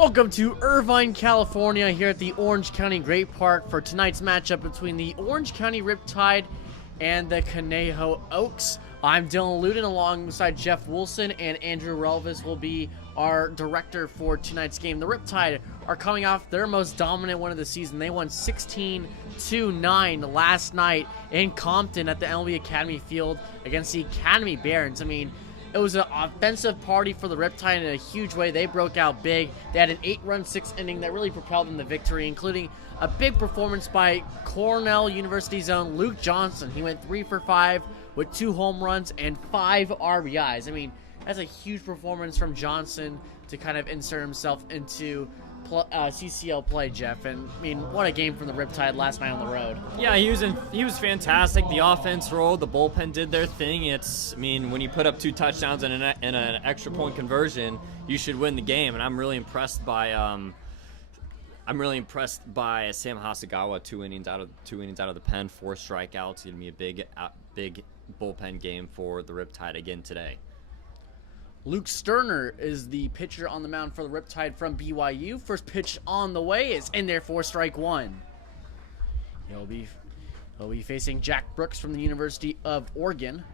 Welcome to Irvine, California, here at the Orange County Great Park for tonight's matchup between the Orange County Riptide and the Conejo Oaks. I'm Dylan Luden alongside Jeff Wilson, and Andrew Relvis will be our director for tonight's game. The Riptide are coming off their most dominant win of the season. They won 16-9 last night in Compton at the MLB Academy Field against the Academy Barons. I mean, it was an offensive party for the Riptide in a huge way. They broke out big. They had an 8-run 6th inning that really propelled them to victory, including a big performance by Cornell University's own Luke Johnson. He went 3 for 5 with 2 home runs and 5 RBIs. I mean, that's a huge performance from Johnson to kind of insert himself into CCL play, Jeff. And I mean, what a game from the Riptide last night on the road. Yeah, he was fantastic. The offense rolled, the bullpen did their thing. I mean, when you put up 2 touchdowns and an extra point conversion, you should win the game. And I'm really impressed by Sam Hasagawa. 2 innings out of the pen, 4 strikeouts. It's gonna be a big bullpen game for the Riptide again today. Luke Sterner is the pitcher on the mound for the Riptide from BYU. First pitch on the way is in there for strike 1. He'll be facing Jack Brooks from the University of Oregon.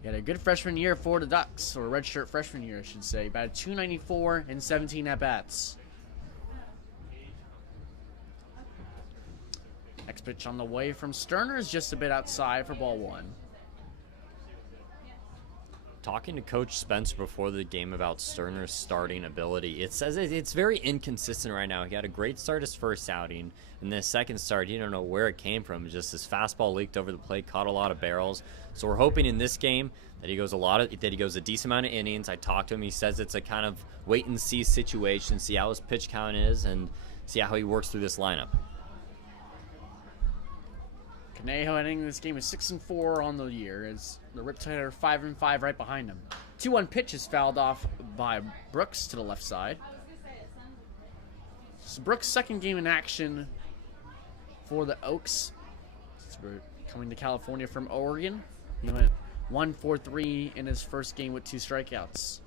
He had a good freshman year for the Ducks, or redshirt freshman year, I should say. About 294 and 17 at-bats. Next pitch on the way from Sterner is just a bit outside for ball 1. Talking to Coach Spencer before the game about Sterner's starting ability, it says it's very inconsistent right now. He had a great start his first outing, and the second start, you don't know where it came from. Just his fastball leaked over the plate, caught a lot of barrels. So we're hoping in this game that he goes a decent amount of innings. I talked to him. He says it's a kind of wait and see situation, see how his pitch count is, and see how he works through this lineup. Conejo ending this game is 6-4 on the year, as the Riptide are 5-5 right behind him. 2-1 pitch is fouled off by Brooks to the left side. So Brooks' second game in action for the Oaks. We're coming to California from Oregon. He went 1 for 3 in his first game with 2 strikeouts.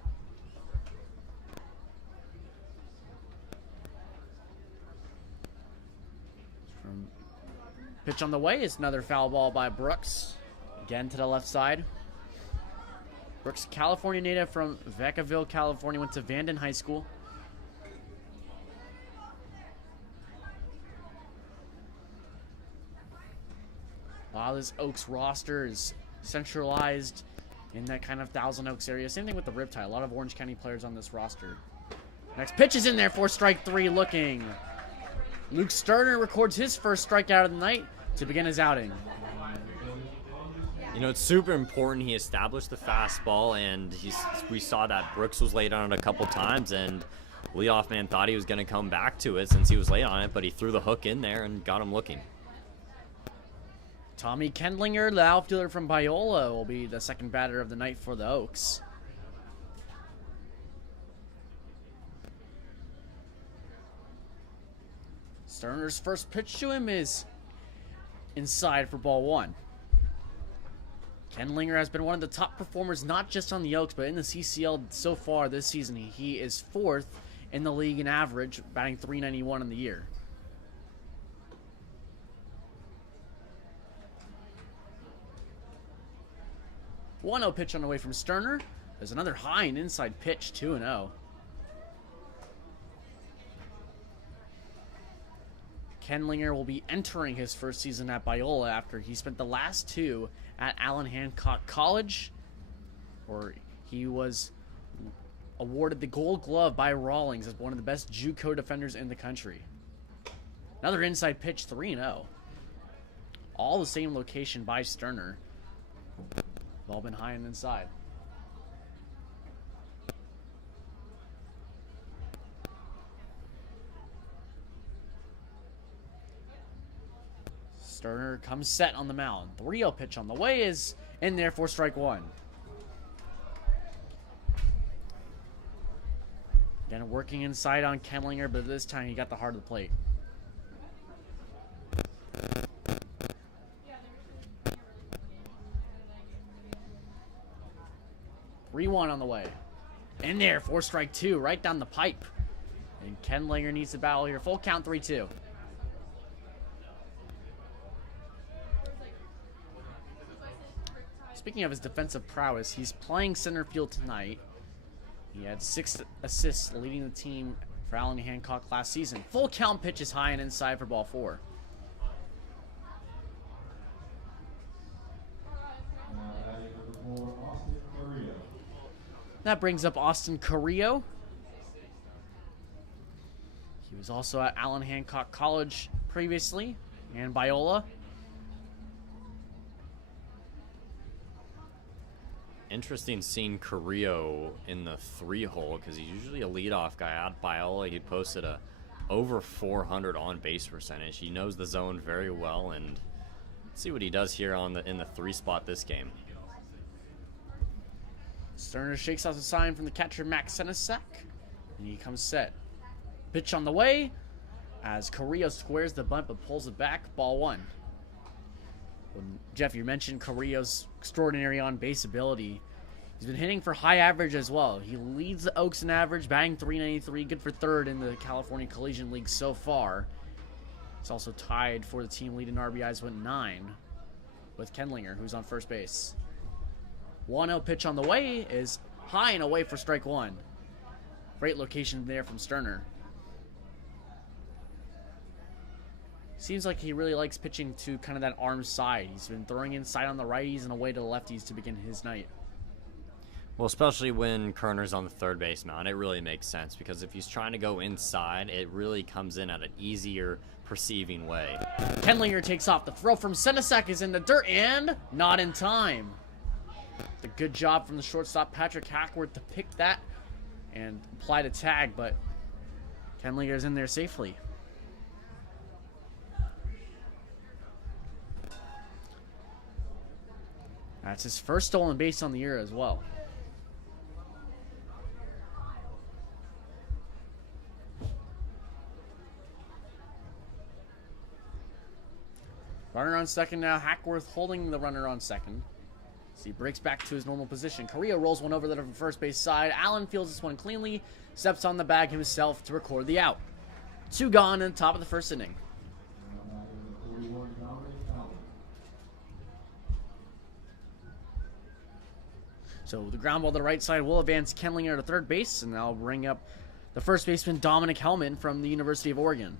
Pitch on the way is another foul ball by Brooks. Again to the left side. Brooks, California native from Vacaville, California, went to Vanden High School. A lot of this Oaks roster is centralized in that kind of Thousand Oaks area. Same thing with the Riptide. A lot of Orange County players on this roster. Next pitch is in there for strike 3 looking. Luke Sterner records his first strikeout of the night to begin his outing. You know, it's super important he established the fastball, and we saw that Brooks was late on it a couple times, and leadoff man thought he was going to come back to it since he was late on it, but he threw the hook in there and got him looking. Tommy Kendlinger, the outfielder from Biola, will be the second batter of the night for the Oaks. Sterner's first pitch to him is inside for ball 1. Kendlinger has been one of the top performers, not just on the Oaks, but in the CCL so far this season. He is 4th in the league in average, batting .391 in the year. One-0 pitch on the way from Sterner. There's another high and inside pitch, 2-0. Kendlinger will be entering his first season at Biola after he spent the last 2 at Allen Hancock College, where he was awarded the Gold Glove by Rawlings as one of the best JUCO defenders in the country. Another inside pitch, 3-0. All the same location by Sterner. They've all been high and inside. Sterner comes set on the mound. 3-0 pitch on the way is in there for strike 1. Again, working inside on Kendlinger, but this time he got the heart of the plate. Three-1 on the way. In there, 4 strike 2, right down the pipe. And Kendlinger needs to battle here. Full count, 3-2. Speaking of his defensive prowess, he's playing center field tonight. He had 6 assists leading the team for Allen Hancock last season. Full count, pitch is high and inside for ball 4. That brings up Austin Carrillo. He was also at Allen Hancock College previously, and Biola. Interesting seeing Carrillo in the 3-hole because he's usually a leadoff guy. At Biola, he posted a over 400 on base percentage. He knows the zone very well, and let's see what he does here in the 3 spot this game. Sterner shakes off the sign from the catcher Max Senesac, and he comes set. Pitch on the way as Carrillo squares the bunt but pulls it back. Ball 1. Jeff, you mentioned Carrillo's extraordinary on-base ability. He's been hitting for high average as well. He leads the Oaks in average, batting .393, good for 3rd in the California Collegiate League so far. He's also tied for the team lead in RBIs with 9 with Kendlinger, who's on first base. 1-0 pitch on the way is high and away for strike 1. Great location there from Sterner. Seems like he really likes pitching to kind of that arm side. He's been throwing inside on the righties and away to the lefties to begin his night. Well, especially when Kerner's on the third base mound, it really makes sense because if he's trying to go inside, it really comes in at an easier perceiving way. Kendlinger takes off. The throw from Senesac is in the dirt and not in time. A good job from the shortstop Patrick Hackworth to pick that and apply the tag, but Kendlinger's in there safely. That's his first stolen base on the year as well. Runner on second now. Hackworth holding the runner on second. So he breaks back to his normal position. Carrillo rolls one over the first base side. Allen fields this one cleanly. Steps on the bag himself to record the out. 2 gone in the top of the first inning. So the ground ball to the right side will advance Kendlinger to third base, and that'll bring up the first baseman Dominic Hellman from the University of Oregon.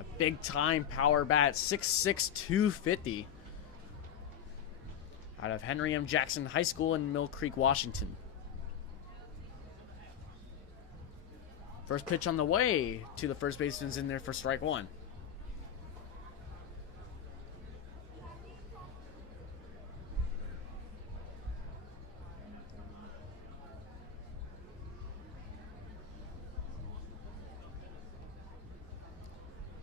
A big-time power bat, 6'6", 250. Out of Henry M. Jackson High School in Mill Creek, Washington. First pitch on the way to the first baseman's in there for strike 1.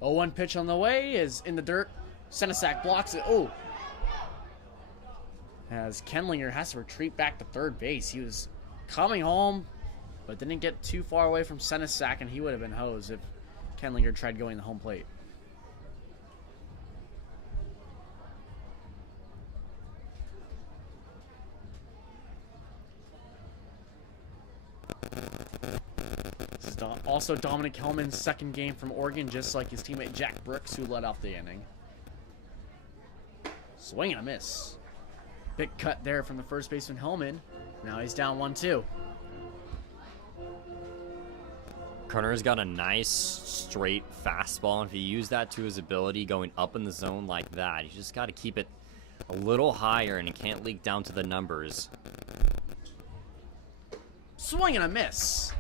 Oh, 1 pitch on the way is in the dirt. Senesac blocks it. Oh. As Kendlinger has to retreat back to third base. He was coming home, but didn't get too far away from Senesac, and he would have been hosed if Kendlinger tried going to home plate. This is also Dominic Hellman's second game from Oregon, just like his teammate Jack Brooks, who led off the inning. Swing and a miss. Big cut there from the first baseman Hellman. Now he's down 1-2. Kerner's got a nice straight fastball, and if you use that to his ability going up in the zone like that, you just got to keep it a little higher and it can't leak down to the numbers. Swing and a miss.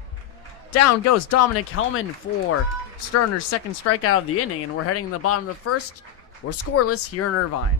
Down goes Dominic Hellman for Sterner's second strikeout of the inning, and we're heading to the bottom of the first. We're scoreless here in Irvine.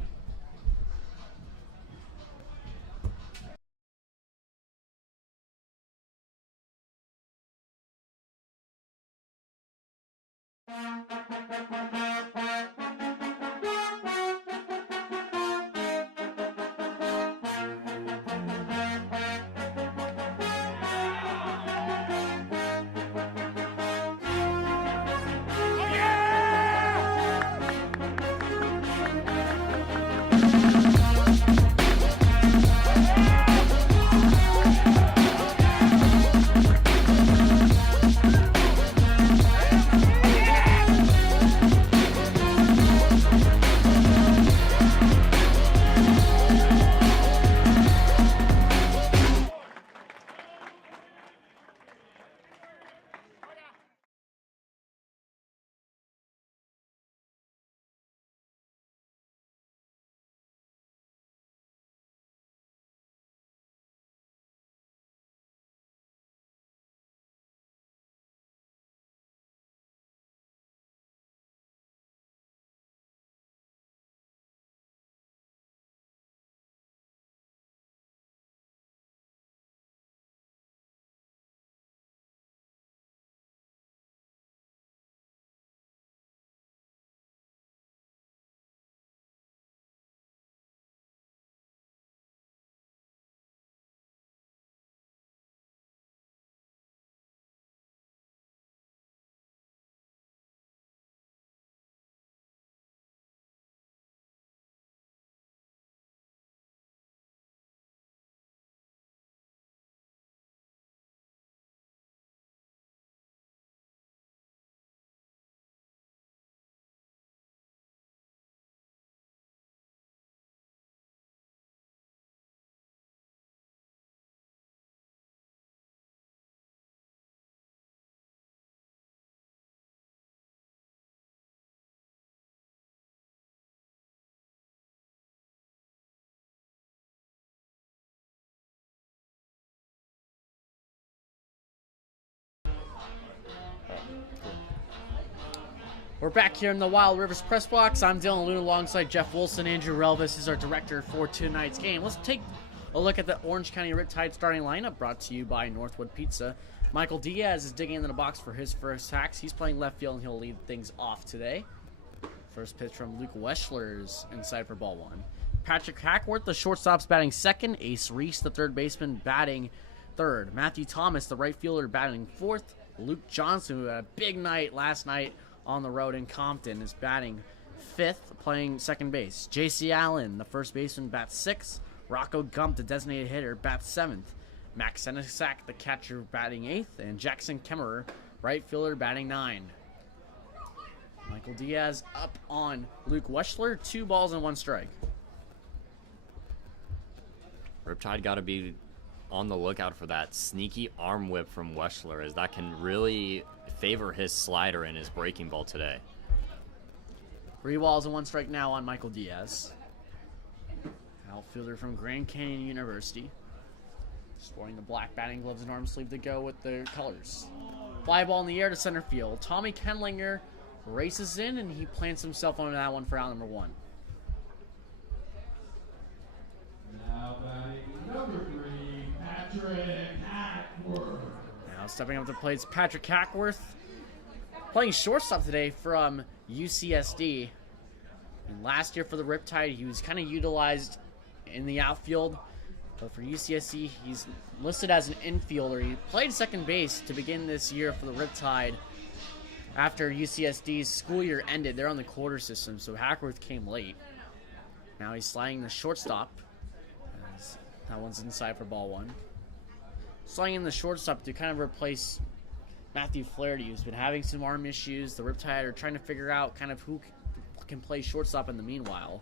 We're back here in the Wild Rivers press box. I'm Dylan Luna alongside Jeff Wilson. Andrew Relvis is our director for tonight's game. Let's take a look at the Orange County Riptide starting lineup brought to you by Northwood Pizza. Michael Diaz is digging into the box for his first hacks. He's playing left field and he'll lead things off today. First pitch from Luke Weschler is inside for ball one. Patrick Hackworth, the shortstop's batting second. Ace Reese, the third baseman, batting third. Matthew Thomas, the right fielder, batting fourth. Luke Johnson, who had a big night last night on the road in Compton, is batting fifth, playing second base. J.C. Allen, the first baseman, bats sixth. Rocco Gump, the designated hitter, bats seventh. Max Senesac, the catcher, batting eighth. And Jackson Kemmerer, right fielder, batting nine. Michael Diaz up on Luke Weschler. 2 balls and 1 strike. Riptide got to be on the lookout for that sneaky arm whip from Weschler, as that can really favor his slider and his breaking ball today. 3 balls and 1 strike now on Michael Diaz. Outfielder from Grand Canyon University. Sporting the black batting gloves and arm sleeve to go with the colors. Fly ball in the air to center field. Tommy Kenlinger races in and he plants himself on that one for out number 1. Now batting number 3, Patrick Hackworth. Now stepping up to the plate is Patrick Hackworth. Playing shortstop today from UCSD. And last year for the Riptide, he was kind of utilized in the outfield. But for UCSD, he's listed as an infielder. He played second base to begin this year for the Riptide. After UCSD's school year ended, they're on the quarter system, so Hackworth came late. Now he's sliding the shortstop. That one's inside for ball 1. Sliding in the shortstop to kind of replace Matthew Flaherty, who's been having some arm issues. The Riptide are trying to figure out kind of who can play shortstop in the meanwhile.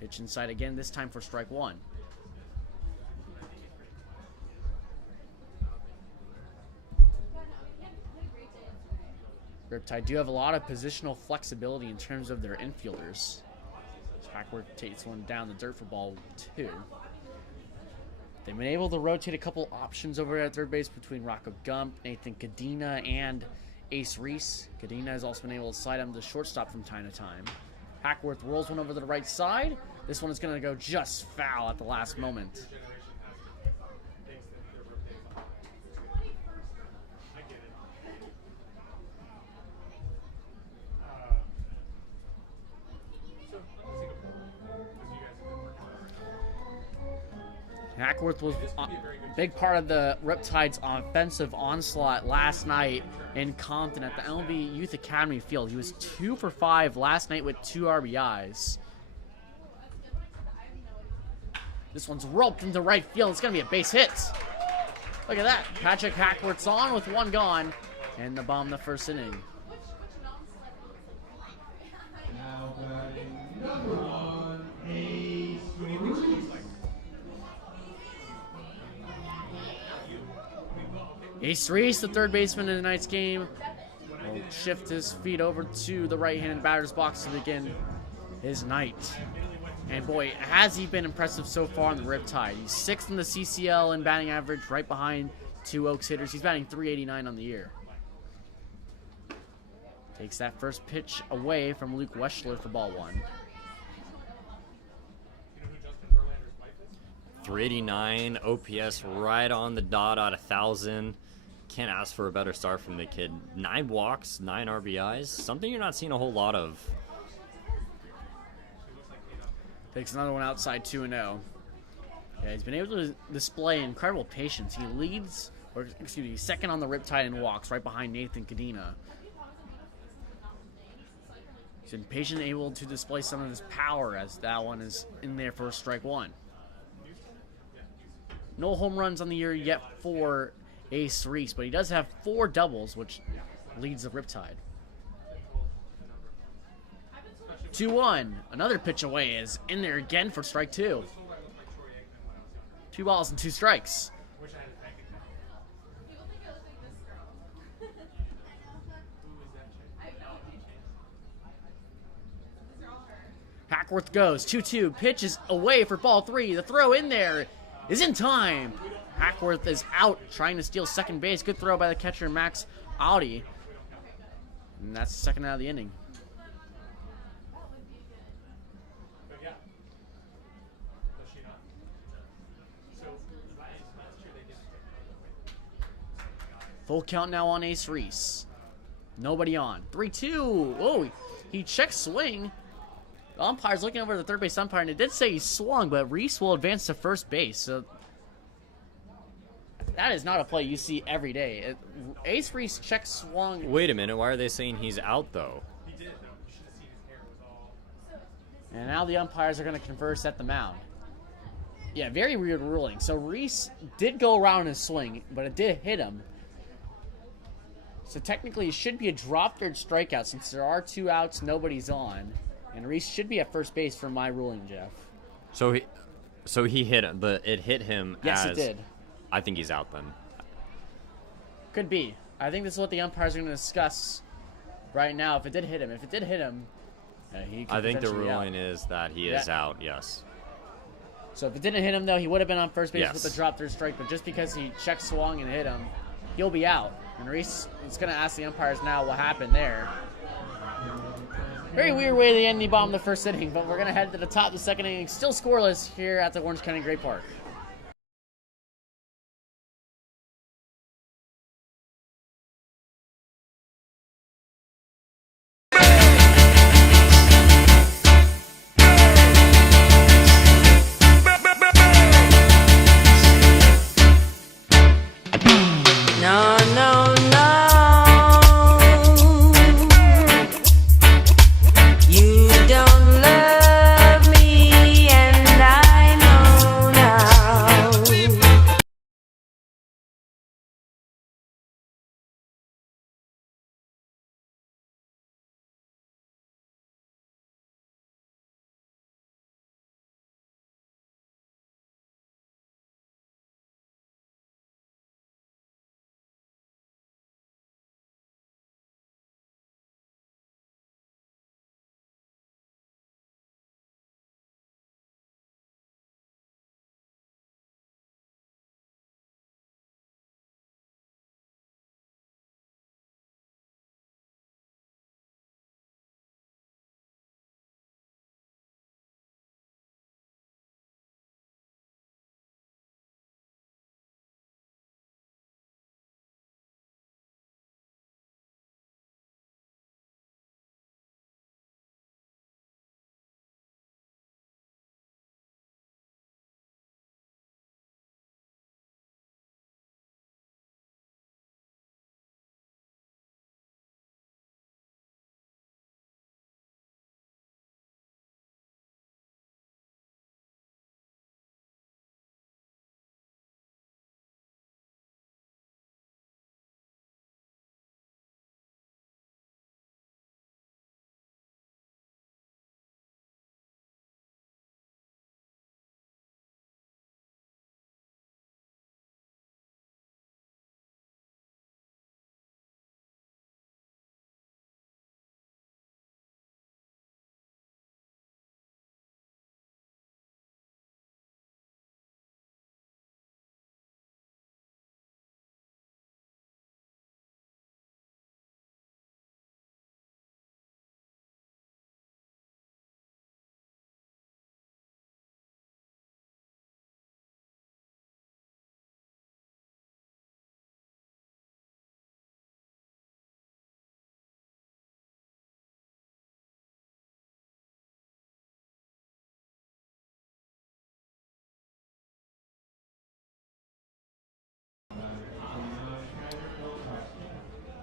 Pitch inside again, this time for strike 1. Riptide do have a lot of positional flexibility in terms of their infielders. Hackworth takes one down the dirt for ball 2. They've been able to rotate a couple options over at third base between Rocco Gump, Nathan Cadena, and Ace Reese. Cadena has also been able to slide him to shortstop from time to time. Hackworth rolls one over to the right side. This one is going to go just foul at the last moment. Hackworth was a big part of the Riptide's offensive onslaught last night in Compton at the MLB Youth Academy field. He was 2 for 5 last night with 2 RBIs. This one's roped into right field. It's going to be a base hit. Look at that. Patrick Hackworth's on with 1 gone. And the bomb the first inning. Now batting number 1, Ace Reese. Ace Reese, the third baseman in tonight's game, will shift his feet over to the right-handed batter's box to begin his night. And boy, has he been impressive so far on the Riptide. He's 6th in the CCL in batting average, right behind 2 Oaks hitters. He's batting .389 on the year. Takes that first pitch away from Luke Weschler for ball 1. .389 OPS right on the dot at 1,000. Can't ask for a better start from the kid. 9 walks, 9 RBIs. Something you're not seeing a whole lot of. Takes another one outside 2-0. Yeah, he's been able to display incredible patience. He leads, or excuse me, second on the Riptide in walks, right behind Nathan Cadena. He's been patient, able to display some of his power as that one is in there for strike 1. No home runs on the year yet for Ace Reese, but he does have 4 doubles, which leads the Riptide. 2-1. Another pitch away is in there again for strike 2. 2 balls and 2 strikes. Hackworth goes 2-2. Pitch is away for ball 3. The throw in there is in time. Hackworth is out trying to steal second base. Good throw by the catcher, Max Audi. And that's the second out of the inning. Full count now on Ace Reese. Nobody on. 3-2. Oh, he checks swing. The umpire's looking over the third base umpire, and it did say he swung, but Reese will advance to first base. So that is not a play you see every day. Ace Reese checks swung. Wait a minute. Why are they saying he's out, though? He did, though. You should have seen his hair was all. And now the umpires are going to converse at the mound. Yeah, very weird ruling. So Reese did go around his swing, but it did hit him. So technically, it should be a drop third strikeout since there are 2 outs, nobody's on. And Reese should be at first base for my ruling, Jeff. So he hit him, but it hit him Yes, as... it did. I think he's out then. Could be. I think this is what the umpires are going to discuss right now. If it did hit him, he could I think the potentially ruling out. is that he is out, yes. So if it didn't hit him, though, he would have been on first base Yes. with the drop third strike. But just because he check swung and hit him, he'll be out. And Reese is going to ask the umpires now what happened there. Very weird way to end the bottom of the first inning, but we're going to head to the top of the second inning. Still scoreless here at the Orange County Great Park. No, no, no. You don't love me, and I know now.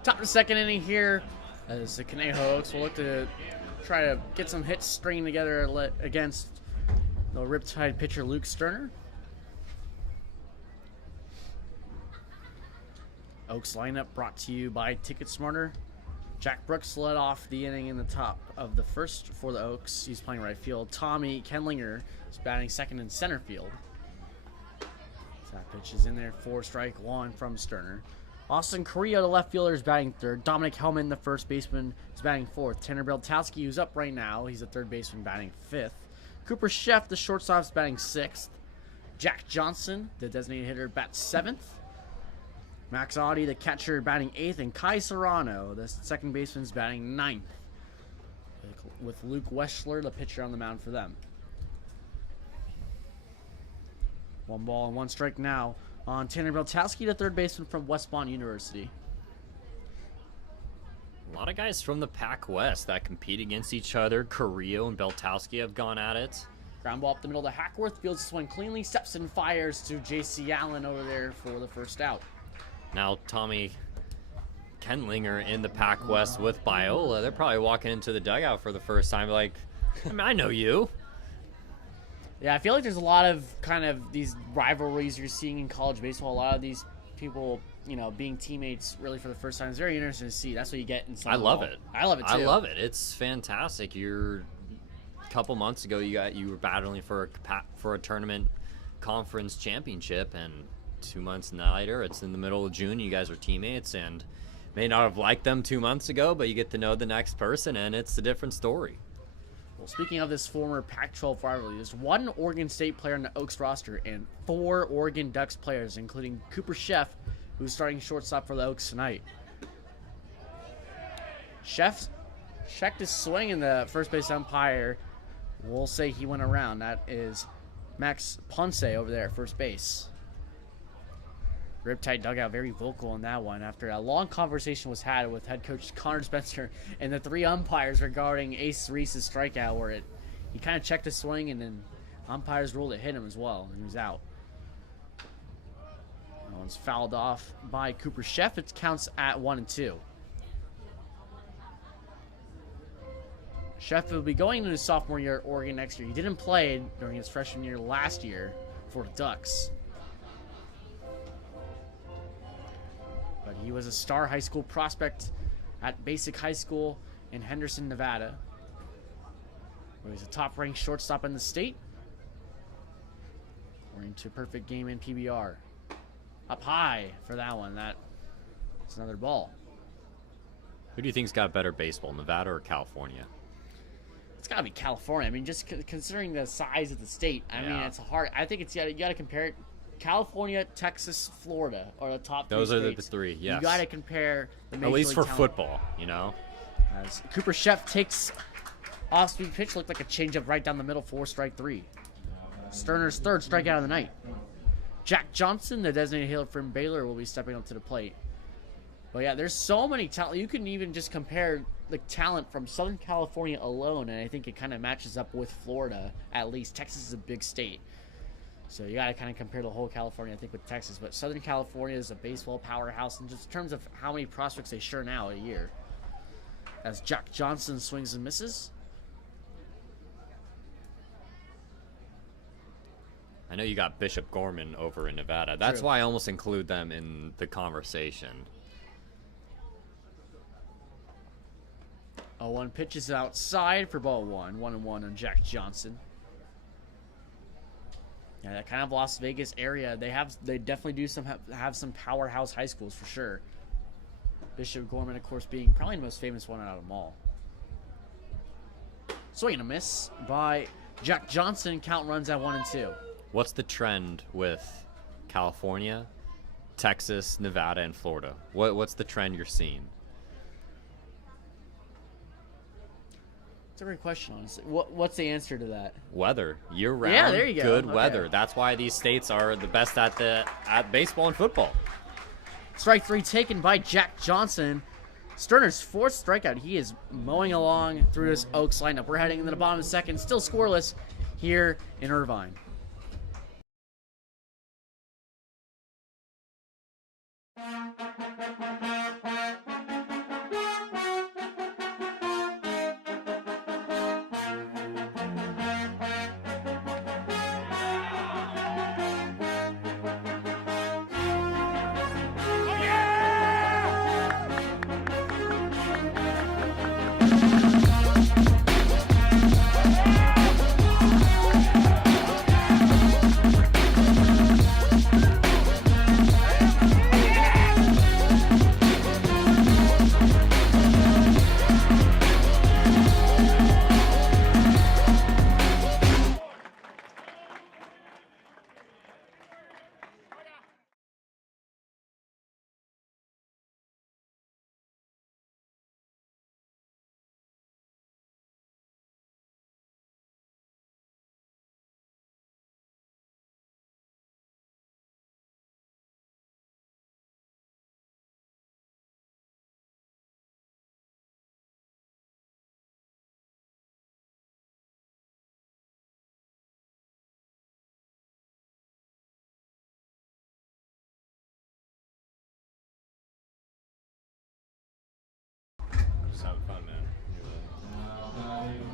Top of the second inning here as the Conejo Oaks will look to try to get some hits stringing together against the Riptide pitcher Luke Sterner. Oaks lineup brought to you by Ticket Smarter. Jack Brooks led off the inning in the top of the first for the Oaks. He's playing right field. Tommy Kenlinger is batting second in center field. So that pitch is in there for strike one from Sterner. Austin Correa, the left fielder, is batting third. Dominic Hellman, the first baseman, is batting fourth. Tanner Beltowski, who's up right now, he's the third baseman, batting fifth. Cooper Sheff, the shortstop, is batting sixth. Jack Johnson, the designated hitter, bats seventh. Max Audi, the catcher, batting 8th, and Kai Serrano, the second baseman, is batting 9th. With Luke Weschler, the pitcher, on the mound for them. 1 ball and 1 strike now on Tanner Beltowski, the third baseman from Westmont University. A lot of guys from the Pac West that compete against each other. Carrillo and Beltowski have gone at it. Ground ball up the middle to Hackworth. Fields this one cleanly. Steps and fires to J.C. Allen over there for the first out. Now Tommy Kenlinger in the Pac West with Biola. They're probably walking into the dugout for the first time like, I know you. Yeah, I feel like there's a lot of kind of these rivalries you're seeing in college baseball. A lot of these people, being teammates really for the first time. It's very interesting to see. That's what you get in I love it. I love it too. I love it. It's fantastic. A couple months ago, you were battling for a tournament conference championship, and 2 months later, it's in the middle of June. You guys are teammates, and may not have liked them 2 months ago, but you get to know the next person, and it's a different story. Well, speaking of this former Pac-12 rivalry, there's 1 Oregon State player on the Oaks roster and 4 Oregon Ducks players, including Cooper Sheff, who's starting shortstop for the Oaks tonight. Sheff checked his swing, and the first base umpire will say he went around. That is Max Ponce over there at first base. Riptide dugout very vocal on that one after a long conversation was had with head coach Connor Spencer and the 3 umpires regarding Ace Reese's strikeout, where he kind of checked his swing and then umpires ruled it hit him as well, and he was out. That one's fouled off by Cooper Sheff. It counts at 1-2. Sheff will be going into his sophomore year at Oregon next year. He didn't play during his freshman year last year for the Ducks. But he was a star high school prospect at Basic High School in Henderson, Nevada, where he's a top-ranked shortstop in the state. We're into a perfect game in PBR. Up high for that one. That's another ball. Who do you think's got better baseball, Nevada or California? It's got to be California. I mean, just considering the size of the state, I mean, it's hard. I think you got to compare it. California, Texas, Florida are the top 3 Those are states. the 3, yes. You got to compare the major At least league for talent. football, As Cooper Sheff takes off-speed pitch, looked like a changeup right down the middle, 4-strike 3. Sterner's third strikeout of the night. Jack Johnson, the designated hitter from Baylor, will be stepping up to the plate. But yeah, there's so many talent. You can even just compare the talent from Southern California alone, and I think it kind of matches up with Florida, at least. Texas is a big state. So you got to kind of compare the whole California, I think, with Texas. But Southern California is a baseball powerhouse in just terms of how many prospects they churn out a year. As Jack Johnson swings and misses. I know you got Bishop Gorman over in Nevada. That's True. why I almost include them in the conversation. 0-1 pitches outside for ball 1. 1-1 on Jack Johnson. Yeah, that kind of Las Vegas area. They definitely do have some powerhouse high schools for sure. Bishop Gorman, of course, being probably the most famous one out of them all. Swing and a miss by Jack Johnson. Count runs at 1-2. What's the trend with California, Texas, Nevada, and Florida? What's the trend you're seeing? It's a great question, honestly. What's the answer to that? Weather, year-round, Yeah, there you go. good Okay. weather. That's why these states are the best at baseball and football. Strike 3 taken by Jack Johnson. Sterner's 4th strikeout. He is mowing along through this Oaks lineup. We're heading into the bottom of the second. Still scoreless here in Irvine.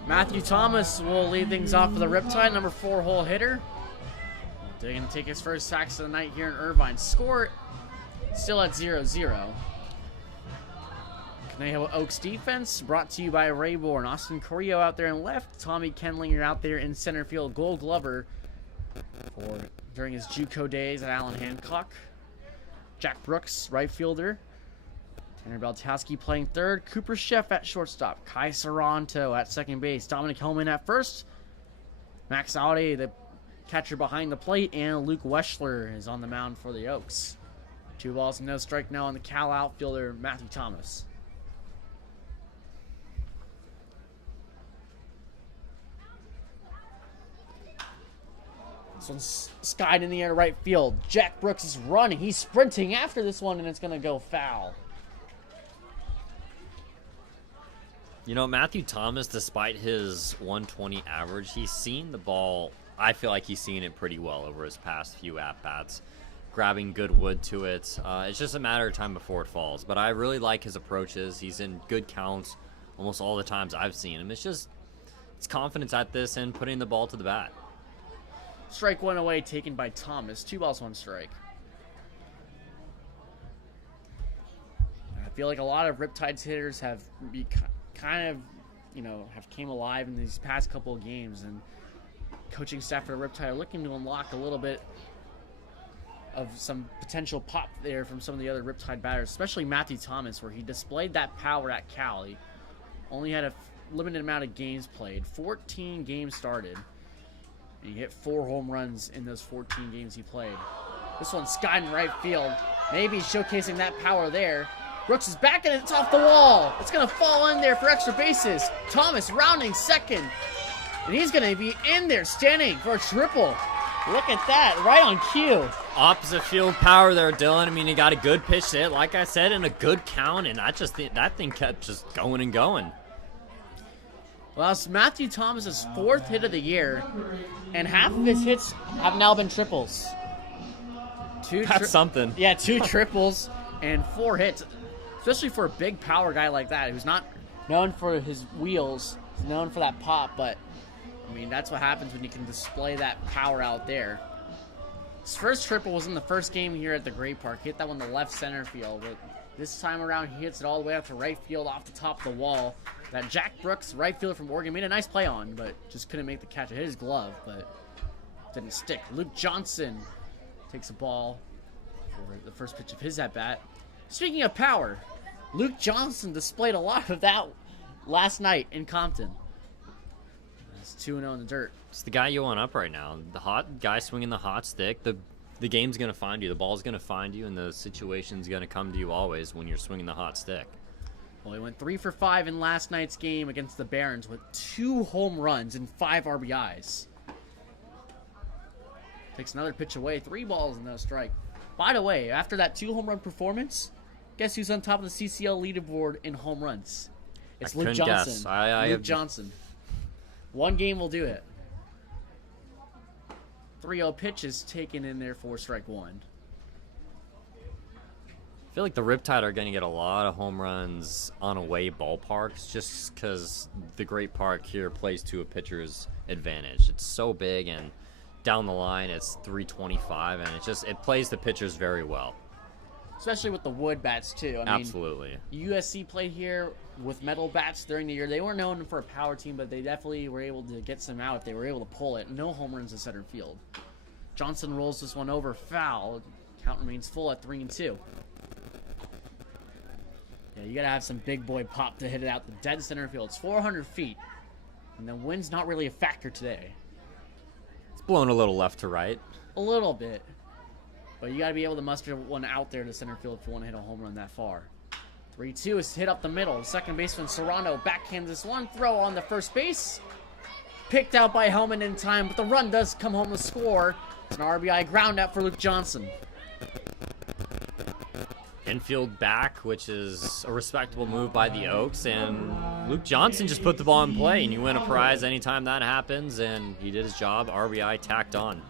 Matthew Thomas will lead things off for the Riptide, number 4 hole hitter. They're going to take his first sacks of the night here in Irvine. Score still at 0-0. Conejo Oaks defense brought to you by Rayborn. Austin Carrillo out there in left. Tommy Kenlinger out there in center field. Gold Glover during his JUCO days at Allen Hancock. Jack Brooks, right fielder. Tanner Beltowski playing third. Cooper Sheff at shortstop. Kai Saranto at second base. Dominic Hellman at first. Max Audi, the catcher behind the plate. And Luke Weschler is on the mound for the Oaks. 2 balls and no strike now on the Cal outfielder, Matthew Thomas. This one's skied in the air to right field. Jack Brooks is running. He's sprinting after this one, and it's going to go foul. You know, Matthew Thomas, despite his 120 average, he's seen the ball. I feel like he's seen it pretty well over his past few at-bats, grabbing good wood to it. It's just a matter of time before it falls. But I really like his approaches. He's in good counts almost all the times I've seen him. It's confidence at this and putting the ball to the bat. Strike 1 away, taken by Thomas. 2 balls, 1 strike. I feel like a lot of Riptide's hitters have have came alive in these past couple of games, and coaching staff for the Riptide are looking to unlock a little bit of some potential pop there from some of the other Riptide batters, especially Matthew Thomas, where he displayed that power at Cal. He only had a limited amount of games played, 14 games started. And he hit 4 home runs in those 14 games he played. This one's skied in right field. Maybe showcasing that power there. Brooks is back and it's off the wall. It's going to fall in there for extra bases. Thomas rounding second. And he's going to be in there standing for a triple. Look at that, right on cue. Opposite field power there, Dylan. I mean, he got a good pitch hit, like I said, and a good count, and that thing kept just going and going. Well, it's Matthew Thomas's 4th hit of the year, and half of his hits have now been triples. That's something. Yeah, 2 triples and 4 hits, especially for a big power guy like that, who's not known for his wheels, he's known for that pop, but, I mean, that's what happens when you can display that power out there. His first triple was in the first game here at the Great Park. He hit that one to left center field, but this time around he hits it all the way out to right field off the top of the wall. That Jack Brooks, right fielder from Oregon, made a nice play on, but just couldn't make the catch. It hit his glove, but didn't stick. Luke Johnson takes a ball for the first pitch of his at-bat. Speaking of power, Luke Johnson displayed a lot of that last night in Compton. It's 2-0 in the dirt. It's the guy you want up right now. The hot guy swinging the hot stick. The game's going to find you. The ball's going to find you, and the situation's going to come to you always when you're swinging the hot stick. Well, he went 3 for 5 in last night's game against the Barons with 2 home runs and 5 RBIs. Takes another pitch away. 3 balls and no strike. By the way, after that 2 home run performance, guess who's on top of the CCL leaderboard in home runs? It's Luke Johnson. Guess. Luke Johnson. 1 game will do it. 3-0 pitches taken in there for strike 1. I feel like the Riptide are going to get a lot of home runs on away ballparks just because the Great Park here plays to a pitcher's advantage. It's so big, and down the line it's 325, and it plays the pitchers very well. Especially with the wood bats, too. I mean, absolutely. USC played here with metal bats during the year. They weren't known for a power team, but they definitely were able to get some out. They were able to pull it. No home runs in center field. Johnson rolls this one over, foul. Count remains full at 3-2. Yeah, you got to have some big boy pop to hit it out the dead center field. It's 400 feet, and the wind's not really a factor today. It's blown a little left to right. A little bit. But you got to be able to muster one out there to center field if you want to hit a home run that far. 3-2 is hit up the middle. Second baseman Serrano backhands this one. Throw on the first base. Picked out by Hellman in time, but the run does come home to score. It's an RBI ground out for Luke Johnson. Infield back, which is a respectable move by the Oaks, and Luke Johnson just put the ball in play, and you win a prize anytime that happens, and he did his job. RBI tacked on.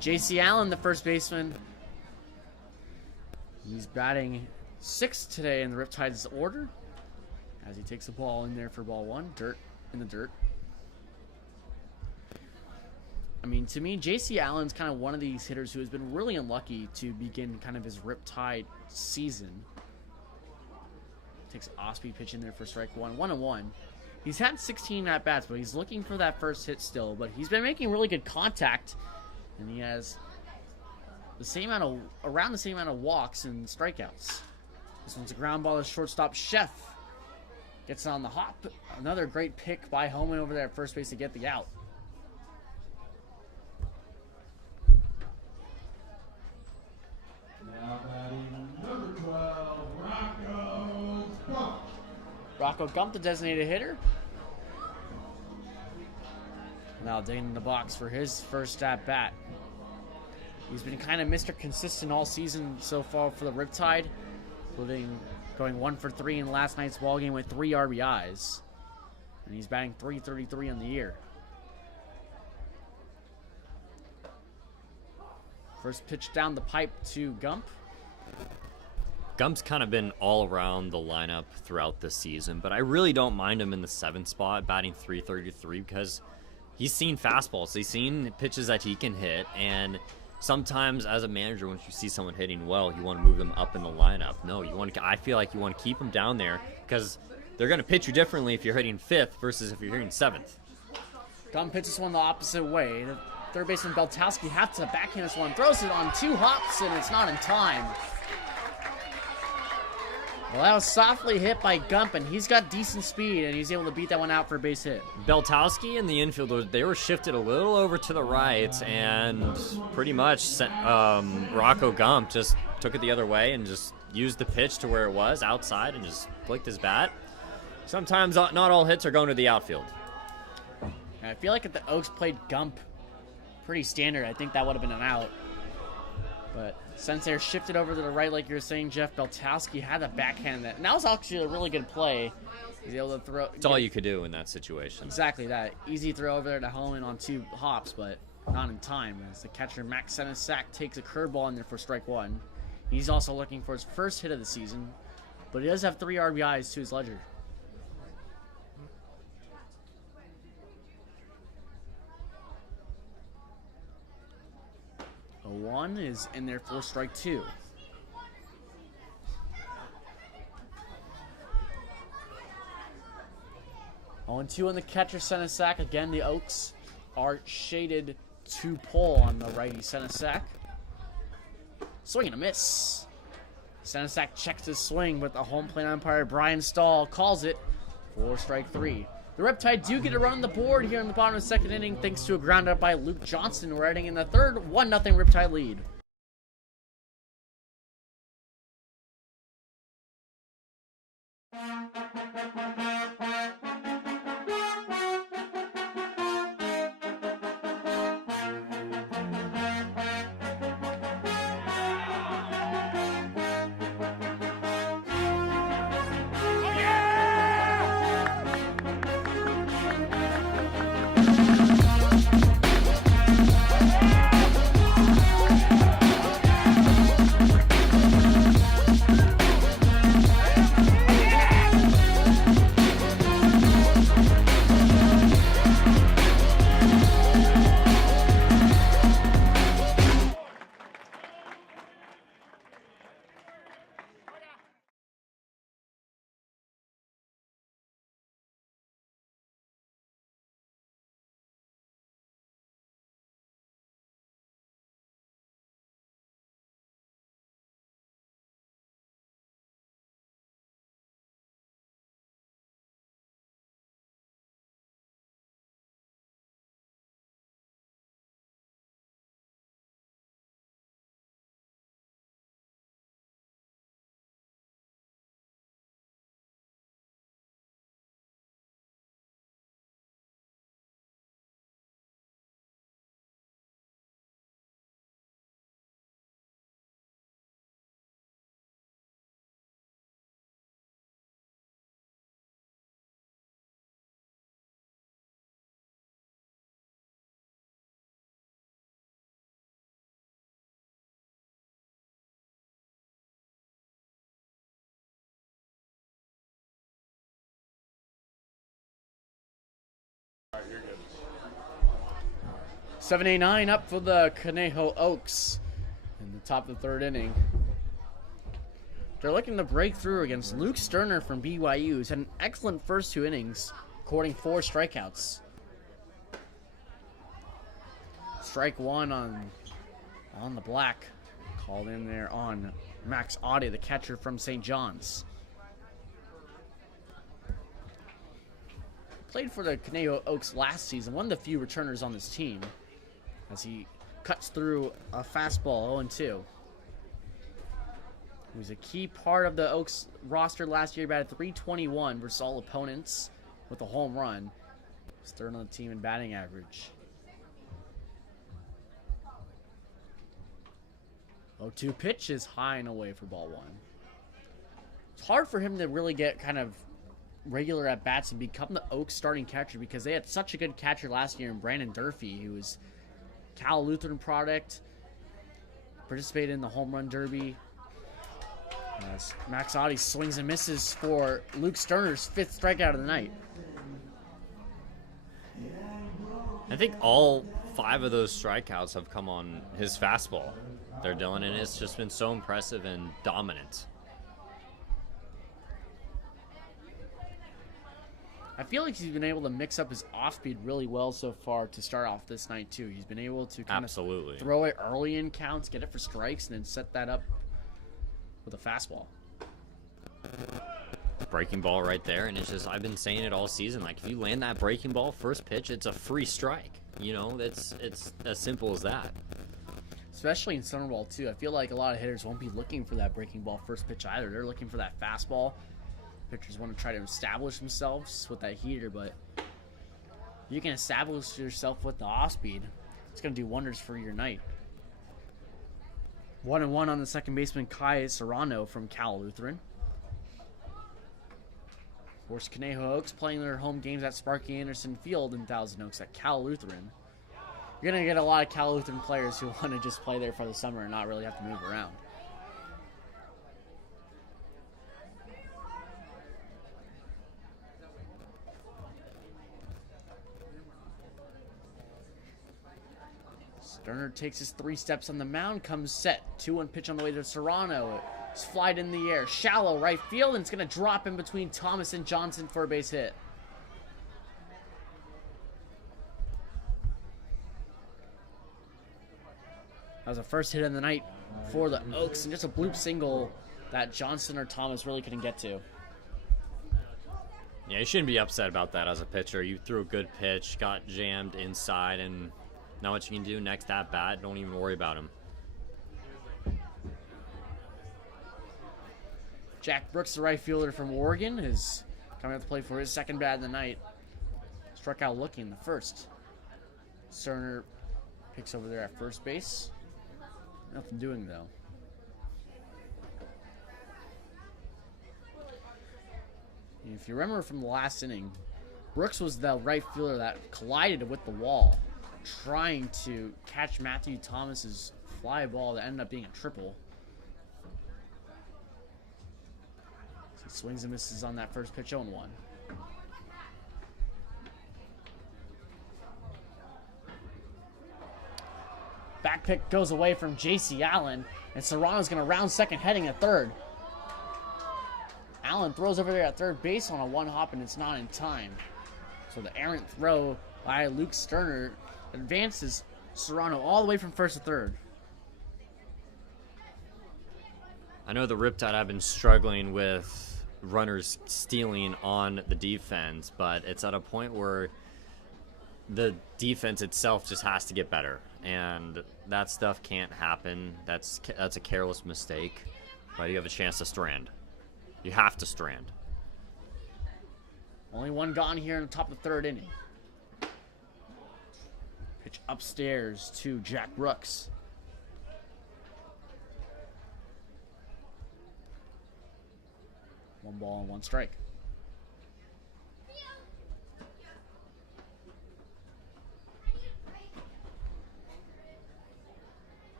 J.C. Allen, the first baseman. He's batting 6th today in the Riptide's order. As he takes the ball in there for ball one. Dirt in the dirt. I mean, to me, J.C. Allen's kind of one of these hitters who has been really unlucky to begin kind of his Riptide season. Takes off-speed pitch in there for strike one. 1-1. He's had 16 at-bats, but he's looking for that first hit still. But he's been making really good contact, and he has around the same amount of walks and strikeouts. This one's a ground ball to shortstop. Chef gets on the hop. Another great pick by Homan over there at first base to get the out. Now batting number 12, Rocco Gump. Rocco Gump, the designated hitter. Now digging in the box for his first at bat. He's been kind of Mr. Consistent all season so far for the Riptide, going 1 for 3 in last night's ballgame with 3 RBIs. And he's batting .333 on the year. First pitch down the pipe to Gump. Gump's kind of been all around the lineup throughout the season, but I really don't mind him in the 7th spot, batting .333, because he's seen fastballs. He's seen pitches that he can hit, and sometimes as a manager, once you see someone hitting well, you want to move them up in the lineup. No, I feel like you want to keep them down there because they're going to pitch you differently if you're hitting 5th versus if you're hitting 7th. Gump pitches one the opposite way. The third baseman Beltowski has to backhand this one, throws it on 2 hops, and it's not in time. Well, that was softly hit by Gump, and he's got decent speed, and he's able to beat that one out for a base hit. Beltowski and the infielder, they were shifted a little over to the right, and pretty much Rocco Gump just took it the other way and just used the pitch to where it was, outside, and just flicked his bat. Sometimes not all hits are going to the outfield. And I feel like if the Oaks played Gump pretty standard, I think that would have been an out. But since they're shifted over to the right, like you're saying, Jeff, Beltowski had a backhand that. And that was actually a really good play. He's able to throw. It's all you could do in that situation. Exactly that. Easy throw over there to Homan on 2 hops, but not in time. As the catcher, Max Senesac, takes a curveball in there for strike 1. He's also looking for his first hit of the season, but he does have 3 RBIs to his ledger. A 1 is in there for strike 2. On 2 on the catcher, Senesac. Again, the Oaks are shaded to pull on the righty Senesac. Swing and a miss. Senesac checks his swing, but the home plate umpire, Brian Stahl, calls it for strike 3. The Riptide do get a run on the board here in the bottom of the 2nd inning thanks to a ground out by Luke Johnson. We're heading in the 3rd, 1-0 Riptide lead. 7-9 up for the Conejo Oaks in the top of the third inning. They're looking to break through against Luke Sterner from BYU, who's had an excellent first 2 innings, recording 4 strikeouts. Strike 1 on the black. Called in there on Max Audie, the catcher from St. John's. Played for the Conejo Oaks last season, one of the few returners on this team, as he cuts through a fastball 0-2. He was a key part of the Oaks roster last year, batted .321 versus all opponents with a home run. He's third on the team in batting average. 0-2 pitch is high and away for ball 1. It's hard for him to really get kind of regular at-bats and become the Oaks starting catcher because they had such a good catcher last year in Brandon Durfee, who was Cal Lutheran product, participated in the home run derby. As Max Audie swings and misses for Luke Sterner's 5th strikeout of the night. I think all 5 of those strikeouts have come on his fastball there, Dylan, and it's just been so impressive and dominant. I feel like he's been able to mix up his off-speed really well so far to start off this night, too. He's been able to kind of throw it early in counts, get it for strikes, and then set that up with a fastball. Breaking ball right there, and it's just, I've been saying it all season, like if you land that breaking ball first pitch, it's a free strike. You know, it's as simple as that. Especially in summer ball, too. I feel like a lot of hitters won't be looking for that breaking ball first pitch either. They're looking for that fastball. Pitchers want to try to establish themselves with that heater, but you can establish yourself with the off-speed. It's going to do wonders for your night. 1-1 on the second baseman, Kai Serrano from Cal Lutheran. Of course, Conejo Oaks playing their home games at Sparky Anderson Field in Thousand Oaks at Cal Lutheran. You're going to get a lot of Cal Lutheran players who want to just play there for the summer and not really have to move around. Sterner takes his 3 steps on the mound, comes set. 2-1 pitch on the way to Serrano. It's flied in the air. Shallow right field, and it's going to drop in between Thomas and Johnson for a base hit. That was the first hit of the night for the Oaks, and just a bloop single that Johnson or Thomas really couldn't get to. Yeah, you shouldn't be upset about that as a pitcher. You threw a good pitch, got jammed inside, and now what you can do next at bat, don't even worry about him. Jack Brooks, the right fielder from Oregon, is coming up to play for his second bat of the night. Struck out looking the first. Sterner picks over there at first base. Nothing doing, though. If you remember from the last inning, Brooks was the right fielder that collided with the wall, trying to catch Matthew Thomas's fly ball that ended up being a triple. So he swings and misses on that first pitch, 0-1. Back pick goes away from J.C. Allen, and Serrano's going to round second, heading at third. Allen throws over there at third base on a one-hop, and it's not in time. So the errant throw by Luke Sterner advances Serrano all the way from first to third. I know the Riptide have been struggling with runners stealing on the defense, but it's at a point where the defense itself just has to get better, and that stuff can't happen. That's a careless mistake, but you have a chance to strand. You have to strand. Only one gone here in the top of the third inning. Pitch upstairs to Jack Brooks. One ball and one strike.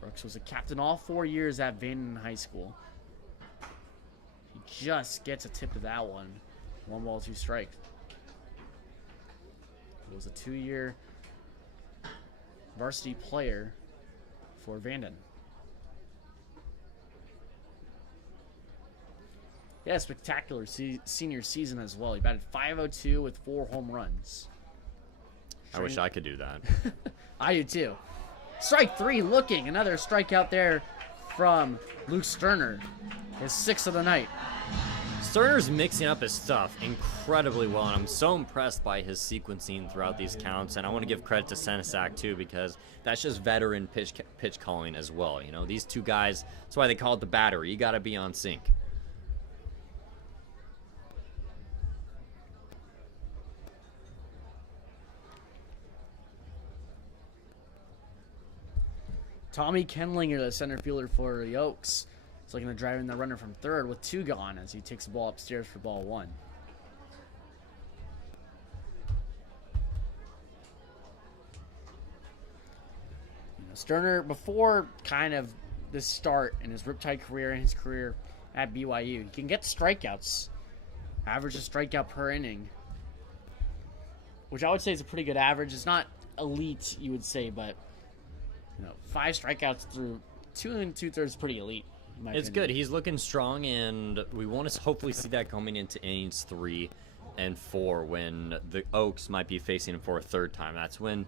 Brooks was a captain all 4 years at Vanden High School. He just gets a tip to that one. 1 ball, 2 strikes. It was a 2-year varsity player for Vanden. Yeah, spectacular senior season as well. He batted .502 with 4 home runs. I wish I could do that. I do too. Strike 3 looking. Another strikeout there from Luke Sterner. His 6th of the night. Sterner's mixing up his stuff incredibly well, and I'm so impressed by his sequencing throughout these counts. And I want to give credit to Senesac too, because that's just veteran pitch calling as well. You know, these two guys, that's why they call it the battery. You got to be on sync. Tommy Kenlinger, the center fielder for the Oaks, is looking to drive in the runner from third with 2 gone as he takes the ball upstairs for ball 1. Sterner, before kind of this start in his Riptide career and his career at BYU, he can get strikeouts, average a strikeout per inning, which I would say is a pretty good average. It's not elite, you would say, but 5 strikeouts through 2 2/3 is pretty elite. It's good. He's looking strong, and we want to hopefully see that coming into innings 3 and 4 when the Oaks might be facing him for a 3rd time. That's when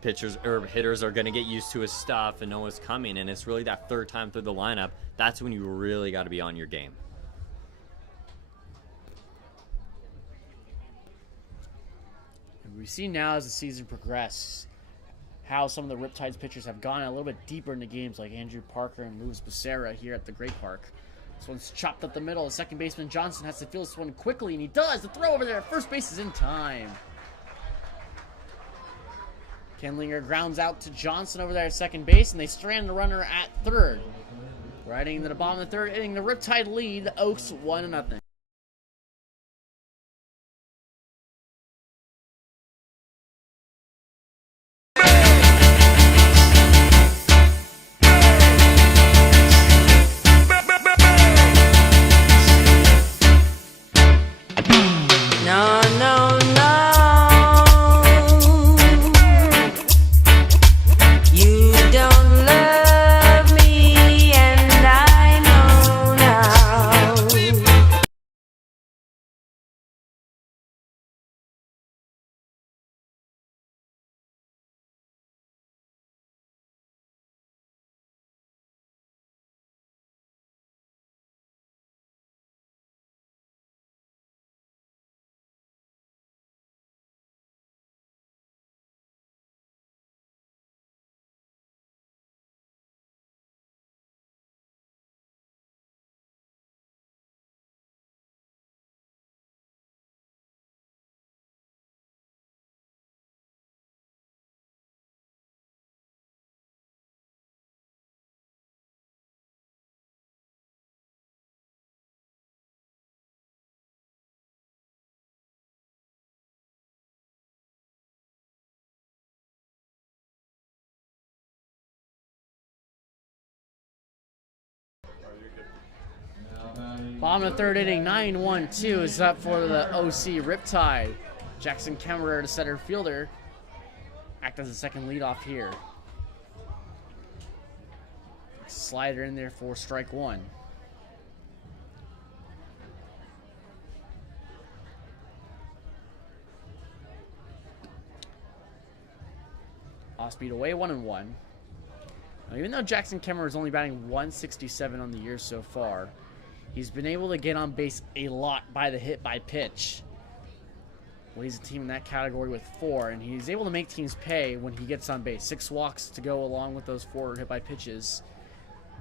pitchers or hitters are going to get used to his stuff and know what's coming, and it's really that 3rd time through the lineup. That's when you really got to be on your game. And we see now as the season progresses how some of the Riptide's pitchers have gone a little bit deeper into games, like Andrew Parker and Luis Becerra here at the Great Park. This one's chopped up the middle. The second baseman Johnson has to field this one quickly, and he does. The throw over there at first base is in time. Kenlinger grounds out to Johnson over there at second base, and they strand the runner at third. Riding into the bottom of the 3rd inning, the Riptide lead, the Oaks 1-0. No, no, no. You don't love me, and I know now. Bottom of the 3rd inning, 9-1-2 is up for the OC Riptide. Jackson Kemmerer, the center fielder, act as a second leadoff here. Slider in there for strike 1. Off speed away, 1-1. Now, even though Jackson Kemmerer is only batting .167 on the year so far, he's been able to get on base a lot by the hit by pitch. Leads the team in that category with 4, and he's able to make teams pay when he gets on base. 6 walks to go along with those 4 hit by pitches.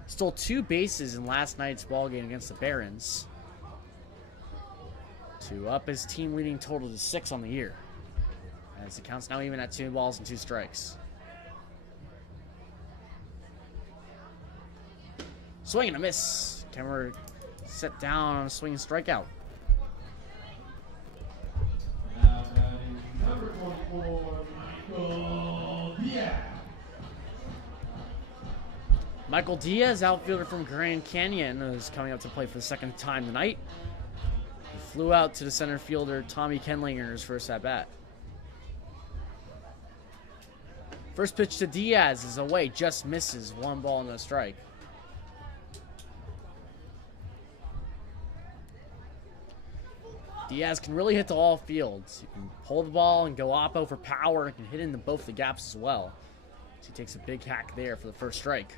Stole 2 bases in last night's ball game against the Barons to up his team leading total to 6 on the year, as the count's now even at 2 balls and 2 strikes. Swing and a miss. Kemmerer set down on a swing and strikeout. Now batting number 24, Michael Diaz. Michael Diaz, outfielder from Grand Canyon, is coming up to play for the 2nd time tonight. He flew out to the center fielder Tommy Kenlinger in his first at-bat. First pitch to Diaz is away, just misses. 1 ball, no strike. Diaz can really hit to all fields. He can pull the ball and go oppo for power and can hit into both the gaps as well. So he takes a big hack there for the first strike.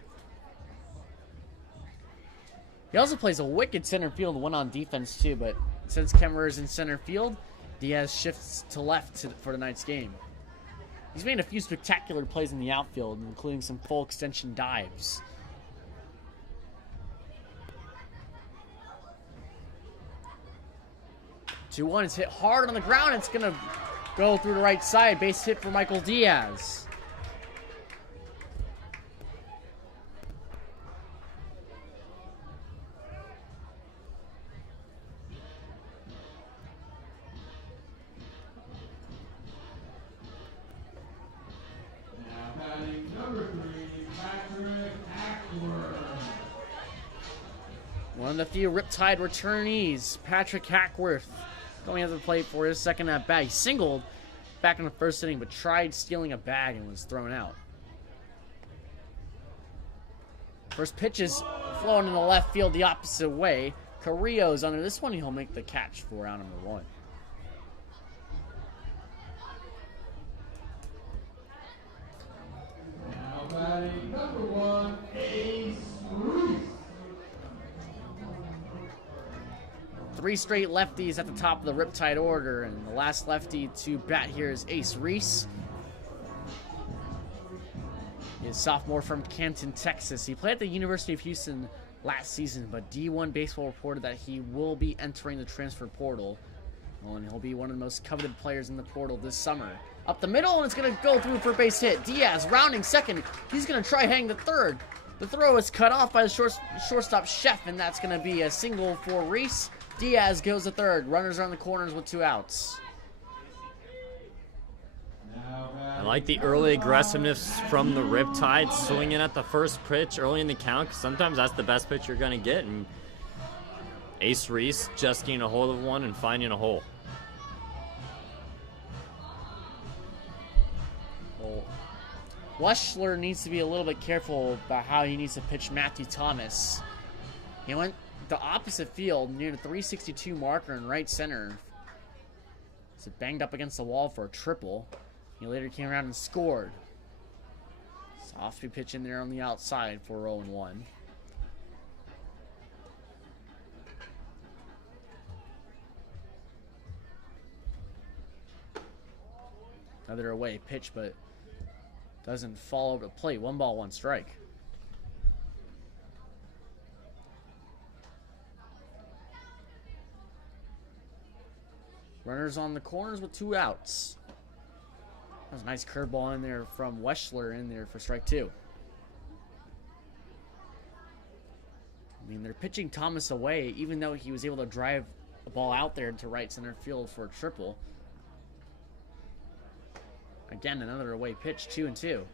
He also plays a wicked center field, one on defense too, but since Kemmerer is in center field, Diaz shifts to left for tonight's game. He's made a few spectacular plays in the outfield, including some full extension dives. 2-1 is hit hard on the ground. It's going to go through the right side. Base hit for Michael Diaz. Now batting number 3, Patrick Hackworth. One of the few Riptide returnees, Patrick Hackworth, going up to the plate for his second at bat. He singled back in the first inning, but tried stealing a bag and was thrown out. First pitch is flowing in the left field the opposite way. Carrillo's under this one. He'll make the catch for out number 1. Now batting number 1, Ace Reese. 3 straight lefties at the top of the Riptide order, and the last lefty to bat here is Ace Reese. He is a sophomore from Canton, Texas. He played at the University of Houston last season, but D1 Baseball reported that he will be entering the transfer portal. Well, and he'll be one of the most coveted players in the portal this summer. Up the middle, and it's going to go through for a base hit. Diaz rounding second. He's going to try hang the third. The throw is cut off by the shortstop Chef, and that's going to be a single for Reese. Diaz goes to third. Runners are on the corners with 2 outs. I like the early aggressiveness from the Riptide, swinging at the first pitch early in the count, 'cause sometimes that's the best pitch you're going to get. And Ace Reese just getting a hold of one and finding a hole. Well, Weschler needs to be a little bit careful about how he needs to pitch Matthew Thomas. He went the opposite field near the 362 marker in right center. So banged up against the wall for a triple. He later came around and scored. Soft speed pitch in there on the outside for 0-1. Another away pitch, but doesn't fall over the plate. 1 ball, 1 strike. Runners on the corners with 2 outs. That was a nice curveball in there from Weschler in there for strike 2. I mean, they're pitching Thomas away, even though he was able to drive the ball out there to right center field for a triple. Again, another away pitch, 2-2.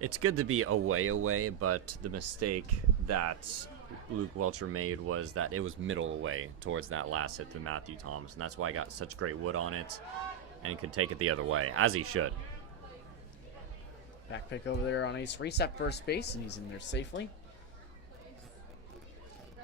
It's good to be away, but the mistake that Luke Welcher made was that it was middle away towards that last hit to Matthew Thomas, and that's why he got such great wood on it, and he could take it the other way, as he should. Back pick over there on Ace Reese at first base, and he's in there safely.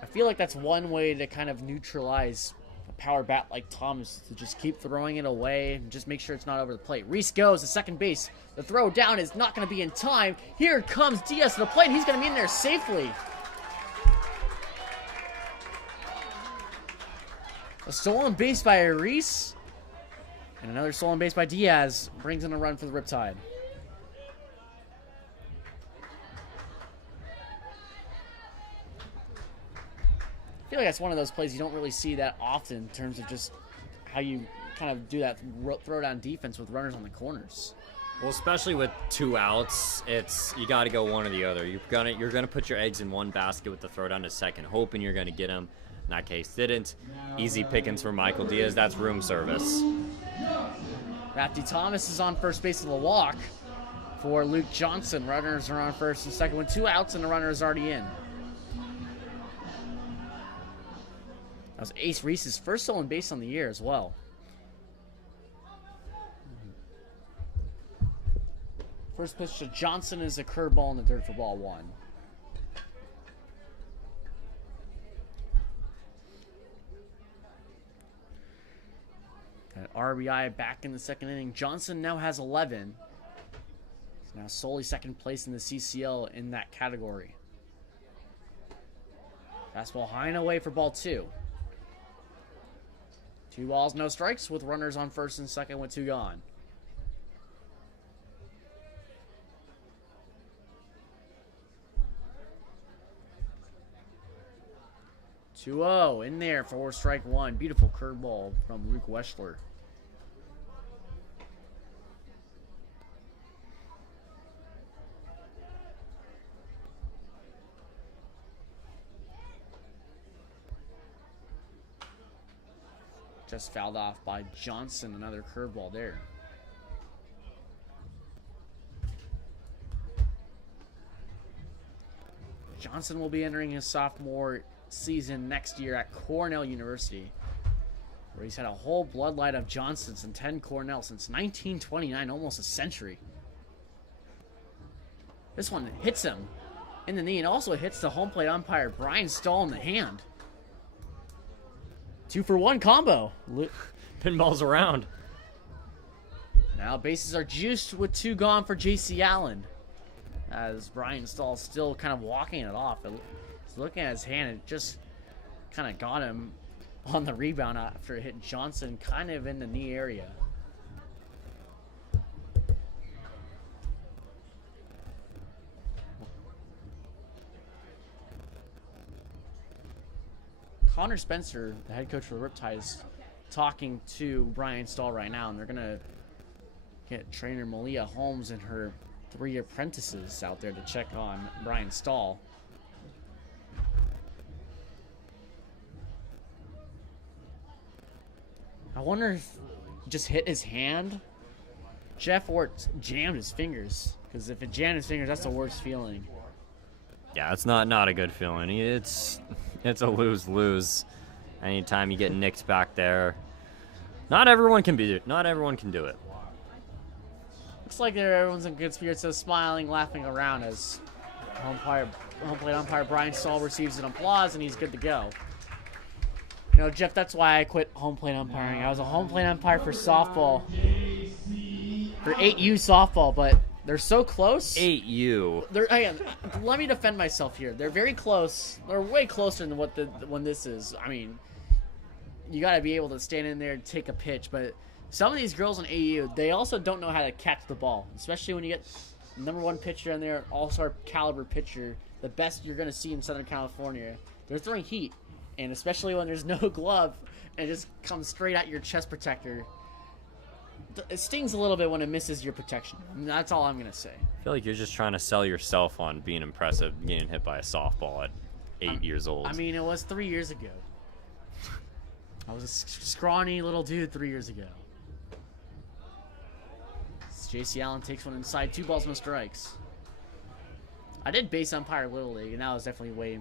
I feel like that's one way to kind of neutralize a power bat like Thomas, to just keep throwing it away and just make sure it's not over the plate. Reese goes to second base. The throw down is not going to be in time. Here comes Diaz to the plate, and he's going to be in there safely. A stolen base by Reese, and another stolen base by Diaz brings in a run for the Riptide. I feel like that's one of those plays you don't really see that often in terms of just how you kind of do that throw down defense with runners on the corners. Well, especially with 2 outs, you got to go one or the other. You're gonna put your eggs in one basket with the throw down to second, hoping you're gonna get him. In that case, didn't. Easy pickings for Michael Diaz. That's room service. Matthew Thomas is on first base of the walk for Luke Johnson. Runners are on first and second with 2 outs, and the runner is already in. That was Ace Reese's first stolen base on the year as well. First pitch to Johnson is a curveball in the third for ball 1. Got RBI back in the second inning. Johnson now has 11. He's now solely second place in the CCL in that category. Fastball high and away for ball 2. 2 balls, no strikes with runners on first and second with 2 gone. Two-0 in there for strike 1. Beautiful curveball from Luke Weschler. Just fouled off by Johnson. Another curveball there. Johnson will be entering his sophomore season next year at Cornell University, where he's had a whole bloodline of Johnsons and 10 Cornell since 1929, almost a century. This one hits him in the knee and also hits the home plate umpire Brian Stahl in the hand. 2-for-1 combo. Pinballs around. Now bases are juiced with 2 gone for J.C. Allen, as Brian Stahl's still kind of walking it off. He's looking at his hand. It just kind of got him on the rebound after it hit Johnson kind of in the knee area. Connor Spencer, the head coach for the Riptide, is talking to Brian Stahl right now, and they're going to get trainer Malia Holmes and her 3 apprentices out there to check on Brian Stahl. I wonder if he just hit his hand, Jeff, or it jammed his fingers. Because if it jammed his fingers, that's the worst feeling. Yeah, it's not a good feeling. It's a lose-lose. Anytime you get nicked back there, not everyone can do it. Looks like everyone's in good spirits, so smiling, laughing around as home plate umpire Brian Stahl receives an applause, and he's good to go. You know, Jeff, that's why I quit home plate umpiring. I was a home plate umpire for softball, for 8U softball, but they're so close. 8U. Let me defend myself here. They're very close. They're way closer than when this is. I mean, you got to be able to stand in there and take a pitch, but some of these girls in AU, they also don't know how to catch the ball, especially when you get #1 pitcher in there, all-star caliber pitcher, the best you're going to see in Southern California. They're throwing heat, and especially when there's no glove and it just comes straight at your chest protector. It stings a little bit when it misses your protection. I mean, that's all I'm going to say. I feel like you're just trying to sell yourself on being impressive, getting hit by a softball at 8 years old. I mean, it was 3 years ago. I was a scrawny little dude 3 years ago. J.C. Allen takes one inside, 2 balls, no strikes. I did base umpire Little League, and that was definitely way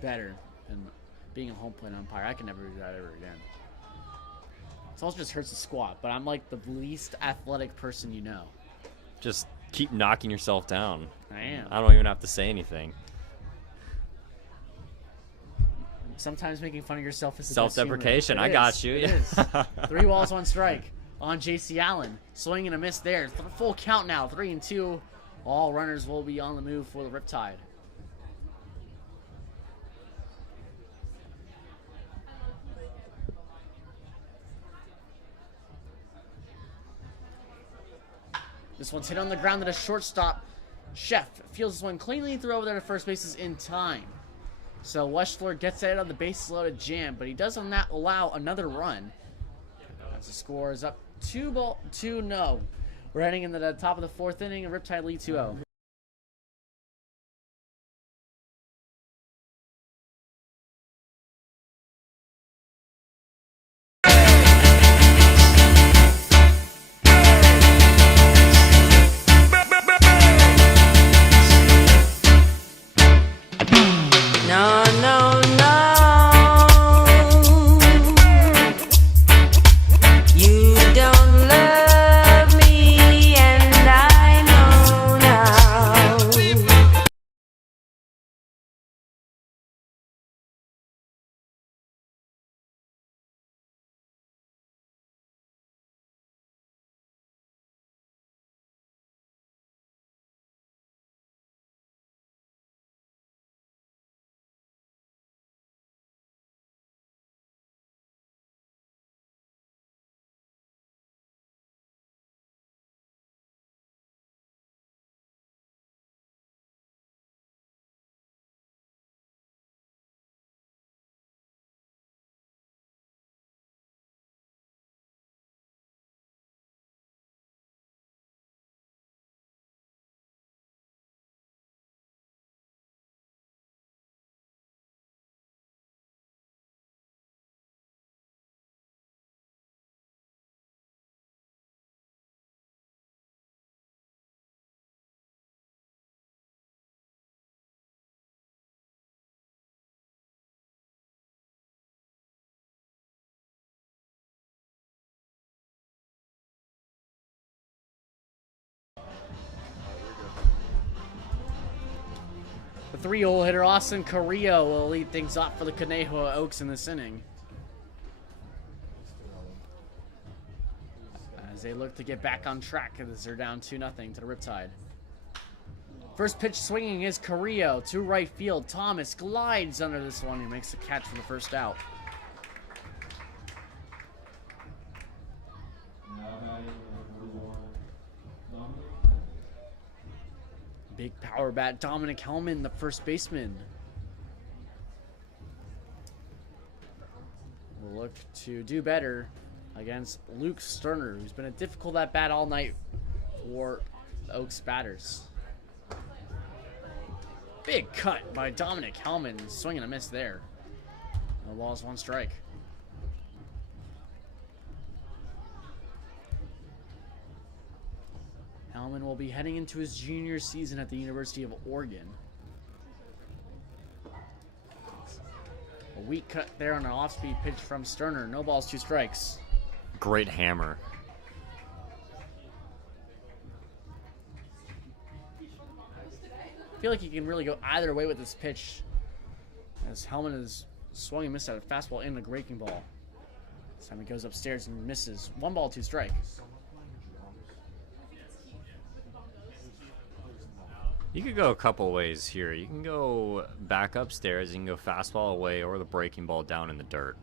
better than being a home plate umpire. I can never do that ever again. It also just hurts to squat, but I'm like the least athletic person you know. Just keep knocking yourself down. I am. I don't even have to say anything. Sometimes making fun of yourself is self-deprecation. I got you. It is. 3 balls, 1 strike on J.C. Allen. Swing and a miss there. Full count now, 3-2. All runners will be on the move for the Riptide. This one's hit on the ground at a shortstop. Chef fields this one cleanly, throw over there to first bases in time. So Weschler gets it on the bases loaded jam, but he doesn't allow another run. As the score is up 2-0. We're heading into the top of the 4th inning, and Riptide lead 2-0. No, no, no. You don't love me, and I know The 3-hole hitter, Austin Carrillo, will lead things off for the Conejo Oaks in this inning. As they look to get back on track as they're down 2-0 to the Riptide. First pitch swinging is Carrillo to right field. Thomas glides under this one and makes the catch for the first out. Big power bat, Dominic Hellman, the first baseman. Will look to do better against Luke Sterner, who's been a difficult at bat all night for the Oaks batters. Big cut by Dominic Hellman, swing and a miss there. No balls, 1 strike. Hellman will be heading into his junior season at the University of Oregon. A weak cut there on an off-speed pitch from Sterner. No balls, 2 strikes. Great hammer. I feel like he can really go either way with this pitch, as Hellman is swung and missed at a fastball and a breaking ball. This time he goes upstairs and misses. 1 ball, 2 strike. You could go a couple ways here. You can go back upstairs, you can go fastball away, or the breaking ball down in the dirt.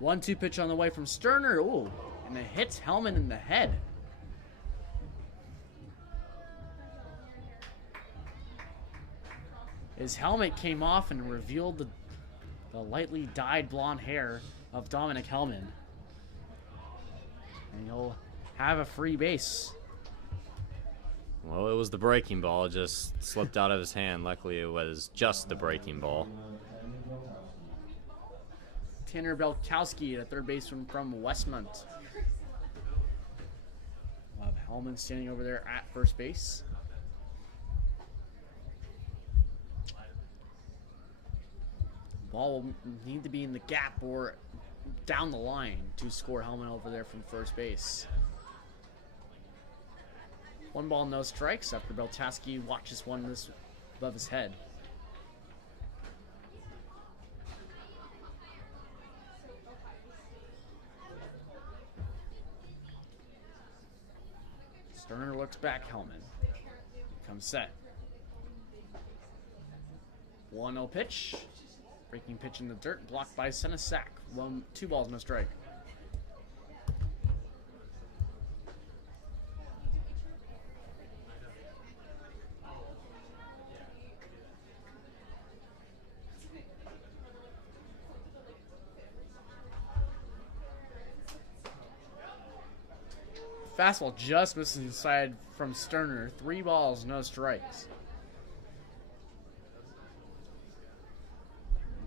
1-2 pitch on the way from Sterner. Ooh, and it hits Hellman in the head. His helmet came off and revealed the lightly dyed blonde hair of Dominic Hellman. And he'll have a free base. Well, it was the breaking ball. It just slipped out of his hand. Luckily, it was just the breaking ball. Tanner Belkowski, the third baseman from Westmont. We'll have Hellman standing over there at first base. Ball will need to be in the gap or down the line to score Hellman over there from first base. 1 ball, no strikes after Belkowski watches one this above his head. Sterner looks back, Hellman. Comes set. 1-0 pitch. Breaking pitch in the dirt, blocked by Senesac. 2 balls, no strike. Fastball just misses inside from Sterner. 3 balls, no strikes.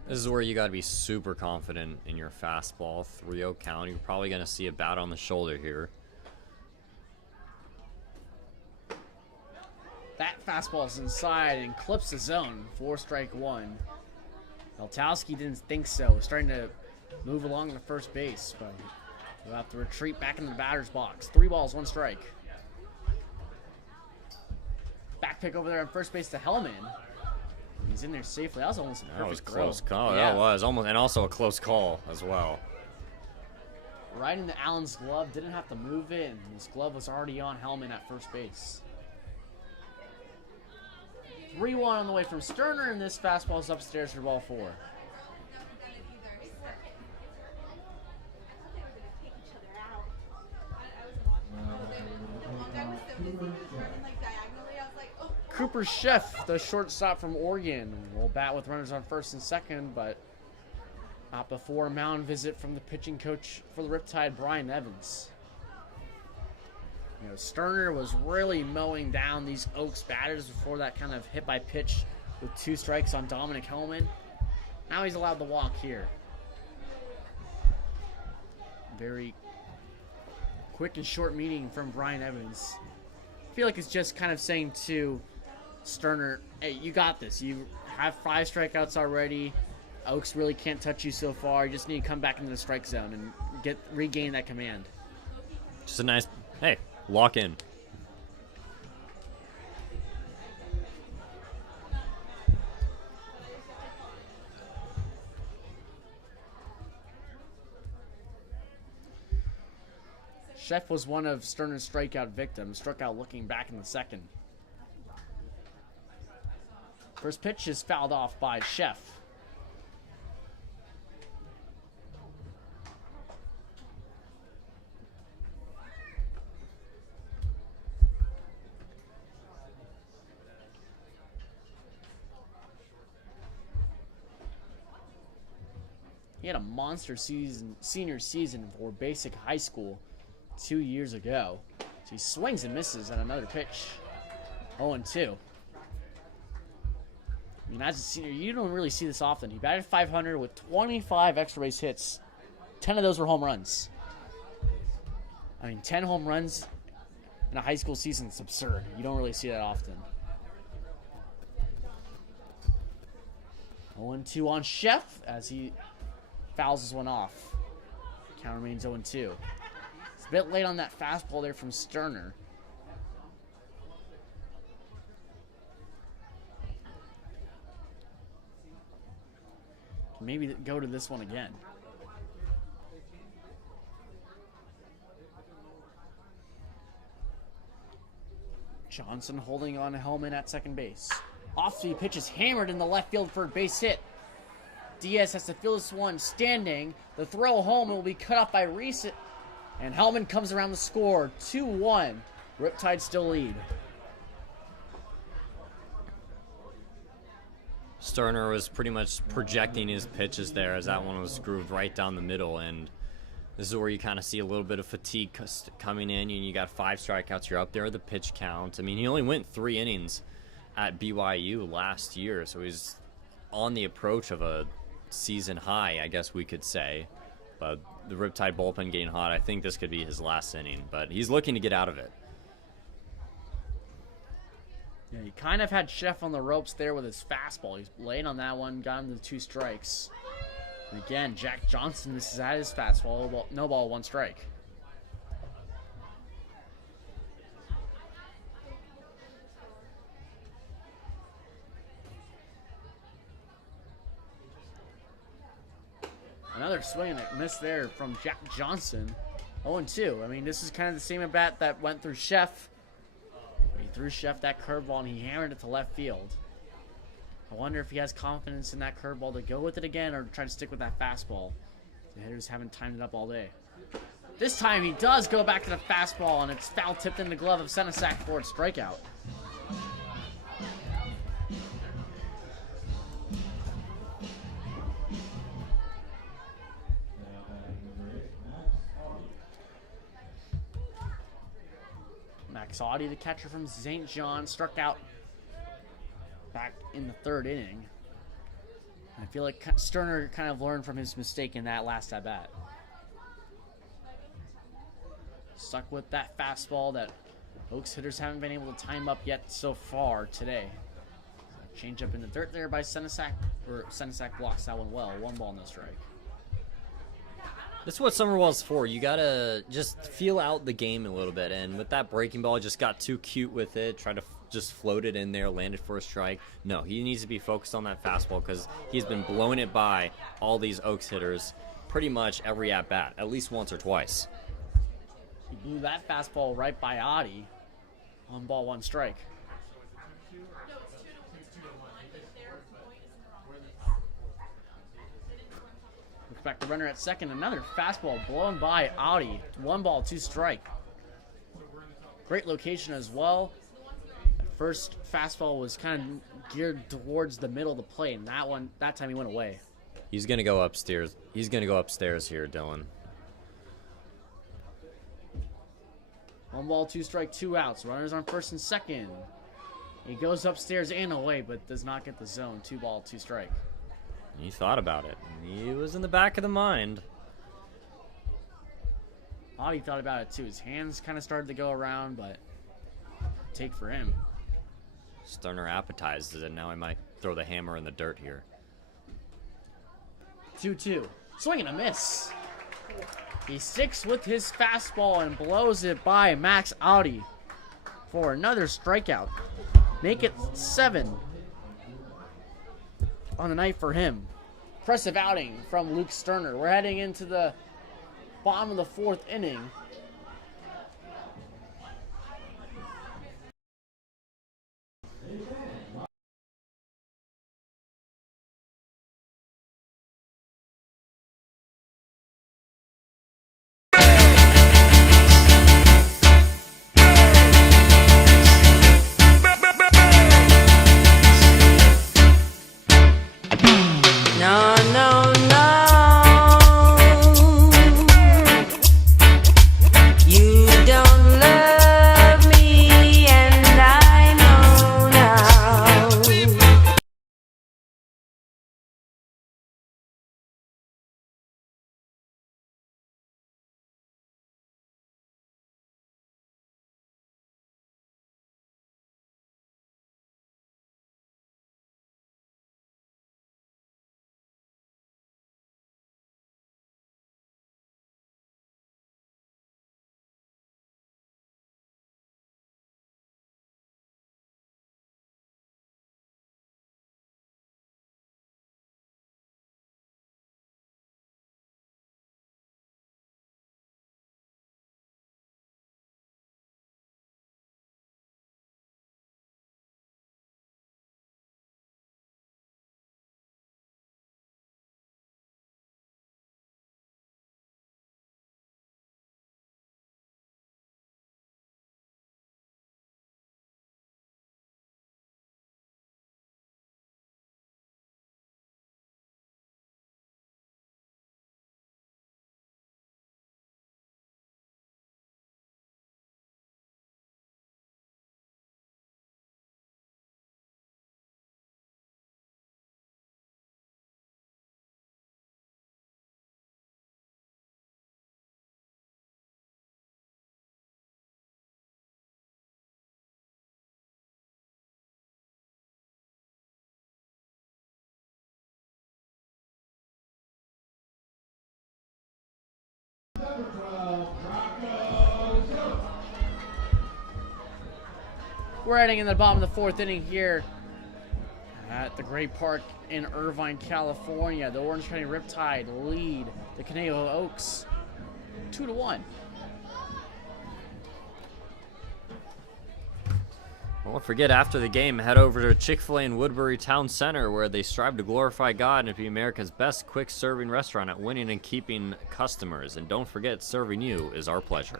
This is where you got to be super confident in your fastball. 3-0 count. You're probably going to see a bat on the shoulder here. That fastball is inside and clips the zone. 4 strike 1. Belkowski didn't think so. Was starting to move along to first base, but he'll have to retreat back into the batter's box. 3 balls, 1 strike. Back pick over there on first base to Hellman. He's in there safely. That was almost a perfect That was a throw. close call. Yeah. That was almost, and also a close call as well. Right into Allen's glove. Didn't have to move it, and his glove was already on Hellman at first base. 3-1 on the way from Sterner, and this fastball is upstairs for ball 4. Cooper Chef, the shortstop from Oregon, will bat with runners on first and second, but not before a mound visit from the pitching coach for the Riptide, Brian Evans. You know, Sterner was really mowing down these Oaks batters before that kind of hit by pitch with 2 strikes on Dominic Hellman. Now he's allowed to walk here. Very quick and short meeting from Brian Evans. I feel like it's just kind of saying to Sterner, hey, you got this. You have 5 strikeouts already. Oaks really can't touch you so far. You just need to come back into the strike zone and regain that command. Just a nice, hey, lock in. Chef was one of Sterner's strikeout victims, struck out looking back in the second. First pitch is fouled off by Chef. He had a monster senior season for basic high school 2 years ago. So he swings and misses on another pitch. 0-2. I mean, as a senior, you don't really see this often. He batted .500 with 25 extra base hits. 10 of those were home runs. I mean, 10 home runs in a high school season is absurd. You don't really see that often. 0-2 on Chef as he fouls this one off. Count remains 0-2. It's a bit late on that fastball there from Sterner. Maybe go to this one again. Johnson holding on to Hellman at second base. Off-speed pitch is hammered in the left field for a base hit. Diaz has to field this one standing. The throw home will be cut off by Reese. And Hellman comes around the score. 2-1. Riptide still lead. Sterner was pretty much projecting his pitches there as that one was grooved right down the middle, and this is where you kind of see a little bit of fatigue coming in, and you got 5 strikeouts. You're up there with the pitch count. I mean, he only went 3 innings at BYU last year, so he's on the approach of a season high, I guess we could say. But the Riptide bullpen getting hot, I think this could be his last inning, but he's looking to get out of it. Yeah, he kind of had Chef on the ropes there with his fastball. He's late on that one, got him to 2 strikes. And again, Jack Johnson misses at his fastball. No ball, 1 strike. Another swing that missed there from Jack Johnson. 0-2. I mean, this is kind of the same at bat that went through Chef. He threw Chef that curveball and he hammered it to left field. I wonder if he has confidence in that curveball to go with it again or try to stick with that fastball. The hitters haven't timed it up all day. This time he does go back to the fastball and it's foul tipped in the glove of Senesac for its strikeout. Max Audie, the catcher from St. John, struck out back in the 3rd inning. I feel like Sterner kind of learned from his mistake in that last at-bat. Stuck with that fastball that Oaks hitters haven't been able to time up yet so far today. Change up in the dirt there by Senesac, or Senesac blocks that one well. 1 ball, no strike. That's what Summerwell's for. You gotta just feel out the game a little bit, and with that breaking ball, just got too cute with it, tried to just float it in there, landed for a strike. No, he needs to be focused on that fastball because he's been blowing it by all these Oaks hitters pretty much every at-bat, at least once or twice. He blew that fastball right by Audie. 1 ball, 1 strike. Looks back the runner at second. Another fastball blown by Audie. 1 ball, 2 strike. Great location as well. That first fastball was kind of geared towards the middle of the plate, and that time he went away. He's gonna go upstairs. He's gonna go upstairs here, Dylan. 1 ball, 2 strike, 2 outs. Runners on first and second. He goes upstairs and away, but does not get the zone. 2 ball, 2 strike. He thought about it. He was in the back of the mind. Audie thought about it too. His hands kind of started to go around, but take for him. Sterner appetizes it. Now I might throw the hammer in the dirt here. 2-2. Swing and a miss. He sticks with his fastball and blows it by Max Audie for another strikeout. Make it 7 on the night for him. Impressive outing from Luke Sterner. We're heading into the bottom of the 4th inning. Number 12, Rocco, go. We're heading in the bottom of the 4th inning here at the Great Park in Irvine, California. The Orange County Riptide lead the Conejo Oaks 2-1. Don't forget, after the game, head over to Chick-fil-A in Woodbury Town Center, where they strive to glorify God and be America's best quick-serving restaurant at winning and keeping customers. And don't forget, serving you is our pleasure.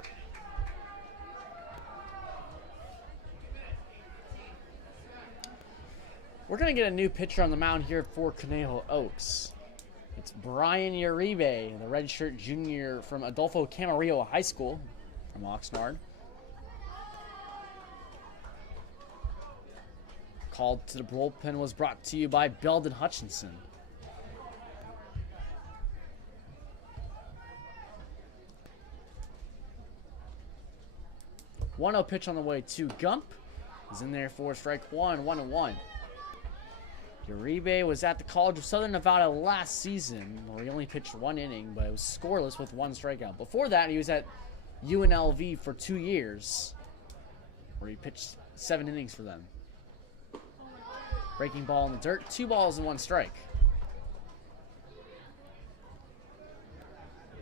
We're going to get a new pitcher on the mound here for Conejo Oaks. It's Brian Uribe, the redshirt junior from Adolfo Camarillo High School from Oxnard. Called to the bullpen was brought to you by Belden Hutchinson. One-0 pitch on the way to Gump. He's in there for strike one, 1-1. Uribe was at the College of Southern Nevada last season, where he only pitched 1 inning, but it was scoreless with 1 strikeout. Before that, he was at UNLV for 2 years, where he pitched 7 innings for them. Breaking ball in the dirt, 2 balls and 1 strike.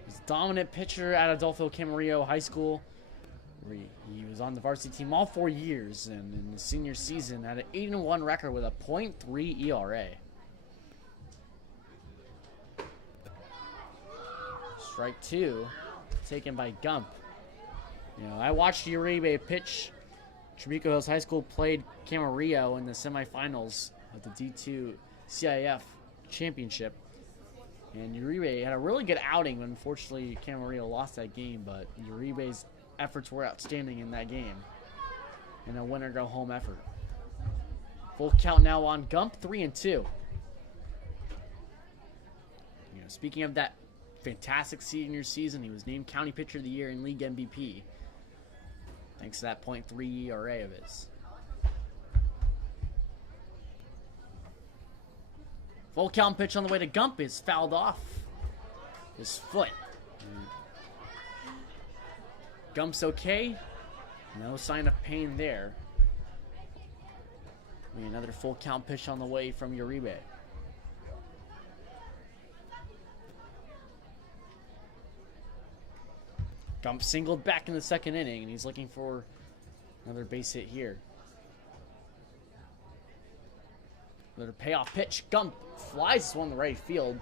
He's a dominant pitcher at Adolfo Camarillo High School, where he was on the varsity team all 4 years, and in his senior season had an 8-1 record with a .3 ERA. Strike 2, taken by Gump. You know, I watched Uribe pitch. Tribuco Hills High School played Camarillo in the semifinals of the D2 CIF championship. And Uribe had a really good outing, but unfortunately Camarillo lost that game, but Uribe's efforts were outstanding in that game. And a winner-go-home effort. Full count now on Gump, 3-2. You know, speaking of that fantastic senior season, he was named County Pitcher of the Year and League MVP. Thanks to that .3 ERA of his. Full count pitch on the way to Gump is fouled off his foot. Gump's okay. No sign of pain there. Another full count pitch on the way from Uribe. Gump singled back in the 2nd inning, and he's looking for another base hit here. Another payoff pitch. Gump flies this one to right field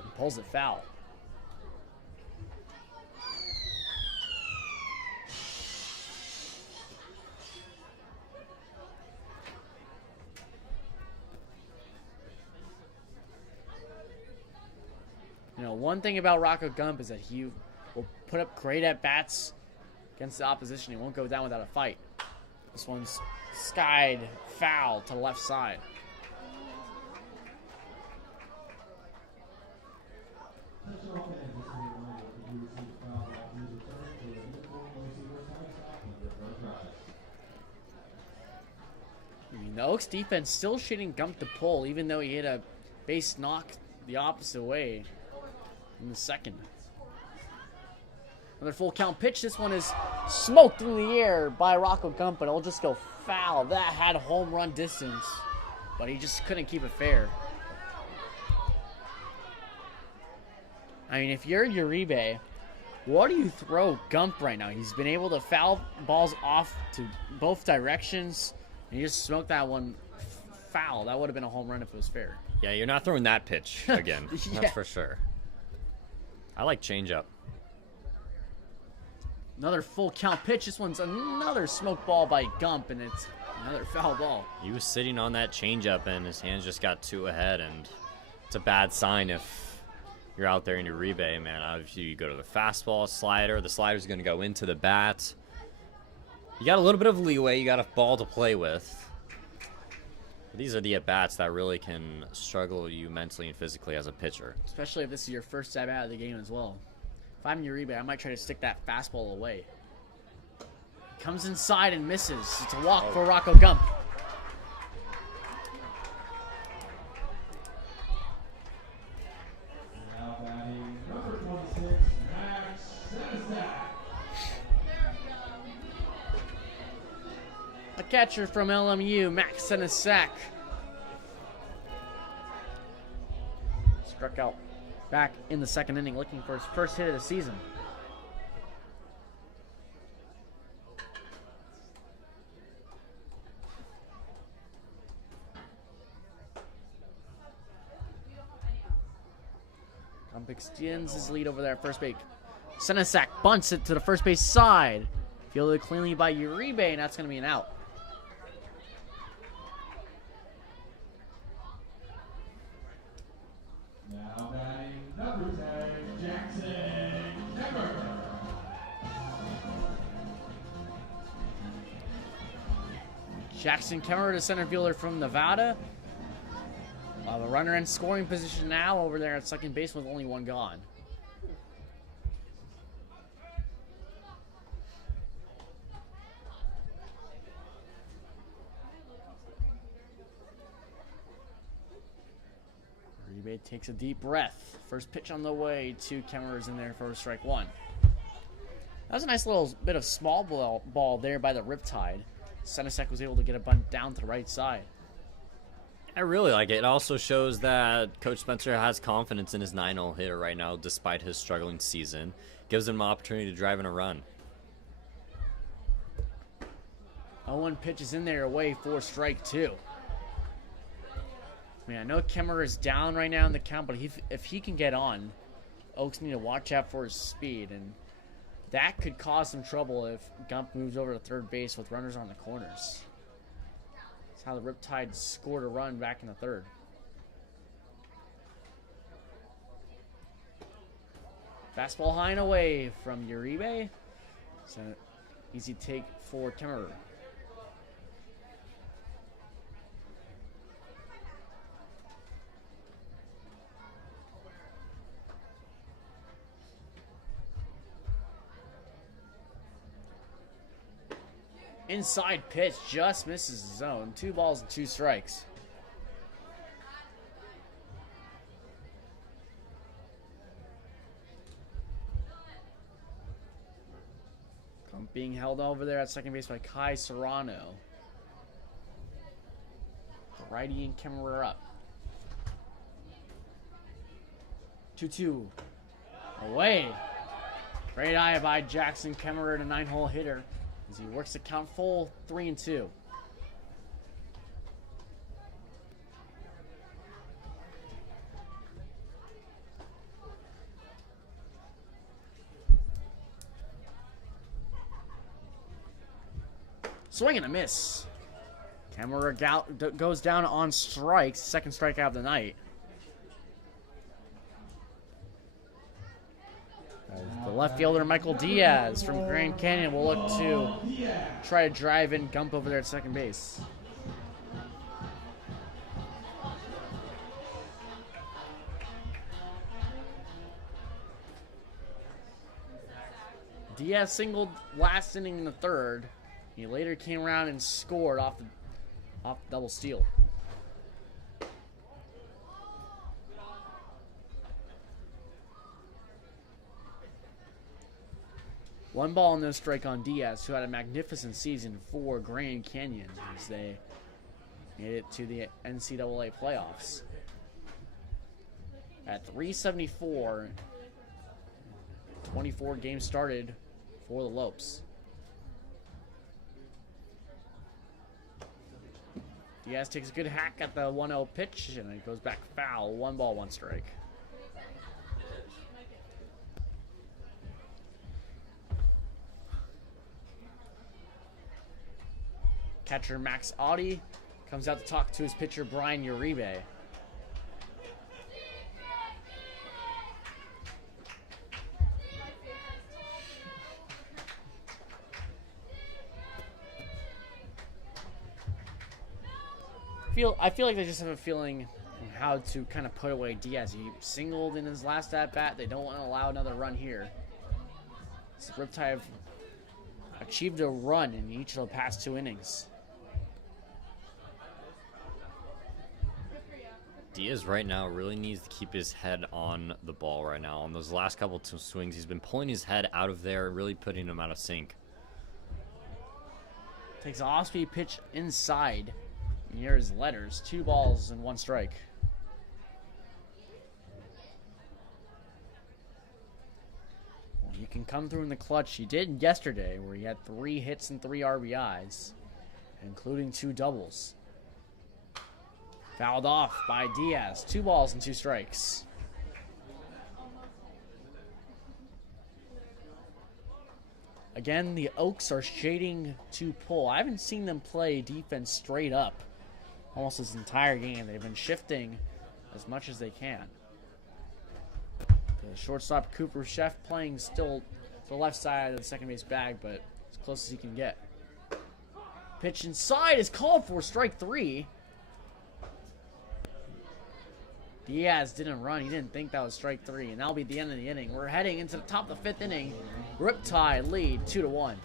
and pulls it foul. You know, one thing about Rocco Gump is that he will put up great at-bats against the opposition. He won't go down without a fight. This one's skied foul to the left side. I mean, the Oaks defense still shooting Gump to pull, even though he hit a base knock the opposite way in the 2nd. Another full count pitch. This one is smoked through the air by Rocco Gump, but it'll just go foul. That had home run distance, but he just couldn't keep it fair. I mean, if you're Uribe, what do you throw Gump right now? He's been able to foul balls off to both directions, and he just smoked that one foul. That would have been a home run if it was fair. Yeah, you're not throwing that pitch again. Yeah. That's for sure. I like changeup. Another full count pitch. This one's another smoke ball by Gump, and it's another foul ball. He was sitting on that changeup, and his hands just got too ahead, and it's a bad sign if you're out there in your Uribe, man. Obviously, you go to the fastball, slider. The slider's going to go into the bat. You got a little bit of leeway. You got a ball to play with. But these are the at-bats that really can struggle you mentally and physically as a pitcher. Especially if this is your first at-bat of the game as well. If I'm Uribe, I might try to stick that fastball away. Comes inside and misses. It's a walk for Rocco Gump. Now batting number 26, Max A catcher from LMU, Max Senesek. Struck out back in the second inning looking for his first hit of the season. Gump extends his lead over there at first base. Senesek bunts it to the first base side. Fielded cleanly by Uribe, and that's going to be an out. Now batting number 10, Jackson Kemmerer. Jackson Kemmerer, the center fielder from Nevada. The runner in scoring position now over there at second base with only one gone. Uribe takes a deep breath. First pitch on the way. Two Kemmerers in there for strike one. That was a nice little bit of small ball there by the Riptide. Senesek was able to get a bunt down to the right side. I really like it. It also shows that Coach Spencer has confidence in his 9-hole hitter right now, despite his struggling season. Gives him an opportunity to drive in a run. 0-1 pitch is in there away for strike two. I mean, I know Kemmerer is down right now in the count, but if he can get on, Oaks need to watch out for his speed, and that could cause some trouble if Gump moves over to third base with runners on the corners. That's how the Riptide scored a run back in the third. Fastball high and away from Uribe. It's an easy take for Kemmerer. Inside pitch just misses the zone. 2 balls and 2 strikes. Being held over there at second base by Kai Serrano. Righty and Kemmerer up. 2-2. Away. Great eye by Jackson Kemmerer, the 9-hole hitter, as he works the count full 3-2. Swing and a miss. Kemmerer goes down on strikes, second strikeout of the night. The left fielder, Michael Diaz from Grand Canyon, will look to try to drive in Gump over there at second base. Diaz singled last inning in the third. He later came around and scored off the double steal. One ball and no strike on Diaz, who had a magnificent season for Grand Canyon as they made it to the NCAA playoffs. At 374, 24 games started for the Lopes. Diaz takes a good hack at the 1-0 pitch, and it goes back foul. 1 ball, 1 strike. Catcher Max Audi comes out to talk to his pitcher Brian Uribe. I feel like they just have a feeling how to kind of put away Diaz. He singled in his last at-bat. They don't want to allow another run here. So Riptide have achieved a run in each of the past 2 innings. Diaz right now really needs to keep his head on the ball right now. On those last couple of swings, he's been pulling his head out of there, really putting him out of sync. Takes an off-speed pitch inside. And here's letters. 2 balls and 1 strike. Well, he can come through in the clutch. He did yesterday, where he had 3 hits and 3 RBIs, including 2 doubles. Fouled off by Diaz. 2 balls and 2 strikes. Again, the Oaks are shading to pull. I haven't seen them play defense straight up almost this entire game. They've been shifting as much as they can. The shortstop Cooper Chef playing still to the left side of the second base bag, but as close as he can get. Pitch inside is called for strike 3. Diaz didn't run. He didn't think that was strike 3, and that'll be the end of the inning. We're heading into the top of the 5th inning. Riptide lead 2-1.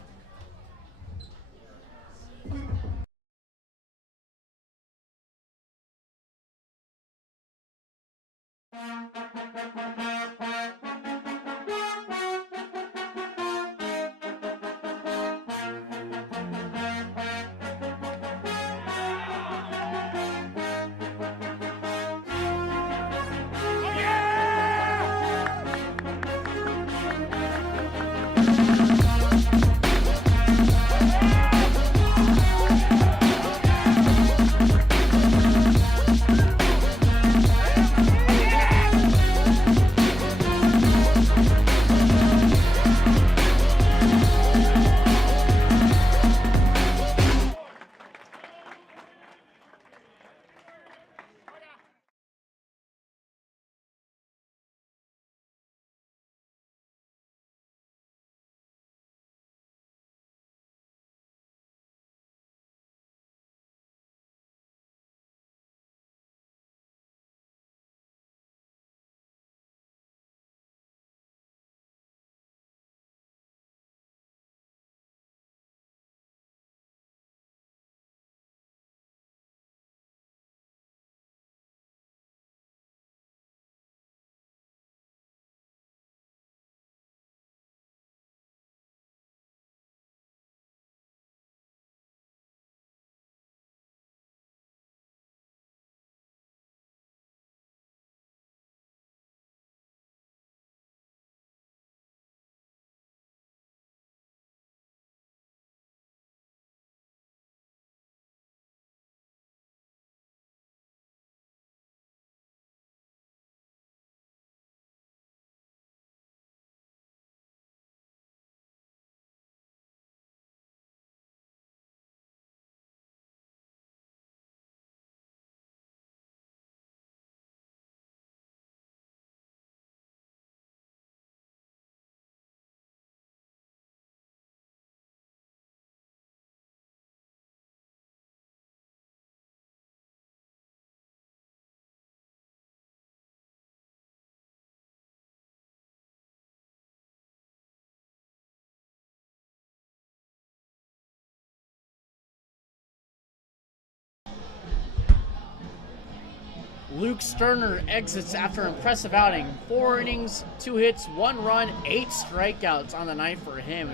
Luke Sterner exits after an impressive outing. 4 innings, 2 hits, 1 run, 8 strikeouts on the night for him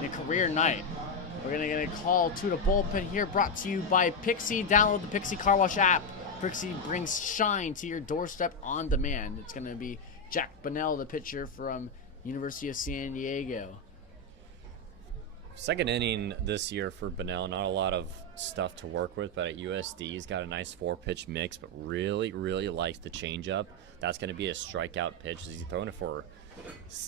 in a career night. We're going to get a call to the bullpen here, brought to you by Pixie. Download the Pixie Car Wash app. Pixie brings shine to your doorstep on demand. It's going to be Jack Bunnell, the pitcher from University of San Diego. Second inning this year for Bunnell. Not a lot of stuff to work with, but at USD he's got a nice 4-pitch mix, but really likes the changeup. That's going to be a strikeout pitch. He's throwing it for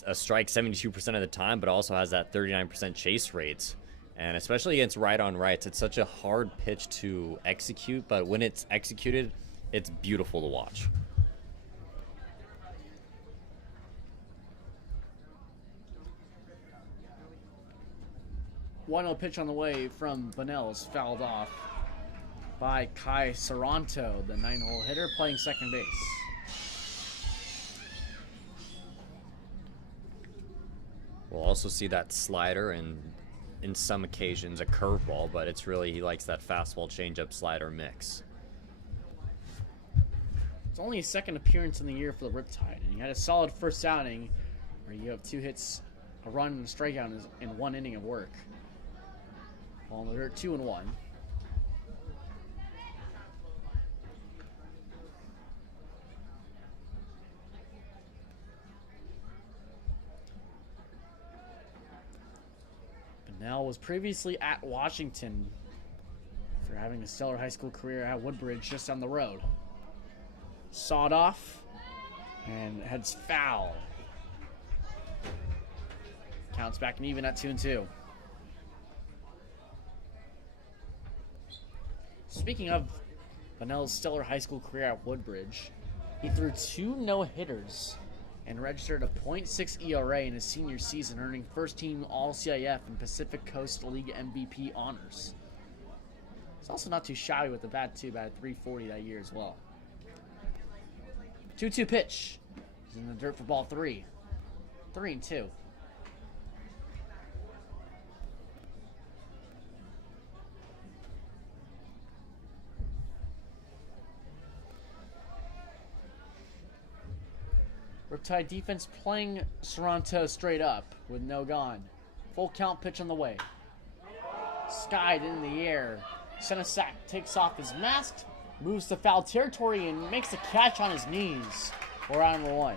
a strike 72% of the time, but also has that 39% chase rate. And especially against right-on-rights, it's such a hard pitch to execute, but when it's executed, it's beautiful to watch. 1-0 pitch on the way from Bunnell's fouled off by Kai Saranto, the 9-hole hitter playing second base. We'll also see that slider and in some occasions a curveball, but it's really, he likes that fastball changeup slider mix. It's only his second appearance in the year for the Riptide, and he had a solid first outing where you have 2 hits, a run, and a strikeout in 1 inning of work. Ball in the dirt, 2-1. Bunnell was previously at Washington for having a stellar high school career at Woodbridge just down the road. Sawed off and heads foul. Counts back and even at 2-2. Speaking of Bunnell's stellar high school career at Woodbridge, he threw 2 no-hitters and registered a .6 ERA in his senior season, earning first-team All-CIF and Pacific Coast League MVP honors. He's also not too shabby with the bat, too, batted .340 that year as well. 2-2 pitch. He's in the dirt for ball 3. 3-2. Riptide defense playing Sorrento straight up with no gone. Full count pitch on the way. Skied in the air. Senesac takes off his mask, moves to foul territory, and makes the catch on his knees. We're out number 1.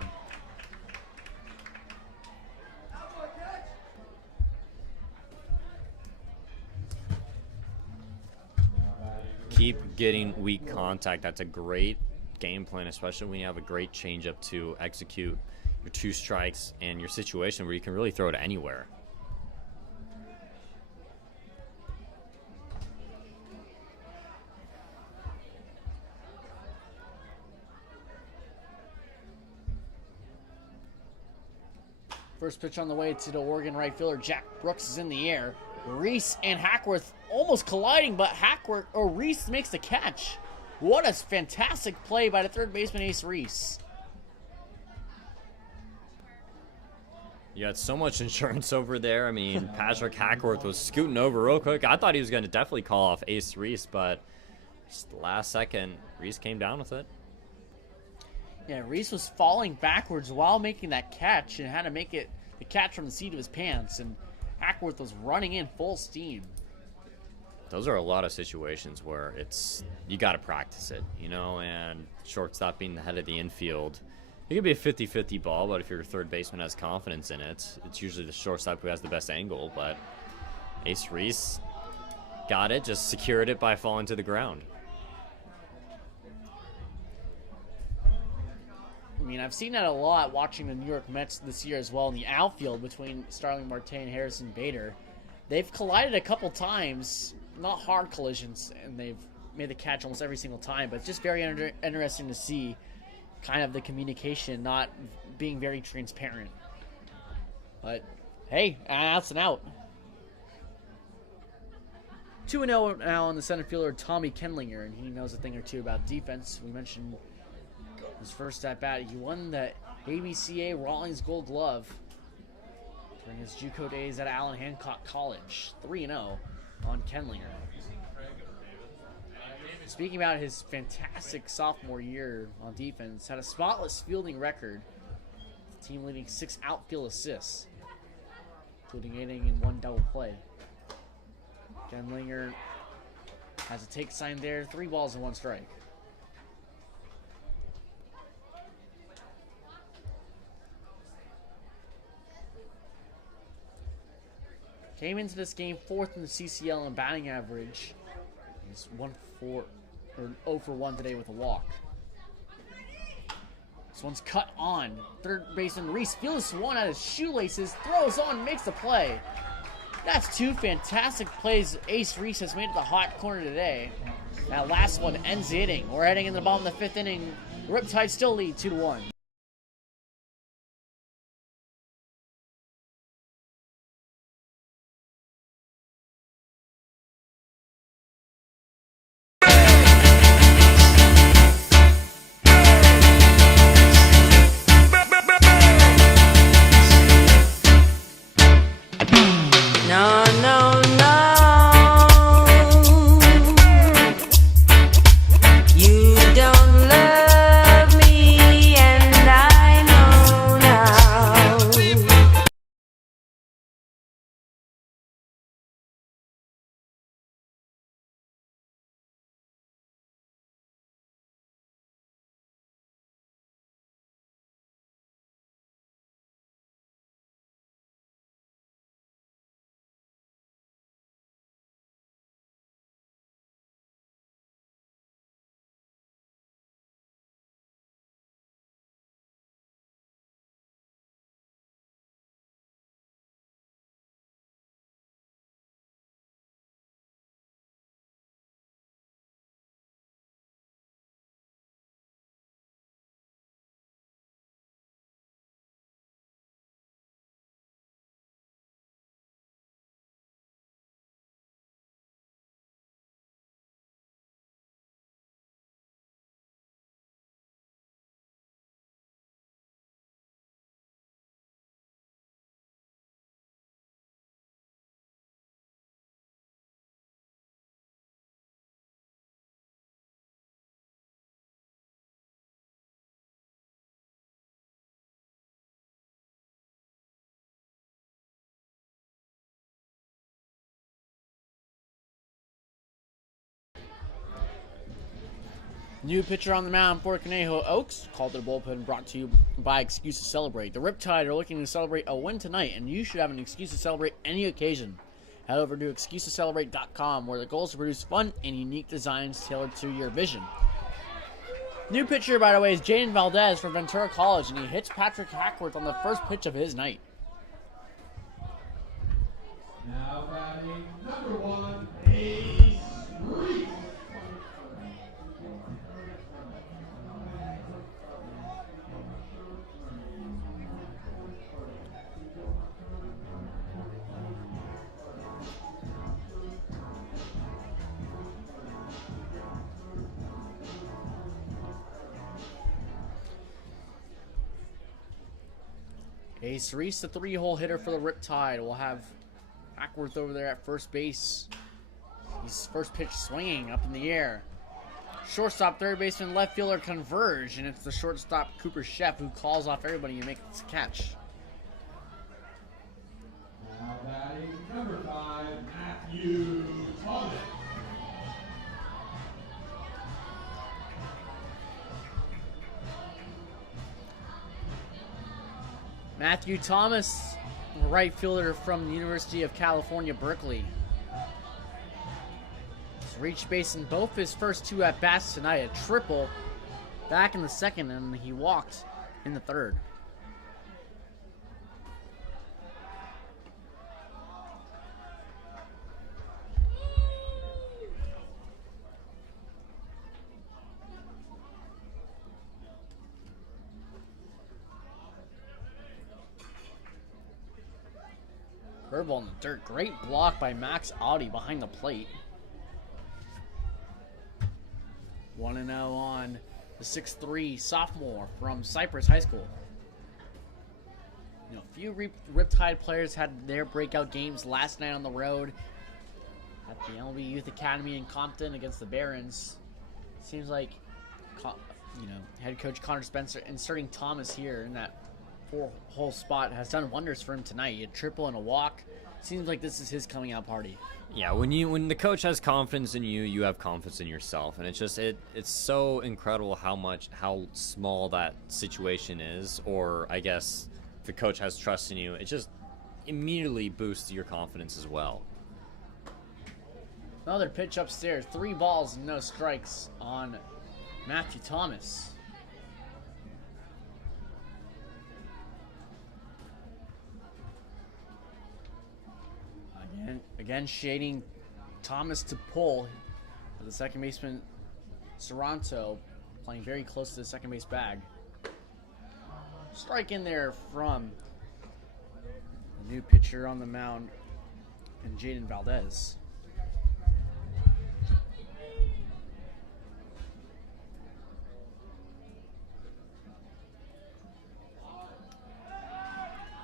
Keep getting weak contact. That's a great game plan, especially when you have a great changeup to execute your 2 strikes and your situation where you can really throw it anywhere. First pitch on the way to the Oregon right fielder. Jack Brooks is in the air. Reese and Hackworth almost colliding, but Reese makes the catch. What a fantastic play by the third baseman, Ace Reese. You had so much insurance over there. I mean, Patrick Hackworth was scooting over real quick. I thought he was going to definitely call off Ace Reese, but just the last second, Reese came down with it. Yeah, Reese was falling backwards while making that catch and had to make it the catch from the seat of his pants, and Hackworth was running in full steam. Those are a lot of situations where you got to practice it, you know, and shortstop being the head of the infield. It could be a 50-50 ball, but if your third baseman has confidence in it, it's usually the shortstop who has the best angle. But Ace Reese got it, just secured it by falling to the ground. I mean, I've seen that a lot watching the New York Mets this year as well in the outfield between Starling Marte and Harrison Bader. They've collided a couple times, not hard collisions, and they've made the catch almost every single time, but just very interesting to see kind of the communication not being very transparent. But, hey, that's an out. 2-0 now on the center fielder, Tommy Kendlinger, and he knows a thing or two about defense. We mentioned his first at-bat. He won the ABCA Rawlings Gold Glove during his JUCO days at Allen Hancock College. 3-0 on Kendlinger. Speaking about his fantastic sophomore year on defense, had a spotless fielding record, the team leading 6 outfield assists, including inning and 1 double play. Kendlinger has a take sign there, 3 balls and 1 strike. Came into this game 4th in the CCL in batting average. He's 0 for 1 today with a walk. This one's cut on. Third baseman Reese feels one at his shoelaces, throws on, makes the play. That's 2 fantastic plays Ace Reese has made at the hot corner today. That last one ends the inning. We're heading in the bottom of the 5th inning. Riptide still lead 2-1. No, no, no. You don't love me, and New pitcher on the mound for Conejo Oaks. Called to the bullpen, brought to you by Excuse to Celebrate. The Riptide are looking to celebrate a win tonight, and you should have an excuse to celebrate any occasion. Head over to excusetocelebrate.com, where the goal is to produce fun and unique designs tailored to your vision. New pitcher, by the way, is Jaden Valdez from Ventura College, and he hits Patrick Hackworth on the first pitch of his night. Now batting number 1, Ace Reese. Ace Reese, the 3-hole hitter for the Riptide, will have Hackworth over there at first base. His first pitch swinging up in the air. Shortstop, third baseman, left fielder converge, and it's the shortstop Cooper Chef who calls off everybody and makes the catch. Now batting number 5, Matthew Thomas. Matthew Thomas, right fielder from the University of California, Berkeley. He's reached base in both his first 2 at-bats tonight. A triple back in the second, and he walked in the third. Curveball in the dirt. Great block by Max Audi behind the plate. 1-0 on the 6'3" sophomore from Cypress High School. You know, a few Riptide players had their breakout games last night on the road at the MLB Youth Academy in Compton against the Barons. Seems like, head coach Connor Spencer inserting Thomas here in that 4-hole spot has done wonders for him tonight. He had a triple and a walk. Seems like this is his coming out party. Yeah, when the coach has confidence in you, you have confidence in yourself, and it's so incredible how small that situation is, or I guess if the coach has trust in you, it just immediately boosts your confidence as well. Another pitch upstairs. 3 balls, no strikes on Matthew Thomas. Again, shading Thomas to pull. The second baseman, Sorrento, playing very close to the second base bag. Strike in there from the new pitcher on the mound, and Jaden Valdez.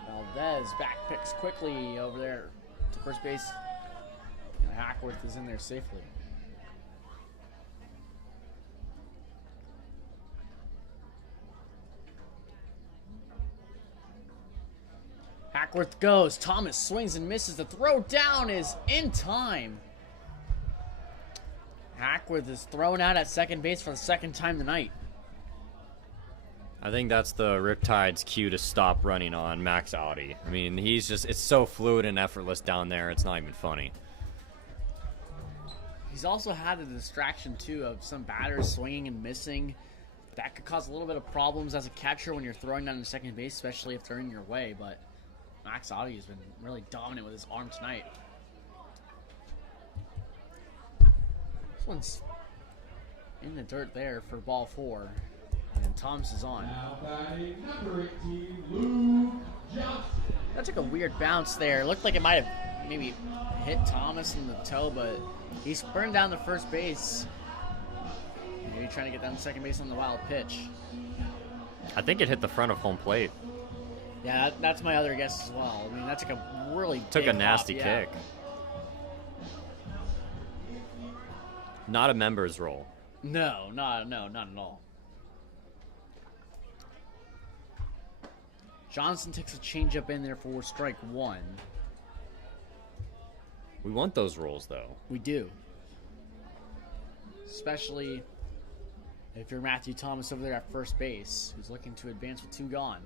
Valdez back picks quickly over there to first base. And Hackworth is in there safely. Hackworth goes. Thomas swings and misses. The throw down is in time. Hackworth is thrown out at second base for the second time tonight. I think that's the Riptide's cue to stop running on Max Audi. I mean, it's so fluid and effortless down there, it's not even funny. He's also had a distraction, too, of some batters swinging and missing. That could cause a little bit of problems as a catcher when you're throwing down to second base, especially if they're in your way, but Max Audi has been really dominant with his arm tonight. This one's in the dirt there for ball 4. And Thomas is on. Now batting number 18, Luke Johnson. That took a weird bounce there. It looked like it might have maybe hit Thomas in the toe, but he spurned down to first base. Maybe trying to get down to second base on the wild pitch. I think it hit the front of home plate. Yeah, that's my other guess as well. I mean, that took a really Took big a nasty hop, yeah. kick. Not a member's roll. No, not at all. Johnson takes a changeup in there for strike 1. We want those rolls, though. We do. Especially if you're Matthew Thomas over there at first base, who's looking to advance with 2 gone.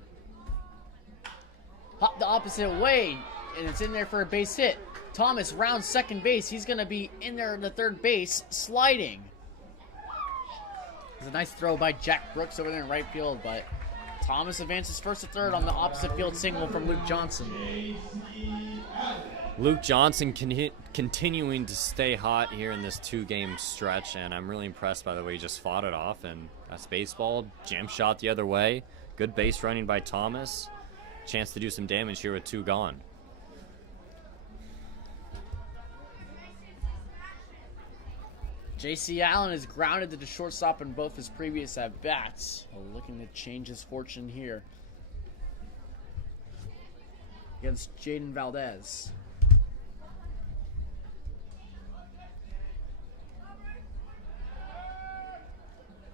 Hop the opposite way, and it's in there for a base hit. Thomas rounds second base. He's going to be in there in the third base, sliding. It's a nice throw by Jack Brooks over there in right field, but Thomas advances first to third on the opposite field single from Luke Johnson. Luke Johnson continuing to stay hot here in this 2-game stretch, and I'm really impressed by the way he just fought it off. And that's baseball. Jam shot the other way. Good base running by Thomas. Chance to do some damage here with 2 gone. J.C. Allen is grounded to the shortstop in both his previous at-bats. Looking to change his fortune here against Jaden Valdez.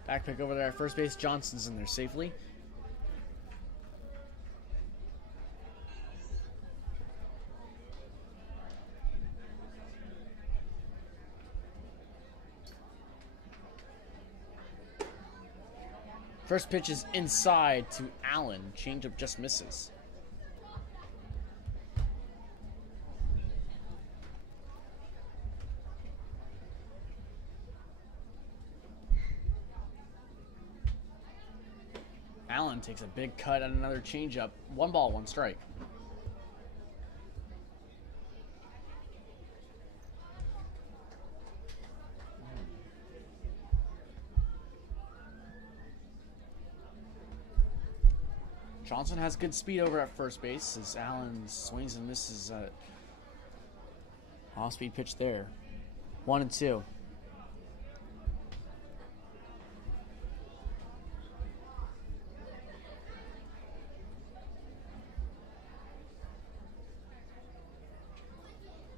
Back pick over there at first base. Johnson's in there safely. First pitch is inside to Allen. Changeup just misses. Allen takes a big cut on another changeup. 1 ball, 1 strike. Johnson has good speed over at first base as Allen swings and misses a off-speed pitch there. 1-2.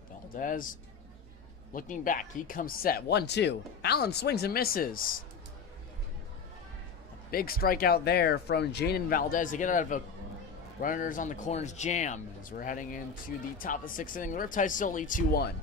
Valdez looking back. He comes set. 1-2. Allen swings and misses. Big strikeout there from Jaden Valdez to get out of a runners on the corners jam as we're heading into the top of the 6th inning. Riptide still lead 2-1.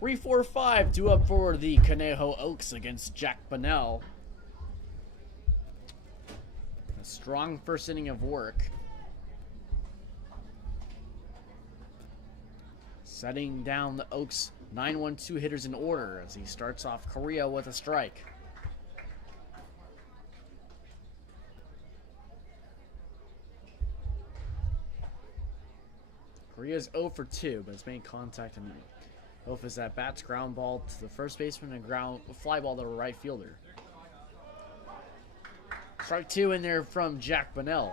Three, 4, 5, 2 up for the Conejo Oaks against Jack Bunnell. A strong first inning of work. Setting down the Oaks 9-1-2 hitters in order as he starts off Correa with a strike. Correa's 0 for 2, but it's made contact and both his at bats, ground ball to the first baseman and fly ball to the right fielder. Strike 2 in there from Jack Bunnell.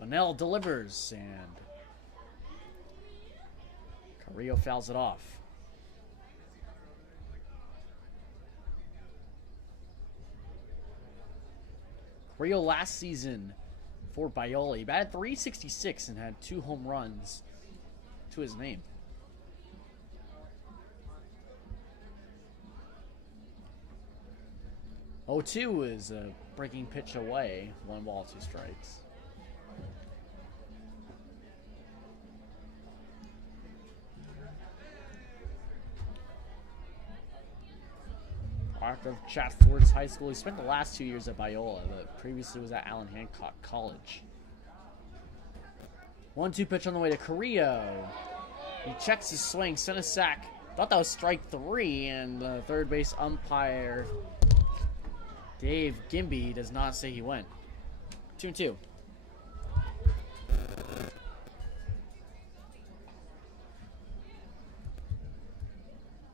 Bunnell delivers, and Carrillo fouls it off. Carrillo last season for Biola, he batted .366 and had 2 home runs to his name. Oh-2 is a breaking pitch away. 1 ball, 2 strikes. Product of Chatsworth High School. He spent the last 2 years at Biola, but previously was at Allen Hancock College. 1-2 pitch on the way to Carrillo. He checks his swing, sent a sack. Thought that was strike 3, and the third base umpire, Dave Gimby, does not say he went. 2-2.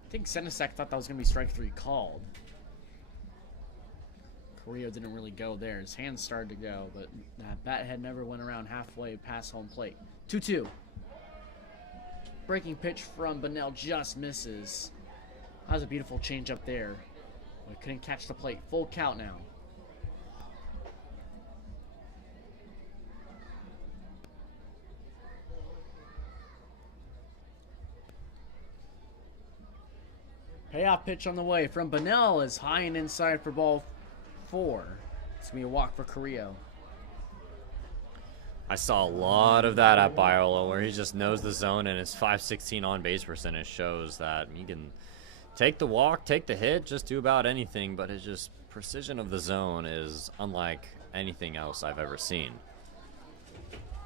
I think Senesac thought that was going to be strike 3 called. Carrillo didn't really go there. His hands started to go, but that bat head never went around halfway past home plate. 2-2. Breaking pitch from Bunnell just misses. That was a beautiful change up there. But couldn't catch the plate. Full count now. Payoff pitch on the way from Bunnell is high and inside for ball 4. It's going to be a walk for Carrillo. I saw a lot of that at Biola where he just knows the zone, and his .516 on base percentage shows that he can take the walk, take the hit, just do about anything, but his just precision of the zone is unlike anything else I've ever seen.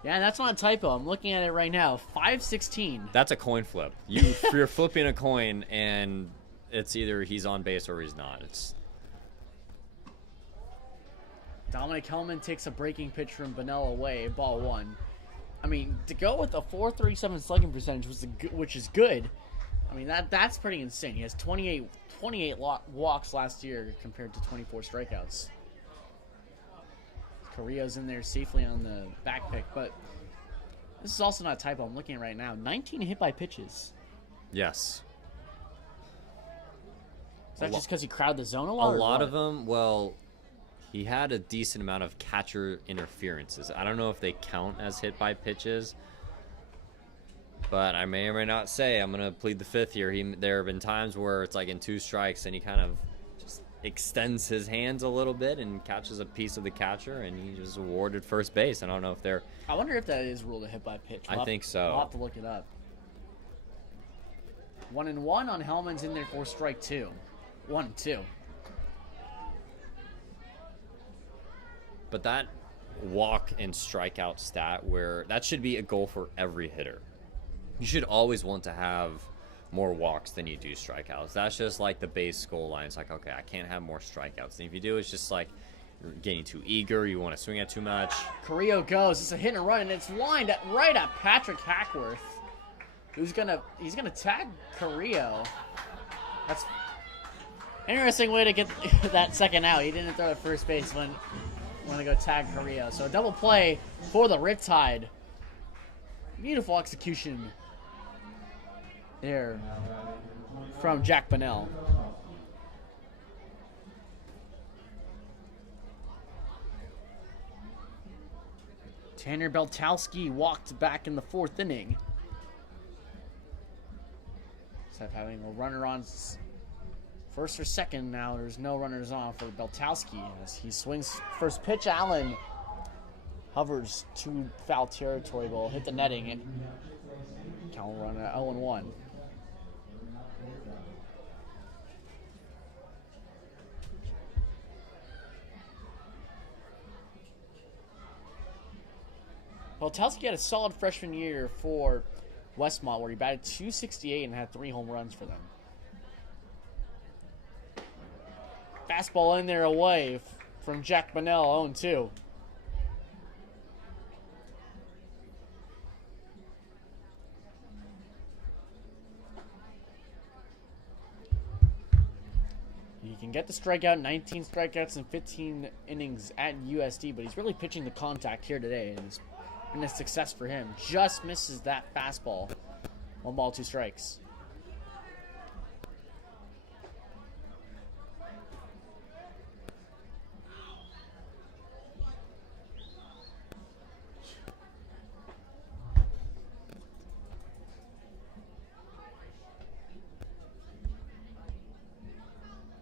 Yeah, that's not a typo. I'm looking at it right now. .516. That's a coin flip. You're flipping a coin, and it's either he's on base or he's not. It's Dominic Hellman takes a breaking pitch from Bunnell away, ball 1. I mean, to go with a .437 slugging percentage, which is good. I mean, that's pretty insane. He has 28 walks last year compared to 24 strikeouts. Carrillo's in there safely on the back pick, but this is also not a typo. I'm looking at it right now. 19 hit by pitches. yes. Is that just because he crowded the zone a lot? A lot of them, well, he had a decent amount of catcher interferences. I don't know if they count as hit by pitches, but I may or may not say, I'm going to plead the fifth here. There have been times where it's like in 2 strikes and he kind of just extends his hands a little bit and catches a piece of the catcher, and he just awarded first base. I don't know if they're... I wonder if that is ruled a hit by pitch. I think so. We'll have to look it up. 1-1 on Hellman's in there for strike 2. 1-2. But that walk and strikeout stat, where that should be a goal for every hitter. You should always want to have more walks than you do strikeouts. That's just like the base goal line. It's like, okay, I can't have more strikeouts. And if you do, it's just like you're getting too eager. You want to swing at too much. Carrillo goes. It's a hit and run, and it's lined right at Patrick Hackworth. He's gonna tag Carrillo. That's interesting way to get that second out. He didn't throw at first base when to go tag Carrillo. So a double play for the Riptide. Beautiful execution there from Jack Bunnell. Tanner Beltowski walked back in the 4th inning. Instead of having a runner on First or second now. There's no runners on for Beltowski as he swings first pitch. Allen hovers to foul territory. Will hit the netting. Count will run at 0-1. Beltowski had a solid freshman year for Westmont where he batted .268 and had 3 home runs for them. Fastball in there away from Jack Bunnell, 0-2. He can get the strikeout, 19 strikeouts in 15 innings at USD, but he's really pitching the contact here today, and it's been a success for him. Just misses that fastball. 1 ball, 2 strikes.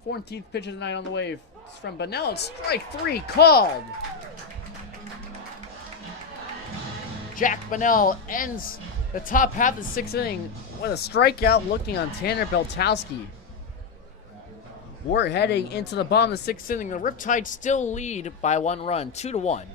Fourteenth pitch of the night on the way. It's from Bunnell. It's strike 3 called. Jack Bunnell ends the top half of the 6th inning with a strikeout looking on Tanner Beltowski. We're heading into the bottom of the 6th inning. The Riptide still lead by 1 run, 2-1.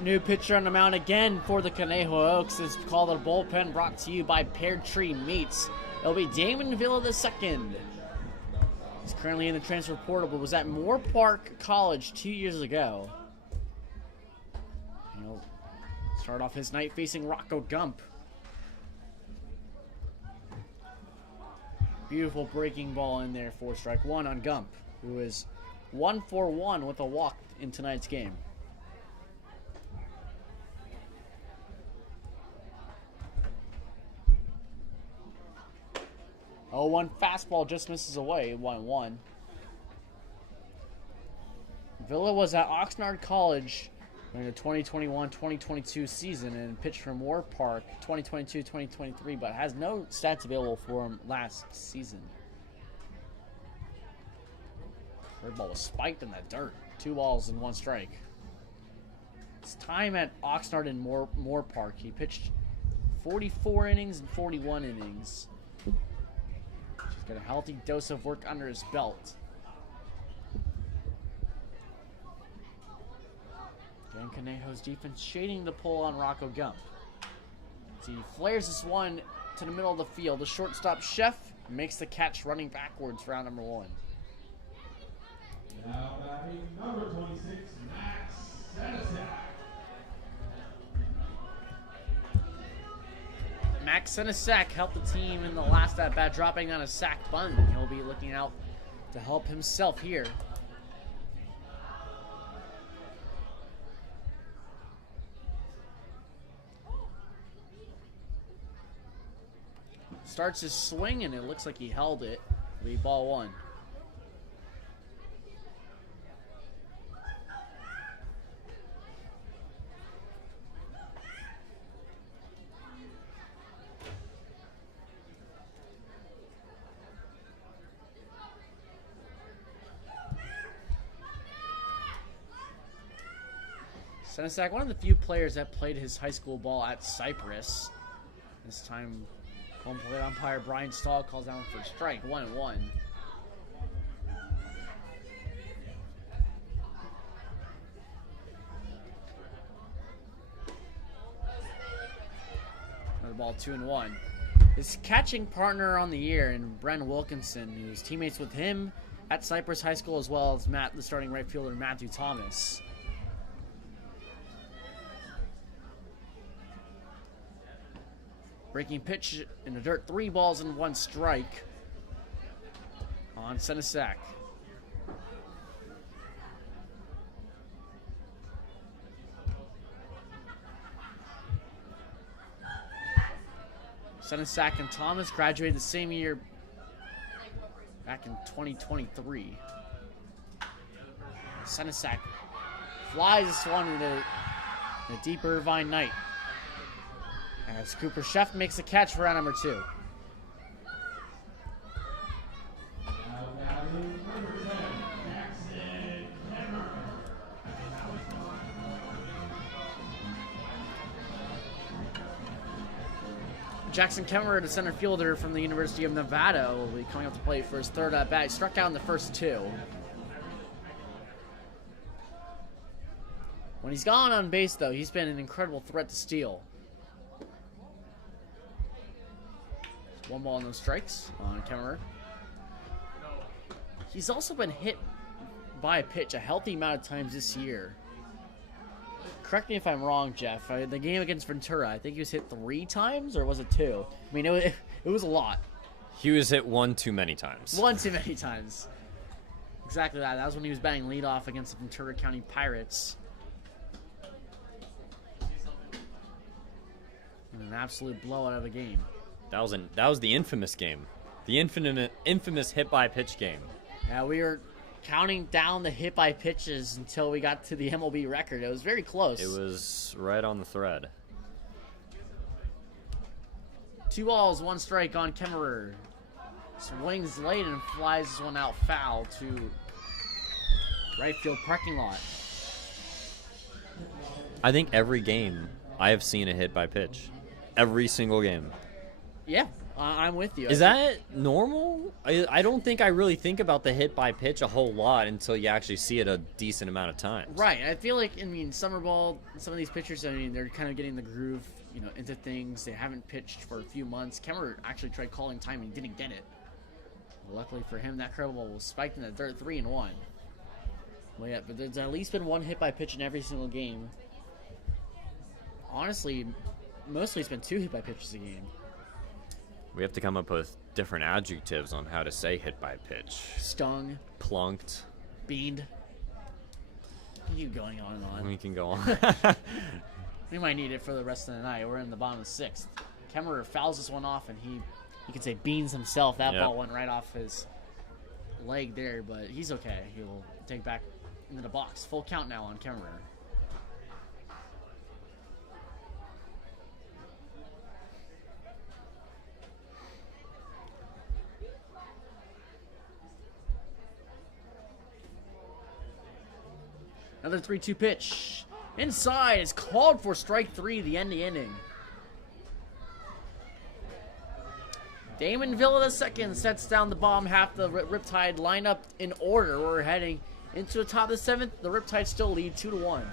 New pitcher on the mound again for the Conejo Oaks is called a bullpen, brought to you by Pear Tree Meats. It'll be Damon Villa II. He's currently in the transfer portal, but was at Moore Park College 2 years ago. He'll start off his night facing Rocco Gump. Beautiful breaking ball in there for strike 1 on Gump, who is 1 for 1 with a walk in tonight's game. 0-1 fastball just misses away, 1-1. Villa was at Oxnard College during the 2021-2022 season and pitched for Moore Park 2022-2023, but has no stats available for him last season. Third ball was spiked in the dirt. 2 balls and 1 strike. His time at Oxnard and Moore Park, he pitched 44 innings and 41 innings. He's Get a healthy dose of work under his belt. Again, Conejo's defense shading the pull on Rocco Gump. As he flares this one to the middle of the field. The shortstop Chef makes the catch running backwards for round number 1. Now batting number 26, Max Senesac. Max Senesac helped the team in the last at-bat, dropping on a sac bunt. He'll be looking out to help himself here. Starts his swing, and it looks like he held it. Lead ball 1. Senesac, one of the few players that played his high school ball at Cypress. This time, home plate umpire Brian Stahl calls down for a strike, 1-1. Another ball, 2-1. His catching partner on the year, and Bren Wilkinson, who's teammates with him at Cypress High School, as well as the starting right fielder Matthew Thomas. Breaking pitch in the dirt, 3 balls and 1 strike on Senesac. Senesac and Thomas graduated the same year back in 2023. Senesac flies this one into the deep Irvine night. As Cooper Chef makes a catch for round number 2. Now batting number 10, Jackson Cameron. Jackson Kemmerer, the center fielder from the University of Nevada, will be coming up to plate for his 3rd at bat. He struck out in the first 2. When he's gone on base, though, he's been an incredible threat to steal. 1 ball, no strikes on Kemmerer. He's also been hit by a pitch a healthy amount of times this year. Correct me if I'm wrong, Jeff. The game against Ventura, I think he was hit 3 times, or was it 2? I mean, it was a lot. He was hit 1 too many times. 1 too many times. Exactly that. That was when he was batting leadoff against the Ventura County Pirates. And an absolute blowout of a game. That was the infamous game. The infamous hit by pitch game. Yeah, we were counting down the hit by pitches until we got to the MLB record. It was very close. It was right on the thread. 2 balls, 1 strike on Kemmerer. Swings late and flies this one out foul to right field parking lot. I think every game I have seen a hit by pitch. Every single game. Yeah, I'm with you. Is that normal? I don't think I really think about the hit by pitch a whole lot until you actually see it a decent amount of times. Right. I feel like, summer ball, some of these pitchers, they're kind of getting the groove, into things. They haven't pitched for a few months. Kemmerer actually tried calling time and didn't get it. Luckily for him, that curveball was spiked in the dirt, 3-1. Well, yeah, but there's at least been 1 hit by pitch in every single game. Honestly, mostly it's been 2 hit by pitches a game. We have to come up with different adjectives on how to say hit by pitch. Stung. Plunked. Beaned. Keep going on and on. We can go on. We might need it for the rest of the night. We're in the bottom of the 6th. Kemmerer fouls this one off, and he could say beans himself. That ball went right off his leg there, but he's okay. He'll take back into the box. Full count now on Kemmerer. Another 3-2 pitch. Inside is called for strike 3, the end of the inning. Damon Villa II sets down the bottom half of the Riptide lineup in order. We're heading into the top of the 7th. The Riptide still lead 2-1.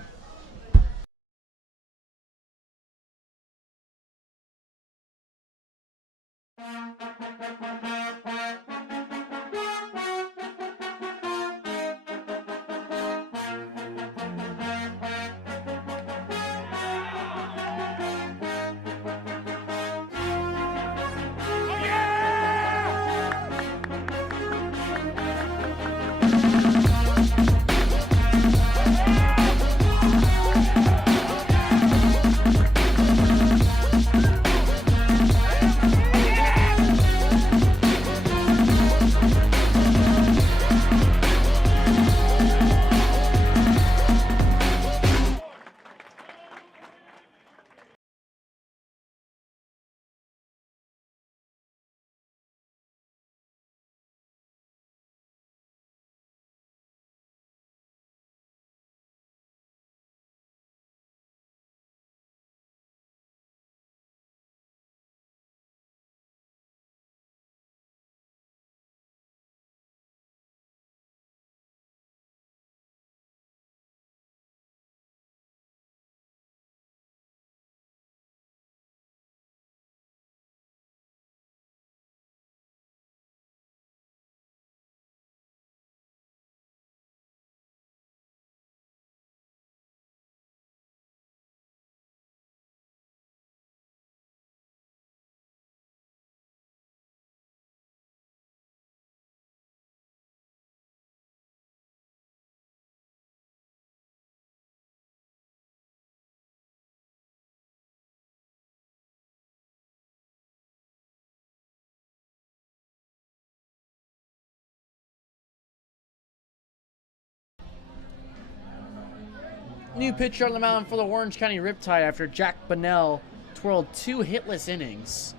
New pitcher on the mound for the Orange County Riptide after Jack Bunnell twirled 2 hitless innings.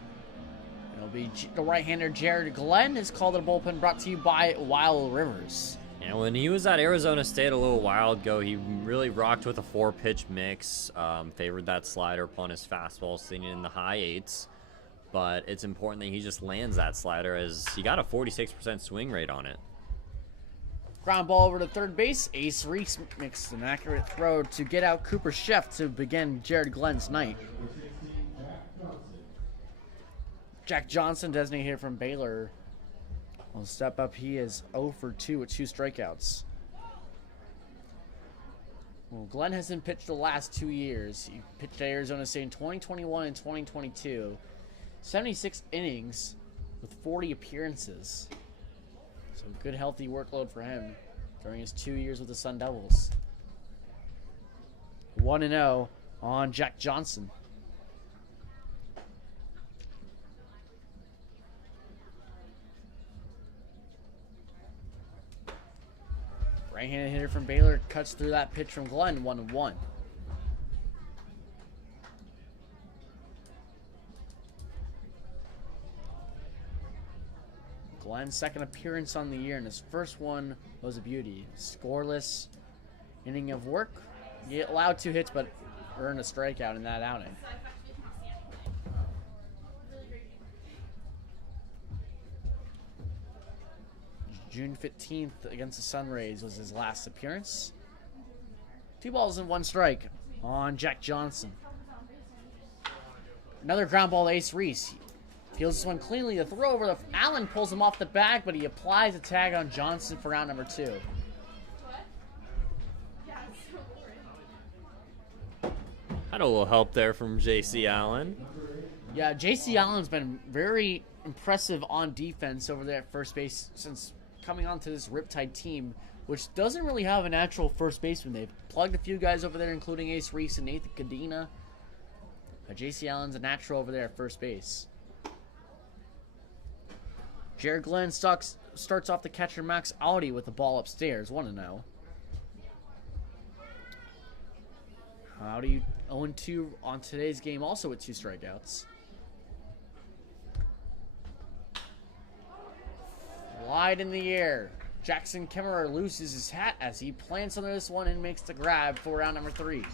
It'll be the right-hander Jared Glenn is called to the bullpen, brought to you by Wild Rivers. And when he was at Arizona State a little while ago, he really rocked with a 4-pitch mix, favored that slider upon his fastball, sitting in the high 8s. But it's important that he just lands that slider, as he got a 46% swing rate on it. Ground ball over to third base. Ace Reese makes an accurate throw to get out Cooper Sheff to begin Jared Glenn's night. Jack Johnson, designated hitter from Baylor, will step up. He is 0 for 2 with 2 strikeouts. Well, Glenn hasn't pitched the last 2 years. He pitched at Arizona State in 2021 and 2022. 76 innings with 40 appearances. So good, healthy workload for him during his 2 years with the Sun Devils. 1-0 on Jack Johnson. Right-handed hitter from Baylor cuts through that pitch from Glenn, 1-1. Glenn's second appearance on the year, and his first one was a beauty. Scoreless inning of work. He allowed 2 hits, but earned a strikeout in that outing. June 15th against the Sun Rays was his last appearance. 2 balls and 1 strike on Jack Johnson. Another ground ball to Ace Reese. Fields this one cleanly. The throw over. Allen pulls him off the bag, but he applies a tag on Johnson for round number 2. Had a little help there from J.C. Allen. Yeah, J.C. Allen's been very impressive on defense over there at first base since coming onto this Riptide team, which doesn't really have a natural first baseman. They've plugged a few guys over there, including Ace Reese and Nathan Cadena. J.C. Allen's a natural over there at first base. Jared Glenn starts off the catcher Max Audi with the ball upstairs, 1-0. Audi 0-2 on today's game, also with 2 strikeouts. Wide in the air. Jackson Kemmerer loses his hat as he plants under this one and makes the grab for round number 3.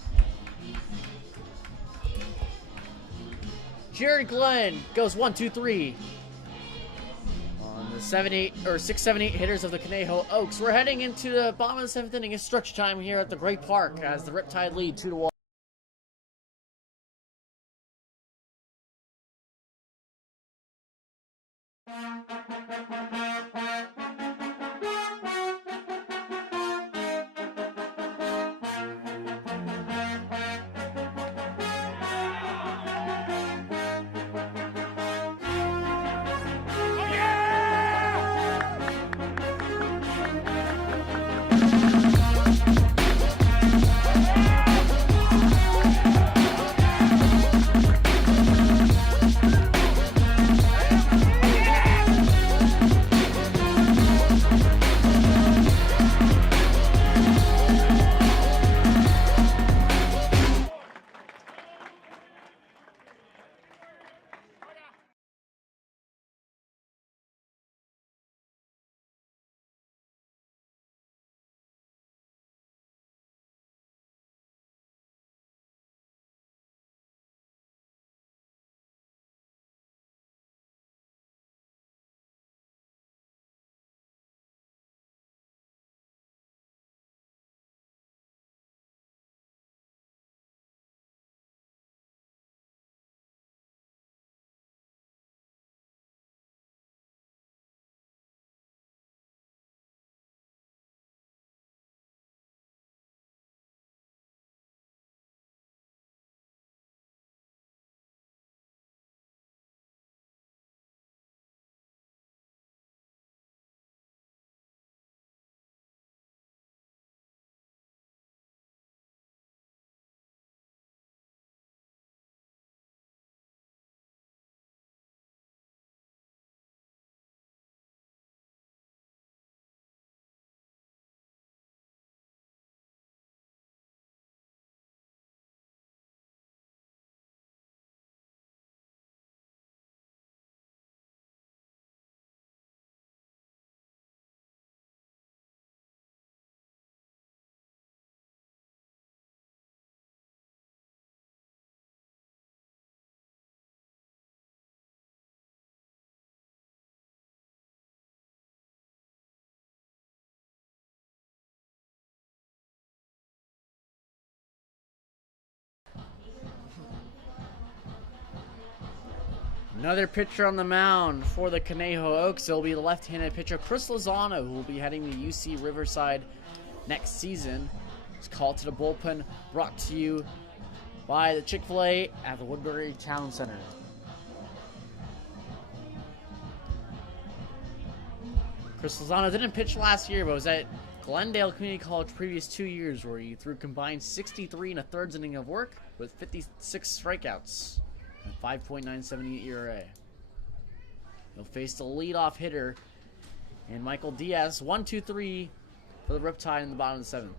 Jared Glenn goes 1-2-3. 6, 7, 8 hitters of the Conejo Oaks. We're heading into the bottom of the 7th inning. It's stretch time here at the Great Park as the Riptide lead 2-1. Another pitcher on the mound for the Conejo Oaks. It'll be the left-handed pitcher Chris Lozano, who will be heading to UC Riverside next season. It's called to the bullpen, brought to you by the Chick-fil-A at the Woodbury Town Center. Chris Lozano didn't pitch last year, but was at Glendale Community College previous 2 years, where he threw combined 63 and a third inning of work with 56 strikeouts. 5.978 ERA. He'll face the leadoff hitter and Michael Diaz. 1-2-3 for the Riptide in the bottom of the 7th.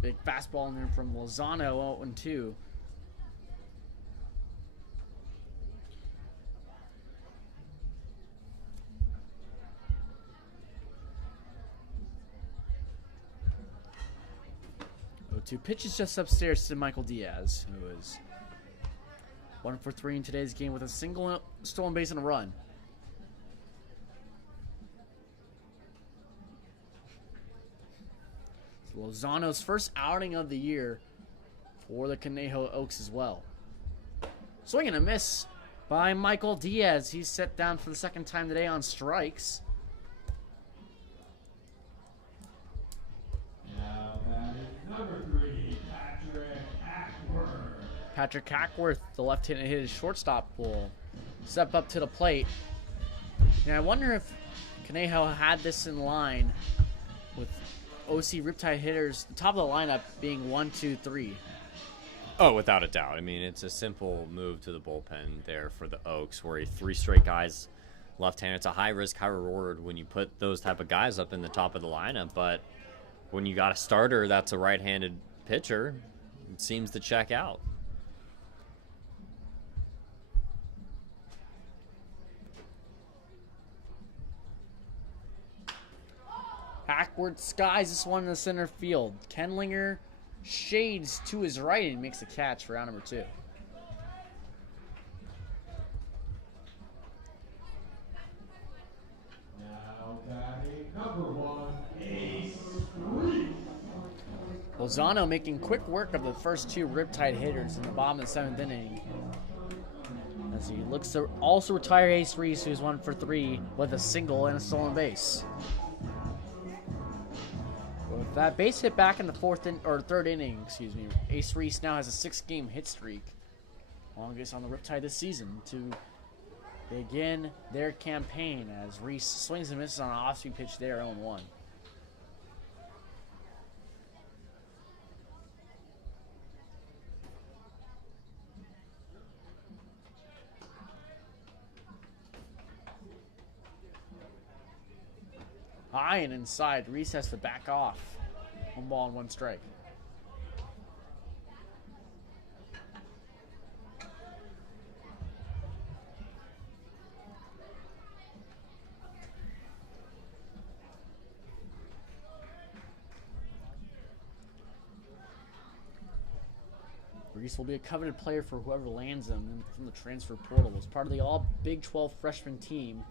Big fastball in there from Lozano, 0-2. Pitches just upstairs to Michael Diaz, who is 1 for 3 in today's game with a single stolen base and a run. Lozano's first outing of the year for the Conejo Oaks as well. Swing and a miss by Michael Diaz. He's set down for the second time today on strikes. Now that is number 3, Patrick Hackworth. Patrick Hackworth, the left-handed hitter shortstop, will step up to the plate. And I wonder if Conejo had this in line with OC Riptide hitters, the top of the lineup being 1, 2, 3. Oh, without a doubt. I mean, it's a simple move to the bullpen there for the Oaks, where 3 straight guys left-handed. It's a high-risk, high-reward when you put those type of guys up in the top of the lineup. But when you got a starter that's a right-handed pitcher, it seems to check out. upward skies this one in the center field. Kenlinger shades to his right and makes the catch for out number 2. Now batting number 1, Ace Reese. Lozano making quick work of the first 2 Riptide hitters in the bottom of the 7th inning. As he looks to also retire Ace Reese, who's 1 for 3 with a single and a stolen base. With that base hit back in the 3rd inning, Ace Reese now has a 6-game hit streak, longest on the Riptide this season, to begin their campaign as Reese swings and misses on an off-speed pitch there, 0-1. High and inside. Reese has to back off. 1 ball and 1 strike. Reese will be a coveted player for whoever lands him from the transfer portal. As part of the all Big 12 freshman team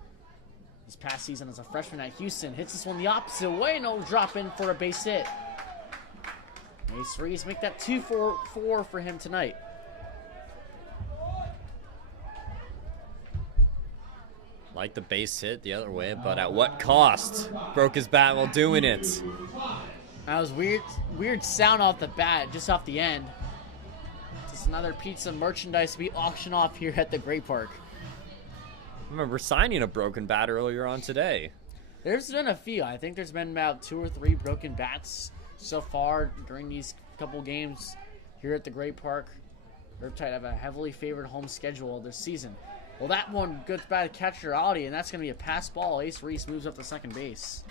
this past season as a freshman at Houston. Hits this one the opposite way, and it'll drop in for a base hit. Ace Reese make that 2-4 for him tonight. Like the base hit the other way, but at what cost? Broke his bat while doing it. That was weird sound off the bat, just off the end. Just another piece of merchandise to be auctioned off here at the Great Park. I remember signing a broken bat earlier on today. There's been a few. I think there's been about 2 or 3 broken bats so far during these couple games here at the Great Park. Riptide have a heavily favored home schedule this season. Well, that one goes by to catcherality, and that's going to be a pass ball. Ace Reese moves up to second base.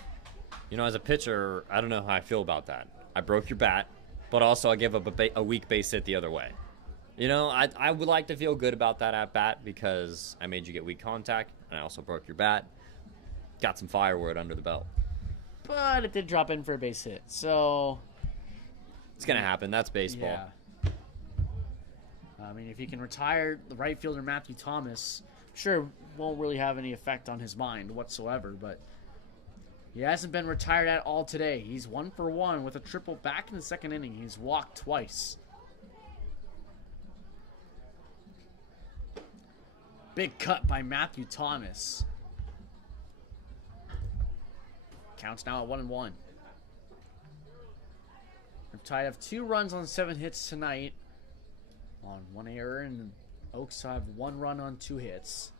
You know, as a pitcher, I don't know how I feel about that. I broke your bat, but also I gave up a weak base hit the other way. You know, I would like to feel good about that at bat because I made you get weak contact, and I also broke your bat. Got some firewood under the belt. But it did drop in for a base hit, so It's going to happen. That's baseball. yeah. I mean, if you can retire the right fielder Matthew Thomas, sure, won't really have any effect on his mind whatsoever, but he hasn't been retired at all today. He's 1 for 1 with a triple back in the 2nd inning. He's walked twice. Big cut by Matthew Thomas. Counts now at 1-1. Riptide have 2 runs on 7 hits tonight on 1 error, and Oaks have 1 run on 2 hits.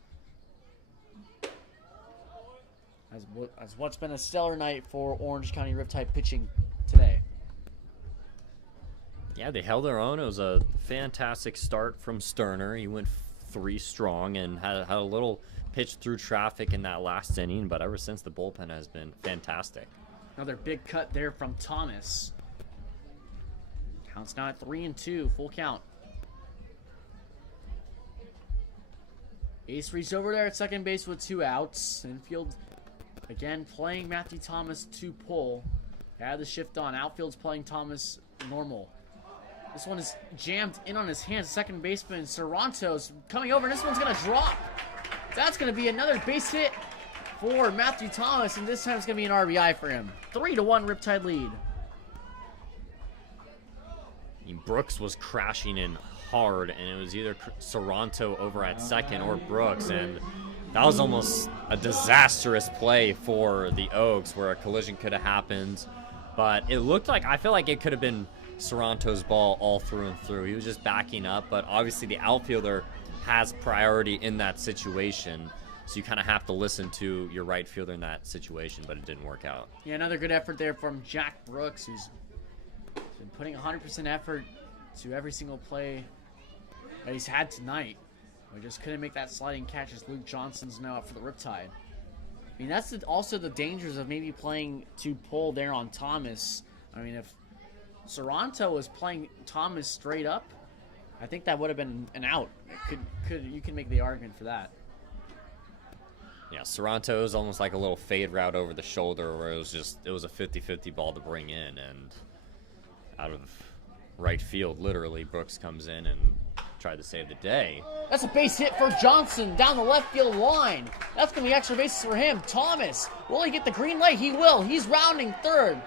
As what's been a stellar night for Orange County Riptide pitching today. Yeah, they held their own. It was a fantastic start from Sterner. He went 3 strong and had a little pitch through traffic in that last inning, but ever since the bullpen has been fantastic. Another big cut there from Thomas. Counts now at 3-2, full count. Ace Reese over there at second base with 2 outs. Infield again playing Matthew Thomas to pull. Had the shift on. Outfield's playing Thomas normal. This one is jammed in on his hands. Second baseman Sorrento's coming over, and this one's going to drop. That's going to be another base hit for Matthew Thomas, and this time it's going to be an RBI for him. 3-1 Riptide lead. I mean, Brooks was crashing in hard, and it was either Sorrento over at second or Brooks, and that was almost a disastrous play for the Oaks where a collision could have happened. But it looked like, I feel like it could have been Sorrento's ball all through and through. He was just backing up, but obviously the outfielder has priority in that situation, so you kind of have to listen to your right fielder in that situation, but it didn't work out. Yeah, another good effort there from Jack Brooks, who's been putting 100% effort to every single play that he's had tonight. We just couldn't make that sliding catch as Luke Johnson's now up for the Riptide. I mean, that's also the dangers of maybe playing to pull there on Thomas. I mean, if Sorrento was playing Thomas straight up, I think that would have been an out. You can make the argument for that. Yeah, Sorrento is almost like a little fade route over the shoulder where it was a 50-50 ball to bring in, and out of right field, literally, Brooks comes in and tried to save the day. That's a base hit for Johnson down the left field line. That's going to be extra bases for him. Thomas, will he get the green light? He will. He's rounding third.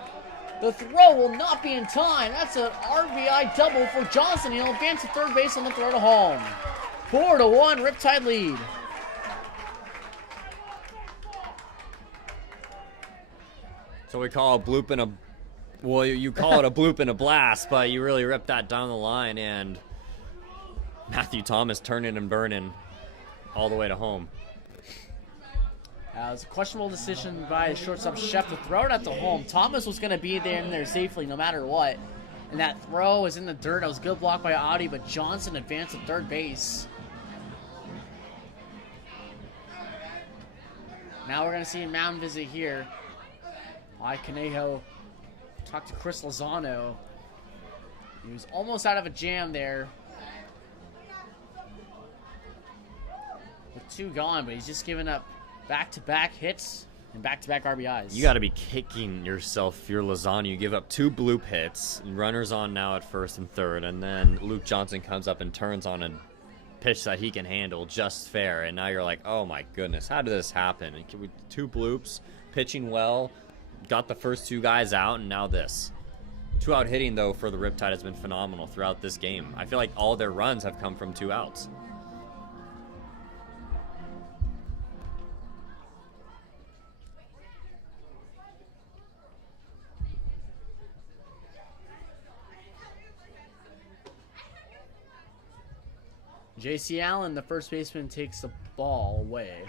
The throw will not be in time. That's an RBI double for Johnson. He'll advance to third base on the throw to home. 4-1, Riptide lead. So we call a bloop and a, well, you call it a bloop and a blast, but you really rip that down the line, and Matthew Thomas turning and burning all the way to home. It was a questionable decision by shortstop Chef to throw it at the home. Thomas was going to be there in there safely no matter what. And that throw was in the dirt. It was good block by Audi, but Johnson advanced to third base. Now we're going to see a mound visit here by Conejo. Talk to Chris Lozano. He was almost out of a jam there. With 2 gone, but he's just given up back-to-back hits and back-to-back RBIs. You got to be kicking yourself if you're Lozano. You give up 2 bloop hits, and runners on now at first and third, and then Luke Johnson comes up and turns on a pitch that he can handle just fair, and now you're like, oh my goodness, how did this happen? 2 bloops, pitching well, got the first 2 guys out, and now this. 2-out hitting, though, for the Riptide has been phenomenal throughout this game. I feel like all their runs have come from 2 outs. J.C. Allen, the first baseman, takes the ball away.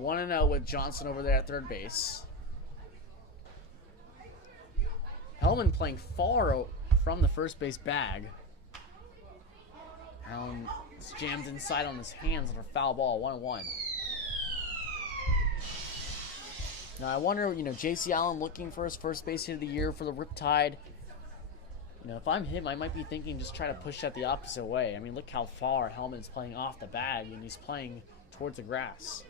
1-0 with Johnson over there at third base. Hellman playing far from the first base bag. Allen is jammed inside on his hands on a foul ball, 1-1. Now I wonder, J.C. Allen looking for his first base hit of the year for the Riptide. If I'm him, I might be thinking just try to push that the opposite way. I mean, look how far Hellman's playing off the bag, and he's playing towards the grass.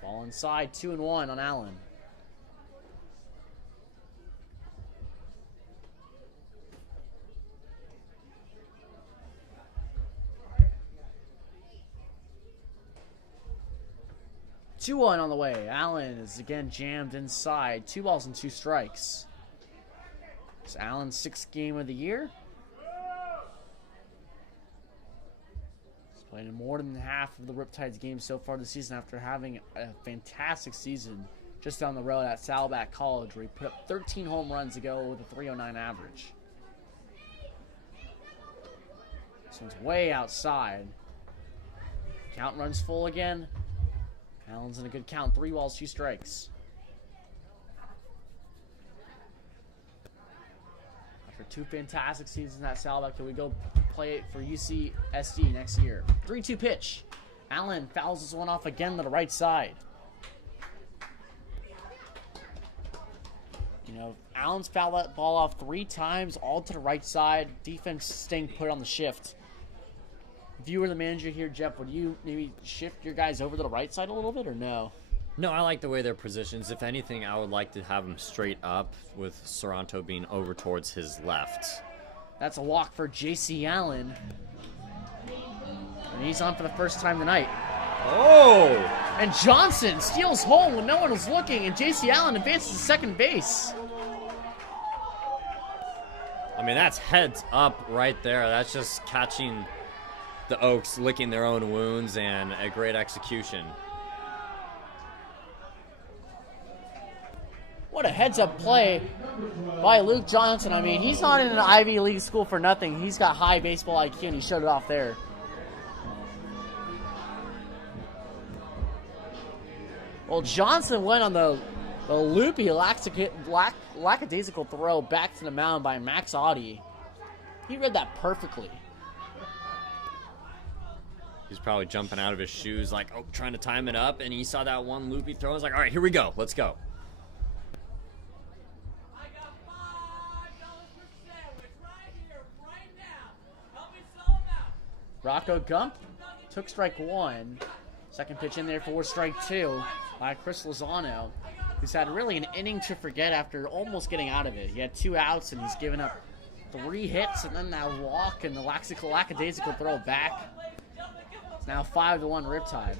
Ball inside, 2-1 on Allen. Two-1 on the way. Allen is again jammed inside. 2 balls and 2 strikes. It's Allen's 6th game of the year. He's played in more than half of the Riptide's games so far this season after having a fantastic season just down the road at Saddleback College, where he put up 13 home runs ago with a .309 average. This one's way outside. Count runs full again. Allen's in a good count. 3 balls, 2 strikes. After 2 fantastic seasons at Saddleback, can we go play it for UCSD next year? 3-2 pitch. Allen fouls this one off again to the right side. Allen's fouled that ball off 3 times, all to the right side. Defense staying put on the shift. If you were the manager here, Jeff, would you maybe shift your guys over to the right side a little bit, or no? No, I like the way they're positioned. If anything, I would like to have them straight up, with Sorrento being over towards his left. That's a walk for J.C. Allen. And he's on for the first time tonight. Oh! And Johnson steals home when no one was looking, and J.C. Allen advances to second base. I mean, that's heads up right there. That's just catching the Oaks licking their own wounds, and a great execution. What a heads-up play by Luke Johnson. I mean, he's not in an Ivy League school for nothing. He's got high baseball IQ, and he showed it off there. Well, Johnson went on the loopy, lackadaisical throw back to the mound by Max Audi. He read that perfectly. He's probably jumping out of his shoes, like, oh, trying to time it up, and he saw that one loopy throw. He's like, all right, here we go. Let's go. I got $5 per sandwich right here, right now. Help me sell them out. Rocco Gump took strike 1. Second pitch in there for strike 2 by Chris Lozano, who's had really an inning to forget after almost getting out of it. He had 2 outs, and he's given up 3 hits, and then that walk and the lackadaisical throw back. It's now 5-1 Riptide.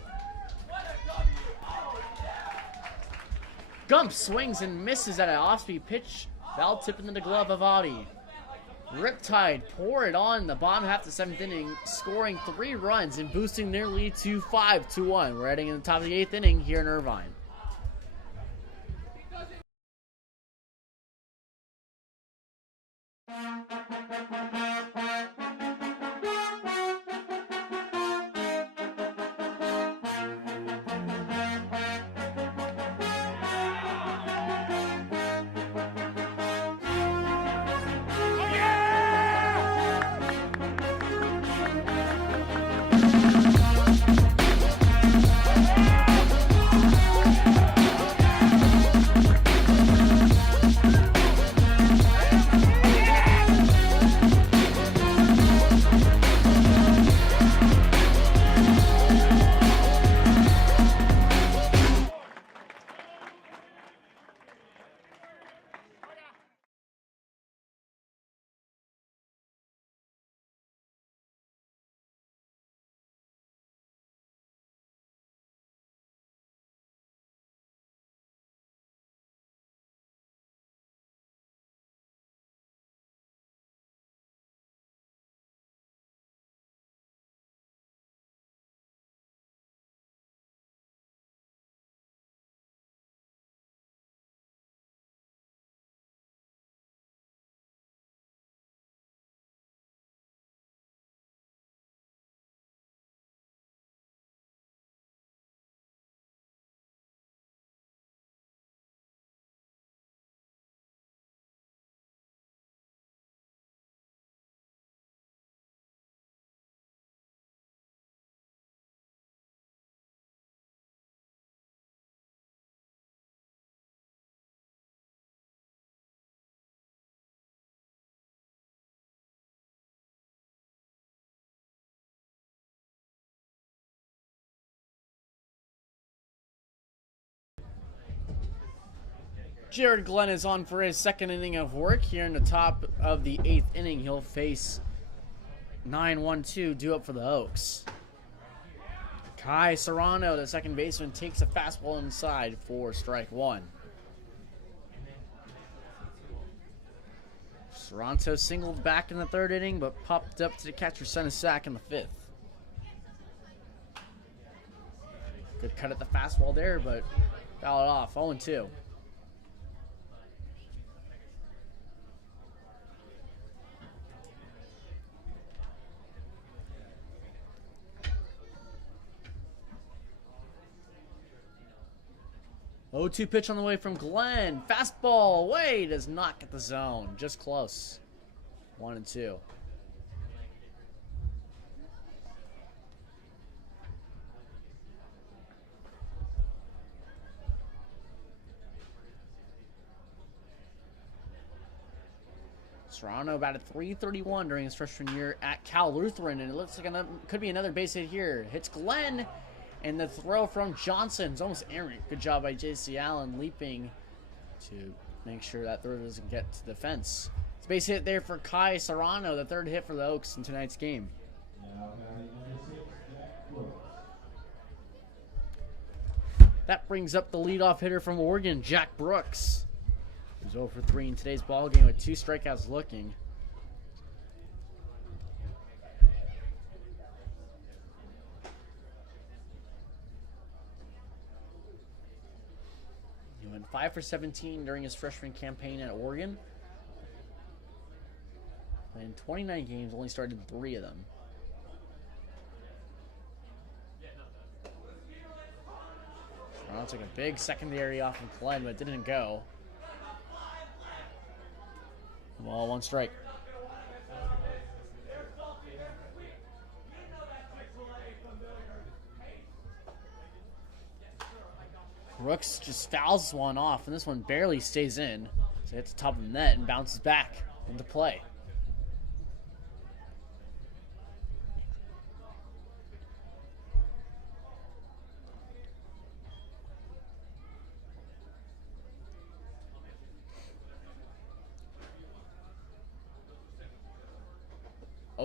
Gump swings and misses at an off-speed pitch. Foul tip into the glove of Audi. Riptide pour it on in the bottom half of the 7th inning, scoring 3 runs and boosting their lead to 5-1. We're heading in the top of the 8th inning here in Irvine. Jared Glenn is on for his 2nd inning of work. Here in the top of the 8th inning, he'll face 9-1-2 due up for the Oaks. Kai Serrano, the second baseman, takes a fastball inside for strike 1. Serrano singled back in the 3rd inning, but popped up to the catcher's center sack in the 5th. Good cut at the fastball there, but fouled it off. 0-2. Oh, 2 pitch on the way from Glenn. Fastball away. Does not get the zone. Just close. 1-2. Serrano batted .331 during his freshman year at Cal Lutheran, and it looks like could be another base hit here. Hits Glenn. And the throw from Johnson is almost errant. Good job by J.C. Allen leaping to make sure that throw doesn't get to the fence. It's base hit there for Kai Serrano, the 3rd hit for the Oaks in tonight's game. That brings up the leadoff hitter from Oregon, Jack Brooks, who's 0 for 3 in today's ballgame with 2 strikeouts looking. He went 5 for 17 during his freshman campaign at Oregon. In 29 games, only started 3 of them. Toronto took a big secondary off of Glenn, but it didn't go. Ball, 1 strike. Brooks just fouls one off, and this one barely stays in. So it hits the top of the net and bounces back into play.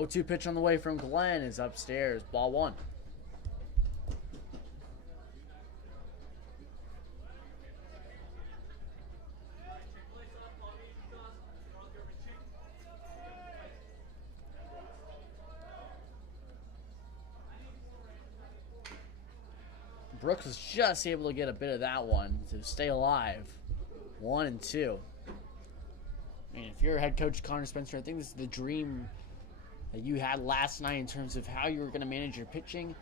0-2 pitch on the way from Glenn is upstairs. Ball 1. Brooks was just able to get a bit of that one to stay alive. 1-2. I mean, if you're a head coach, Connor Spencer, I think this is the dream that you had last night in terms of how you were going to manage your pitching.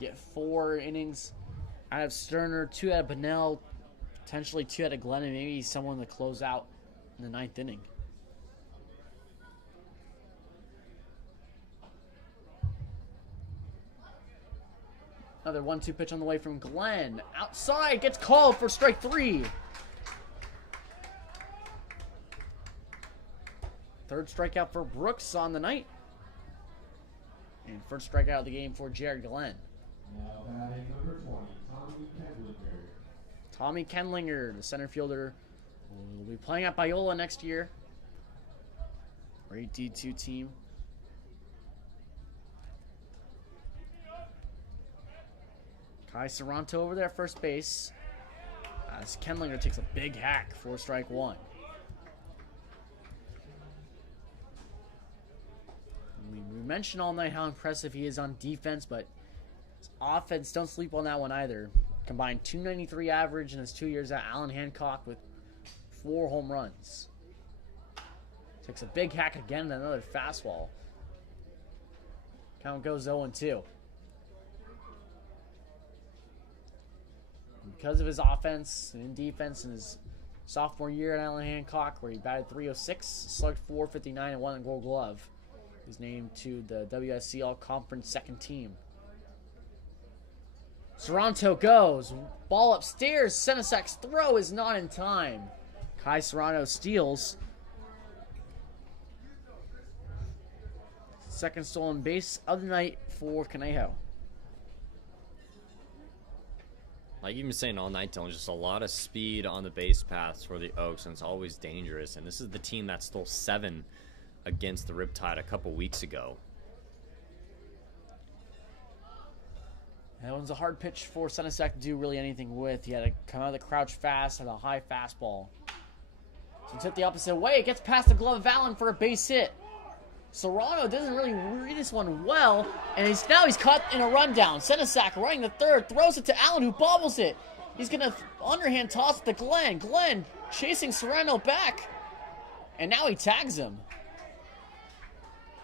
Get 4 innings out of Sterner, 2 out of Bunnell, potentially 2 out of Glenn, and maybe someone to close out in the 9th inning. Another 1-2 pitch on the way from Glenn. Outside, gets called for strike 3. Third strikeout for Brooks on the night. And first strikeout of the game for Jared Glenn. Now batting number 20, Tommy Kendlinger. Tommy Kendlinger, the center fielder, will be playing at Biola next year. Great D2 team. Kai Serranto over there at first base. As Kendlinger takes a big hack for strike 1. We mentioned all night how impressive he is on defense, but his offense, don't sleep on that one either. Combined 293 average in his 2 years at Allen Hancock with 4 home runs. Takes a big hack again and another fastball. Count goes 0-2. Because of his offense and defense in his sophomore year at Allen Hancock, where he batted .306, slugged .459, and won a Gold Glove, he's named to the WSC All-Conference second team. Serranto goes. Ball upstairs. Senesac's throw is not in time. Kai Serranto steals. Second stolen base of the night for Conejo. Like you've been saying all night, Dylan, just a lot of speed on the base paths for the Oaks, and it's always dangerous. And this is the team that stole 7 against the Riptide a couple weeks ago. That one's a hard pitch for Senesac to do really anything with. He had to come out of the crouch fast, had a high fastball. So it's hit the opposite way. It gets past the glove of Allen for a base hit. Serrano doesn't really read this one well, and he's caught in a rundown. Senesac running the third, throws it to Allen, who bobbles it. He's going to underhand toss it to Glenn. Glenn chasing Serrano back, and now he tags him.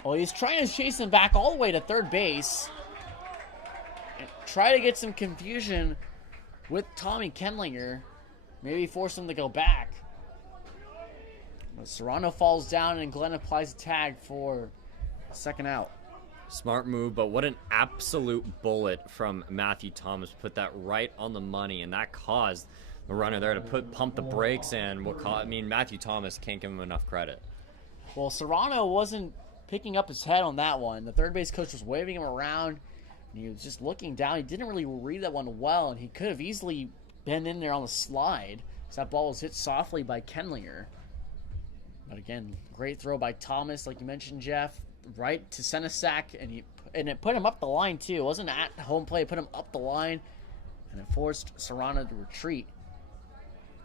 Well, he's trying to chase him back all the way to third base and try to get some confusion with Tommy Kendlinger. Maybe force him to go back. But Serrano falls down and Glenn applies a tag for second out. Smart move, but what an absolute bullet from Matthew Thomas. Put that right on the money, and that caused the runner there to pump the brakes, and Matthew Thomas can't give him enough credit. Well, Serrano wasn't picking up his head on that one. The third base coach was waving him around, and he was just looking down. He didn't really read that one well, and he could have easily been in there on the slide, so that ball was hit softly by Kendlinger. But again, great throw by Thomas, like you mentioned, Jeff, right to Senesac, and it put him up the line too. It wasn't at home plate, it put him up the line, and it forced Serrano to retreat.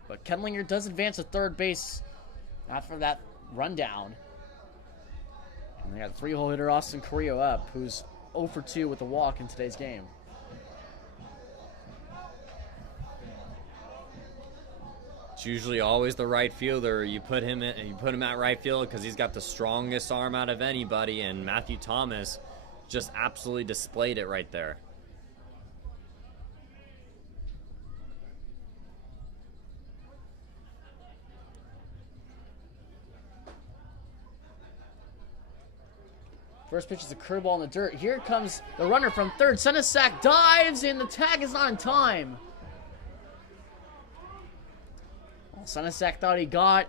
But Kendlinger does advance to third base after that rundown. And they got 3-hole hitter Austin Carrillo up, who's 0 for 2 with a walk in today's game. It's usually always the right fielder. You put him at right field because he's got the strongest arm out of anybody, and Matthew Thomas just absolutely displayed it right there. First pitch is a curveball in the dirt. Here comes the runner from third. Senesac dives, and the tag is not in time. Well, Senesac thought he got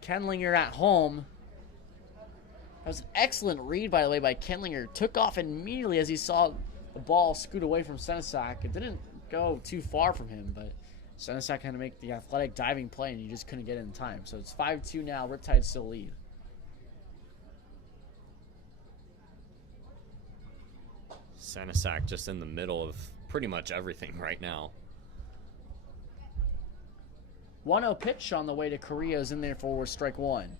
Kendlinger at home. That was an excellent read, by the way, by Kendlinger. Took off immediately as he saw the ball scoot away from Senesac. It didn't go too far from him, but Senesac had to make the athletic diving play, and he just couldn't get it in time. So it's 5-2 now. Riptide still lead. Sanisak just in the middle of pretty much everything right now. 1-0 pitch on the way to Carrillo's in there for strike one.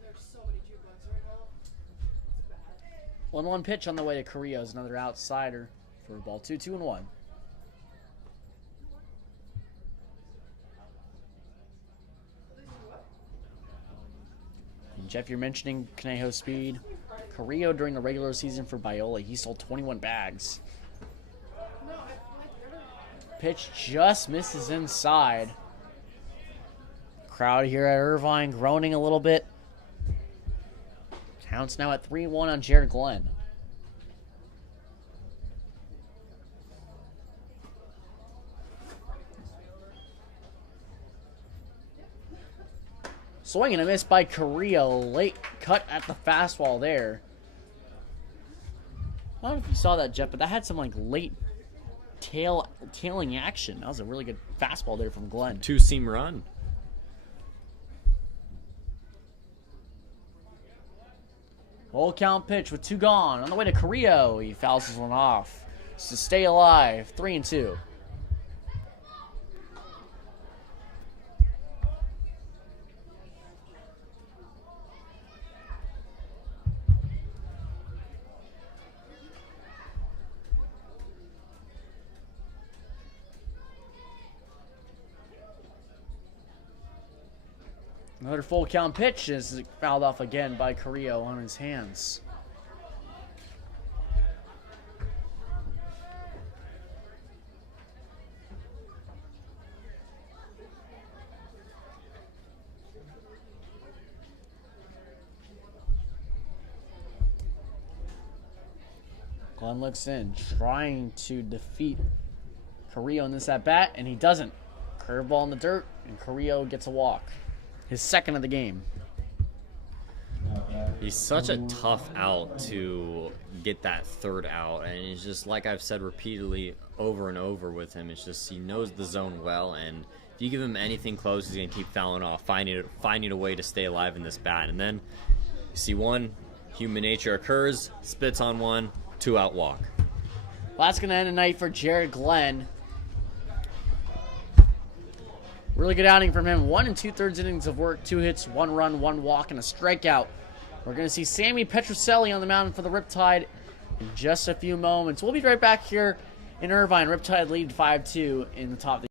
There's so many jukebox right now. It's bad. 1-1 pitch on the way to Carrillo's, another outsider for ball 2, 2-1. And Jeff, you're mentioning Conejo speed. Carrillo during the regular season for Biola, he sold 21 bags. Pitch just misses inside. Crowd here at Irvine groaning a little bit. Counts now at 3-1 on Jared Glenn. Swing and a miss by Carrillo. Late cut at the fastball there. I don't know if you saw that, Jeff, but that had some like late tailing action. That was a really good fastball there from Glenn. Two-seam run. Full count pitch with 2 gone. On the way to Carrillo. He fouls this one off. To stay alive. 3-2. Another full count pitch is fouled off again by Carrillo on his hands. Glenn looks in, trying to defeat Carrillo in this at-bat, and he doesn't. Curveball in the dirt, and Carrillo gets a walk. His second of the game. He's such a tough out to get that third out, and it's just like I've said repeatedly over and over with him. It's just he knows the zone well, and if you give him anything close, he's gonna keep fouling off, finding a way to stay alive in this bat. And then you see one, human nature occurs, spits on one, 2-out walk. Well, that's gonna end the night for Jared Glenn. Really good outing from him. 1 2/3 innings of work, 2 hits, 1 run, 1 walk, and a strikeout. We're going to see Sammy Petroselli on the mound for the Riptide in just a few moments. We'll be right back here in Irvine. Riptide lead 5-2 in the top of the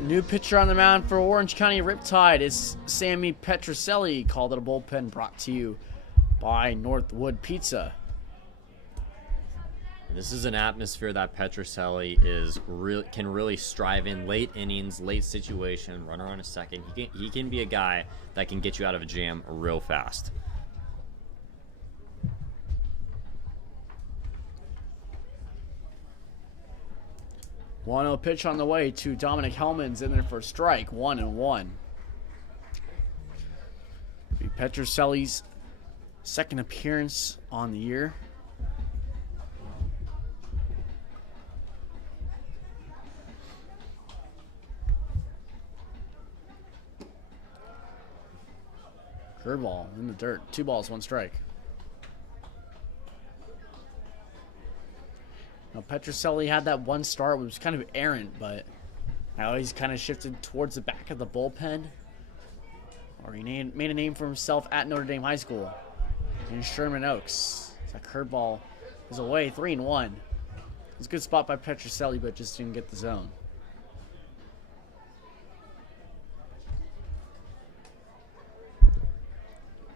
new pitcher on the mound for Orange County Riptide is Sammy Petroselli. Called it a bullpen, brought to you by Northwood Pizza. This is an atmosphere that Petrocelli can really strive in. Late innings, late situation, runner on a second. He can be a guy that can get you out of a jam real fast. One-zero pitch on the way to Dominic Hellman's in there for a strike. 1-1. Petrocelli's second appearance on the year. Curveball in the dirt. 2 balls, 1 strike. Now, Petrocelli had that one start, which was kind of errant, but now he's kind of shifted towards the back of the bullpen. Or he made a name for himself at Notre Dame High School in Sherman Oaks. That curveball is away, 3-1. It was a good spot by Petrocelli, but just didn't get the zone.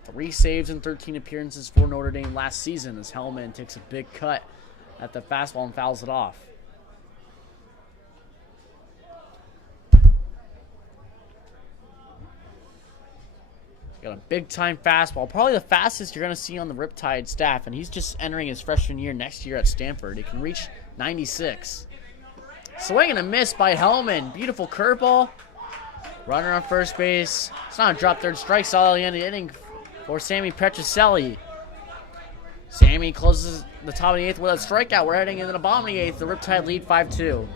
Three saves and 13 appearances for Notre Dame last season as Hellman takes a big cut at the fastball and fouls it off. Got a big-time fastball, probably the fastest you're going to see on the Riptide staff, and he's just entering his freshman year next year at Stanford. He can reach 96. Swing and a miss by Hellman. Beautiful curveball. Runner on first base. It's not a drop third strike. Saw the end of the inning for Sammy Petrocelli. Sammy closes the top of the 8th with a strikeout. We're heading into the bottom of the 8th. The Riptide lead 5-2.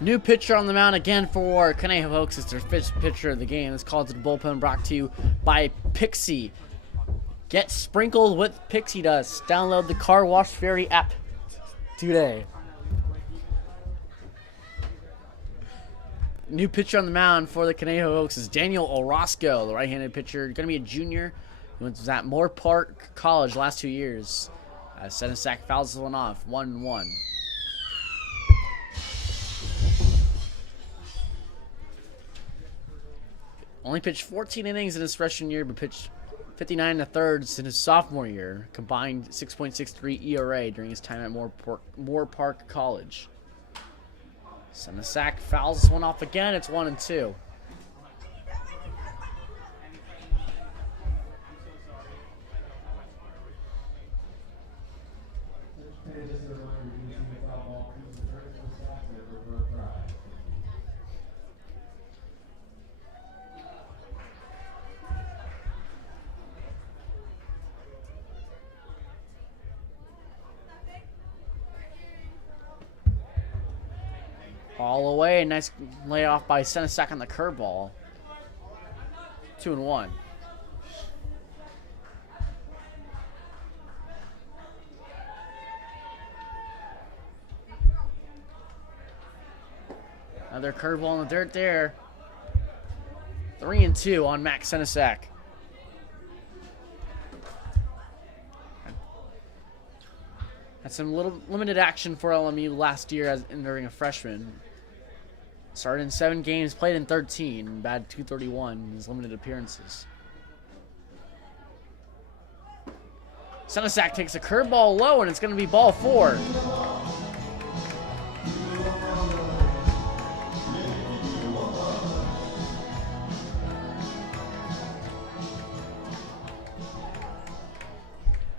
New pitcher on the mound again for Conejo Oaks. It's their 5th pitcher of the game. It's called to the bullpen, brought to you by Pixie. Get sprinkled with Pixie Dust. Download the Car Wash Fairy app today. New pitcher on the mound for the Conejo Oaks is Daniel Orozco, the right-handed pitcher. Going to be a junior. He was at Moore Park College last 2 years. Center sack fouls this one off. 1-1. Only pitched 14 innings in his freshman year, but pitched 59 1/3 in his sophomore year. Combined 6.63 ERA during his time at Moore Park College. Send the sack, fouls this one off again. It's 1-2. All away. Nice layoff by Senesac on the curveball. 2-1. Another curveball in the dirt there. 3-2 on Max Senesac. Had some little limited action for LMU last year during a freshman. Started in 7 games, played in 13, batted .231 in his limited appearances. Senesac takes a curveball low, and it's going to be ball 4.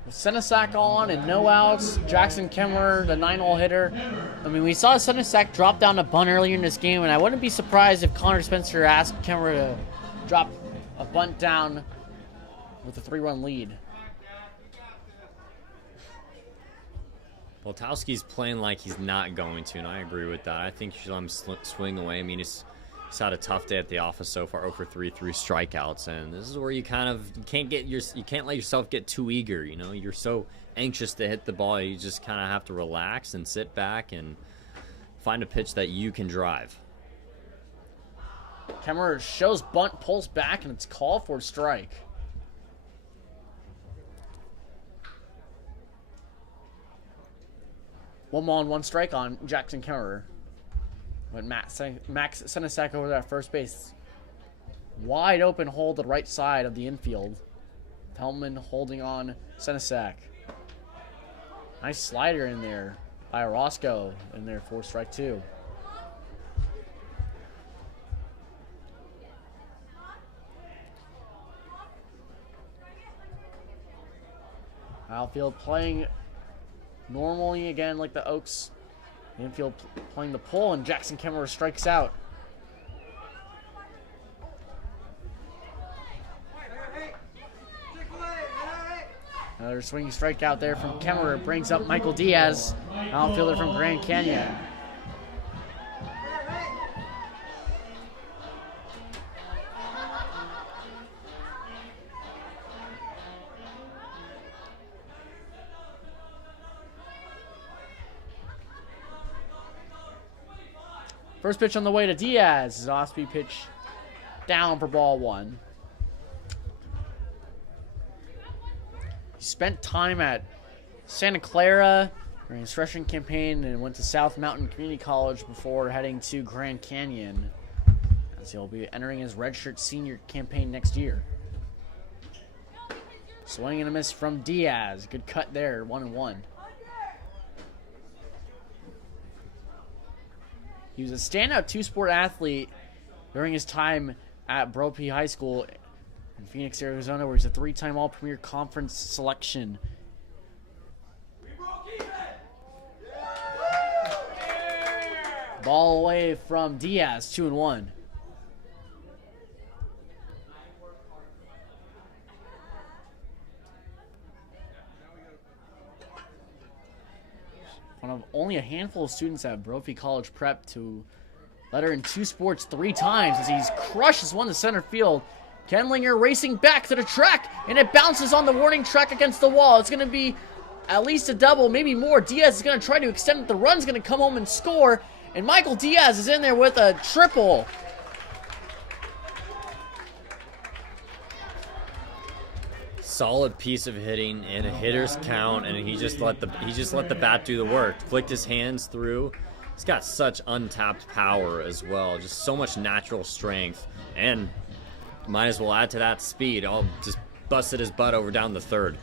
Senesac on and no outs. Jackson Kemmerer, the 9-hole hitter. I mean, we saw Senesac drop down a bunt earlier in this game, and I wouldn't be surprised if Connor Spencer asked Kemmerer to drop a bunt down with a 3-run lead. Boltowski's playing like he's not going to, and I agree with that. I think you should let him swing away. I mean, he's had a tough day at the office so far, 0 for 3 strikeouts, and this is where you kind of you can't let yourself get too eager. You know, you're so anxious to hit the ball, you just kind of have to relax and sit back and find a pitch that you can drive. Kemmerer shows bunt, pulls back, and it's called for a strike. One ball and 1 strike on Jackson Kemmerer. But Max Senesac over there at first base. Wide open hole to the right side of the infield. Hellman holding on Senesac. Nice slider in there by Orozco in there for strike 2. Outfield playing normally again like the Oaks. Infield playing the pull, and Jackson Kemmerer strikes out. Another swinging strikeout there from Kemmerer brings up Michael Diaz, outfielder from Grand Canyon. First pitch on the way to Diaz. His off-speed pitch down for ball 1. He spent time at Santa Clara during his freshman campaign and went to South Mountain Community College before heading to Grand Canyon, as he'll be entering his redshirt senior campaign next year. Swing and a miss from Diaz. Good cut there, 1-1. He was a standout two-sport athlete during his time at Brophy High School in Phoenix, Arizona, where he's a 3-time All-Premier Conference selection. Ball away from Diaz, 2-1. One of only a handful of students at Brophy College Prep to letter in 2 sports 3 times as he's crushes one to center field. Kenlinger racing back to the track, and it bounces on the warning track against the wall. It's going to be at least a double, maybe more. Diaz is going to try to extend it. The run's going to come home and score, and Michael Diaz is in there with a triple. Solid piece of hitting and a hitter's count, and he just let the bat do the work. Flicked his hands through. He's got such untapped power as well. Just so much natural strength, and might as well add to that speed. I'll just busted his butt over down the third.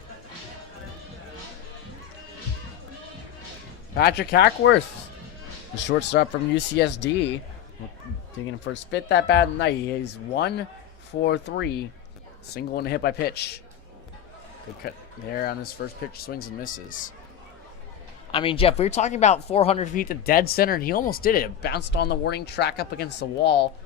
Patrick Hackworth, the shortstop from UCSD, taking first fit that bad night. He's 1 for 3, single and a hit by pitch. Good cut there on his first pitch, swings and misses. I mean, Jeff, we were talking about 400 feet to dead center, and he almost did it. It bounced on the warning track up against the wall.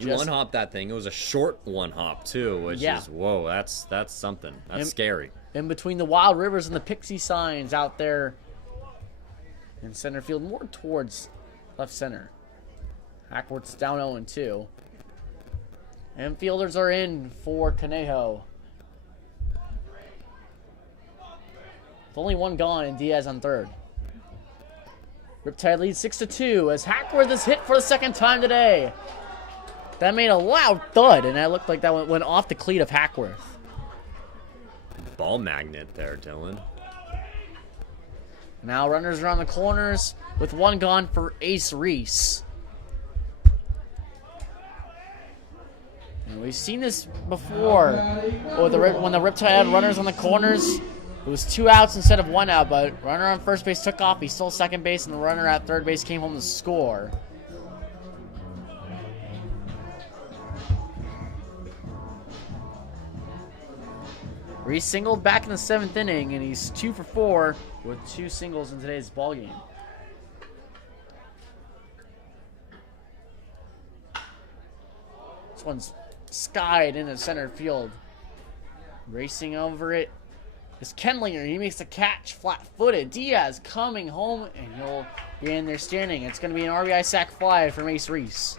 One hop that thing. It was a short one hop too, which is whoa. That's something. That's scary. In between the Wild Rivers and the Pixie signs out there in center field, more towards left center. Hackworth's down 0-2. And fielders are in for Conejo. With only one gone and Diaz on third. Riptide leads 6-2 as Hackworth is hit for the second time today. That made a loud thud, and that looked like that went off the cleat of Hackworth. Ball magnet there, Dylan. Now runners around the corners with one gone for Ace Reese. And we've seen this before when the Riptide had runners on the corners. It was 2 outs instead of 1 out, but runner on first base took off. He stole second base, and the runner at third base came home to score. Reese singled back in the 7th inning, and he's 2 for 4 with 2 singles in today's ballgame. This one's skied into center field. Racing over it is Kenlinger. He makes the catch flat-footed. Diaz coming home, and he'll be in there standing. It's going to be an RBI sac fly from Ace Reese.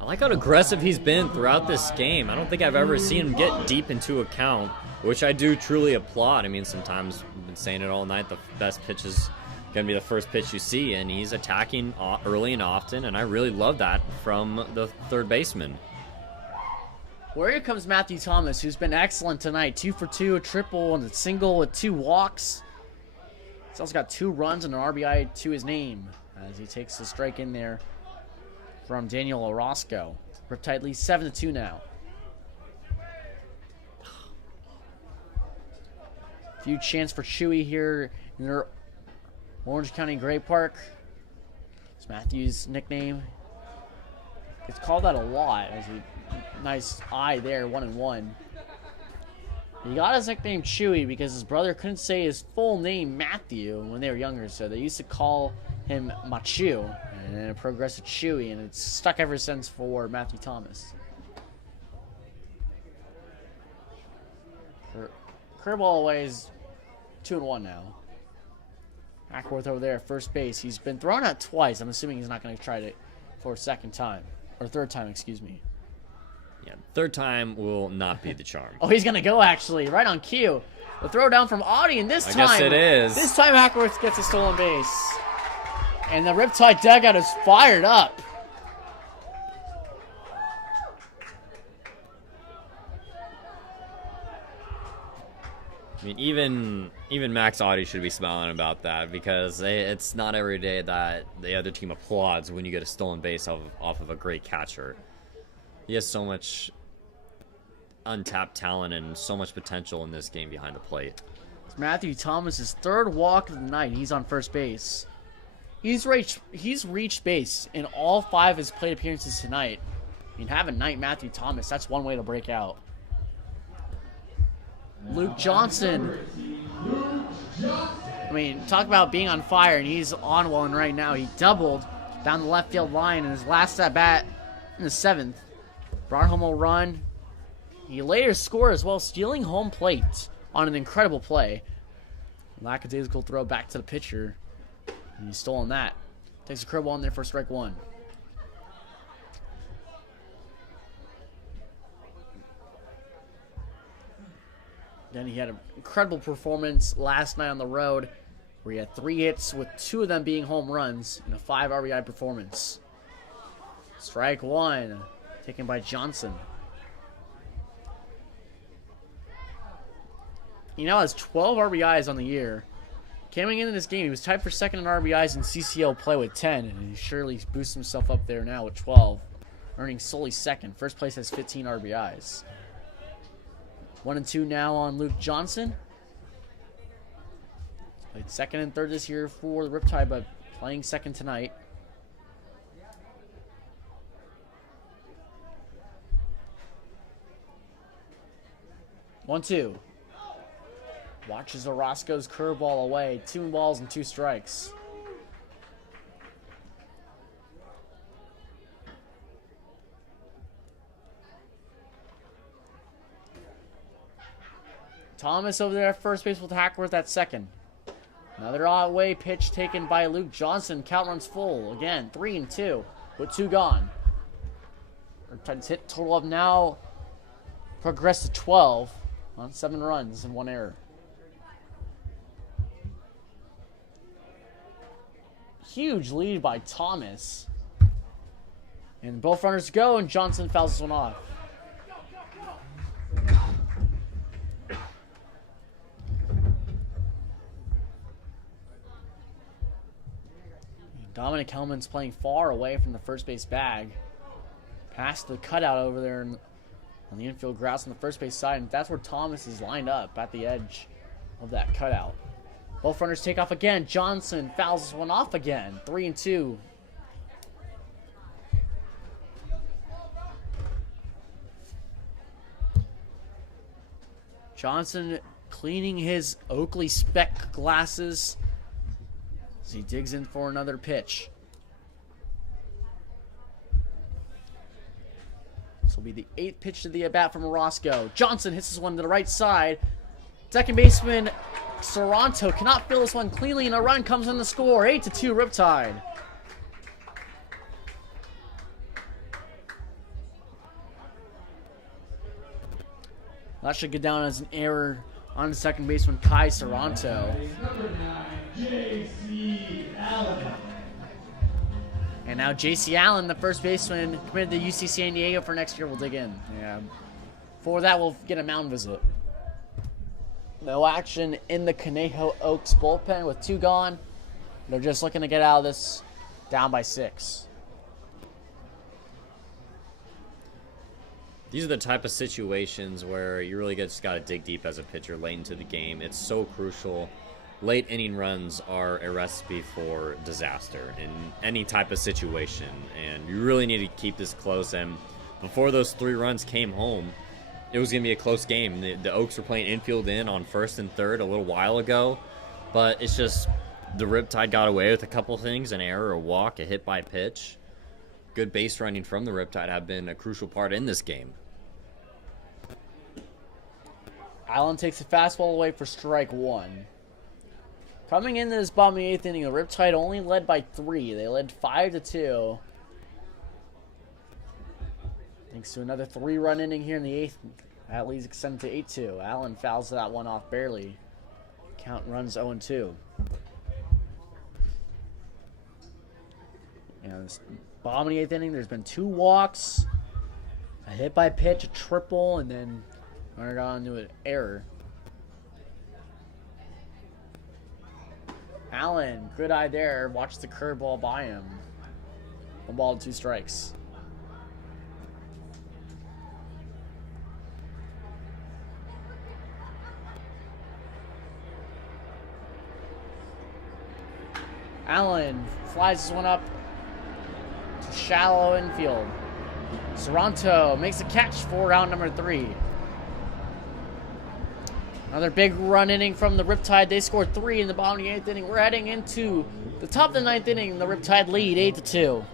I like how aggressive he's been throughout this game. I don't think I've ever seen him get deep into a count, which I do truly applaud. I mean, sometimes we've been saying it all night, the best pitch is going to be the first pitch you see, and he's attacking early and often, and I really love that from the third baseman. Well, here comes Matthew Thomas, who's been excellent tonight. 2 for 2, a triple, and a single with 2 walks. He's also got 2 runs and an RBI to his name as he takes the strike in there from Daniel Orozco. Riptide leads 7-2 now. Few chance for Chewy here in their Orange County Gray Park. It's Matthew's nickname. It's called that a lot. As he nice eye there, 1-1. He got his nickname Chewy because his brother couldn't say his full name Matthew when they were younger, so they used to call him Machu, and then it progressed to Chewy, and it's stuck ever since for Matthew Thomas. Curveball away is 2-1 now. Hackworth over there at first base. He's been thrown out twice. I'm assuming he's not going to try it for a second time. Or third time, excuse me. Yeah, third time will not be the charm. Oh, he's going to go, actually. Right on cue. The throw down from Audie, and this time... I guess it is. This time, Hackworth gets a stolen base. And the Riptide dugout is fired up. I mean, even Max Audie should be smiling about that because it's not every day that the other team applauds when you get a stolen base off of a great catcher. He has so much untapped talent and so much potential in this game behind the plate. It's Matthew Thomas's third walk of the night. He's on first base. He's reached base in all 5 of his plate appearances tonight. I mean, have a night, Matthew Thomas. That's one way to break out. Luke Johnson. I mean, talk about being on fire, and he's on one right now. He doubled down the left field line in his last at bat in the 7th. Brought home a run. He later scored as well, stealing home plate on an incredible play. Lackadaisical throw back to the pitcher. And he's stolen that. Takes a curveball in there for strike 1. Then he had an incredible performance last night on the road where he had 3 hits with 2 of them being home runs in a 5 RBI performance. Strike 1 taken by Johnson. He now has 12 RBIs on the year. Coming into this game, he was tied for second in RBIs in CCL play with 10, and he surely boosts himself up there now with 12, earning solely second. First place has 15 RBIs. 1-2 now on Luke Johnson. Played second and third this year for the Riptide, but playing second tonight. One-two. Watches Orozco's curveball away. 2 balls and 2 strikes. Thomas over there at first base with Hackworth at second. Another odd-way pitch taken by Luke Johnson. Count runs full. Again, 3-2 with 2 gone. Riptide's hit total of now progressed to 12 on 7 runs and 1 error. Huge lead by Thomas. And both runners go, and Johnson fouls this one off. Dominic Hellman's playing far away from the first base bag. Past the cutout over there on the infield grass on the first base side, and that's where Thomas is lined up at the edge of that cutout. Both runners take off again. Johnson fouls this one off again. 3-2. Johnson cleaning his Oakley spec glasses as he digs in for another pitch. This will be the 8th pitch to the at-bat from Orozco. Johnson hits this one to the right side. Second baseman Soranto cannot field this one cleanly, and a run comes in the score. 8-2 Riptide. That should get down as an error on the second baseman Kai Soranto. Number 9, J.C. Allen. And now J.C. Allen, the first baseman committed to UC San Diego for next year, will dig in. Yeah. For that, we'll get a mound visit. No action in the Conejo Oaks bullpen with 2 gone. They're just looking to get out of this down by 6. These are the type of situations where you really just got to dig deep as a pitcher late into the game. It's so crucial. Late inning runs are a recipe for disaster in any type of situation, and you really need to keep this close. And before those 3 runs came home, it was going to be a close game. The Oaks were playing infield in on first and third a little while ago, but it's just the Riptide got away with a couple things, an error, a walk, a hit by pitch. Good base running from the Riptide have been a crucial part in this game. Allen takes a fastball away for strike 1. Coming into this bottom of the 8th inning, the Riptide only led by 3. They led 5-2. Thanks to another 3-run inning here in the 8th. That leads extended to 8-2. Allen fouls that one off barely. Count runs 0-2. And this bottom of the 8th inning, there's been 2 walks, a hit by pitch, a triple, and then runner got onto an error. Allen, good eye there. Watch the curveball by him. 1 ball, 2 strikes. Allen flies this one up to shallow infield. Soranto makes a catch for round number 3. Another big run inning from the Riptide. They scored 3 in the bottom of the 8th inning. We're heading into the top of the 9th inning. The Riptide lead 8-2.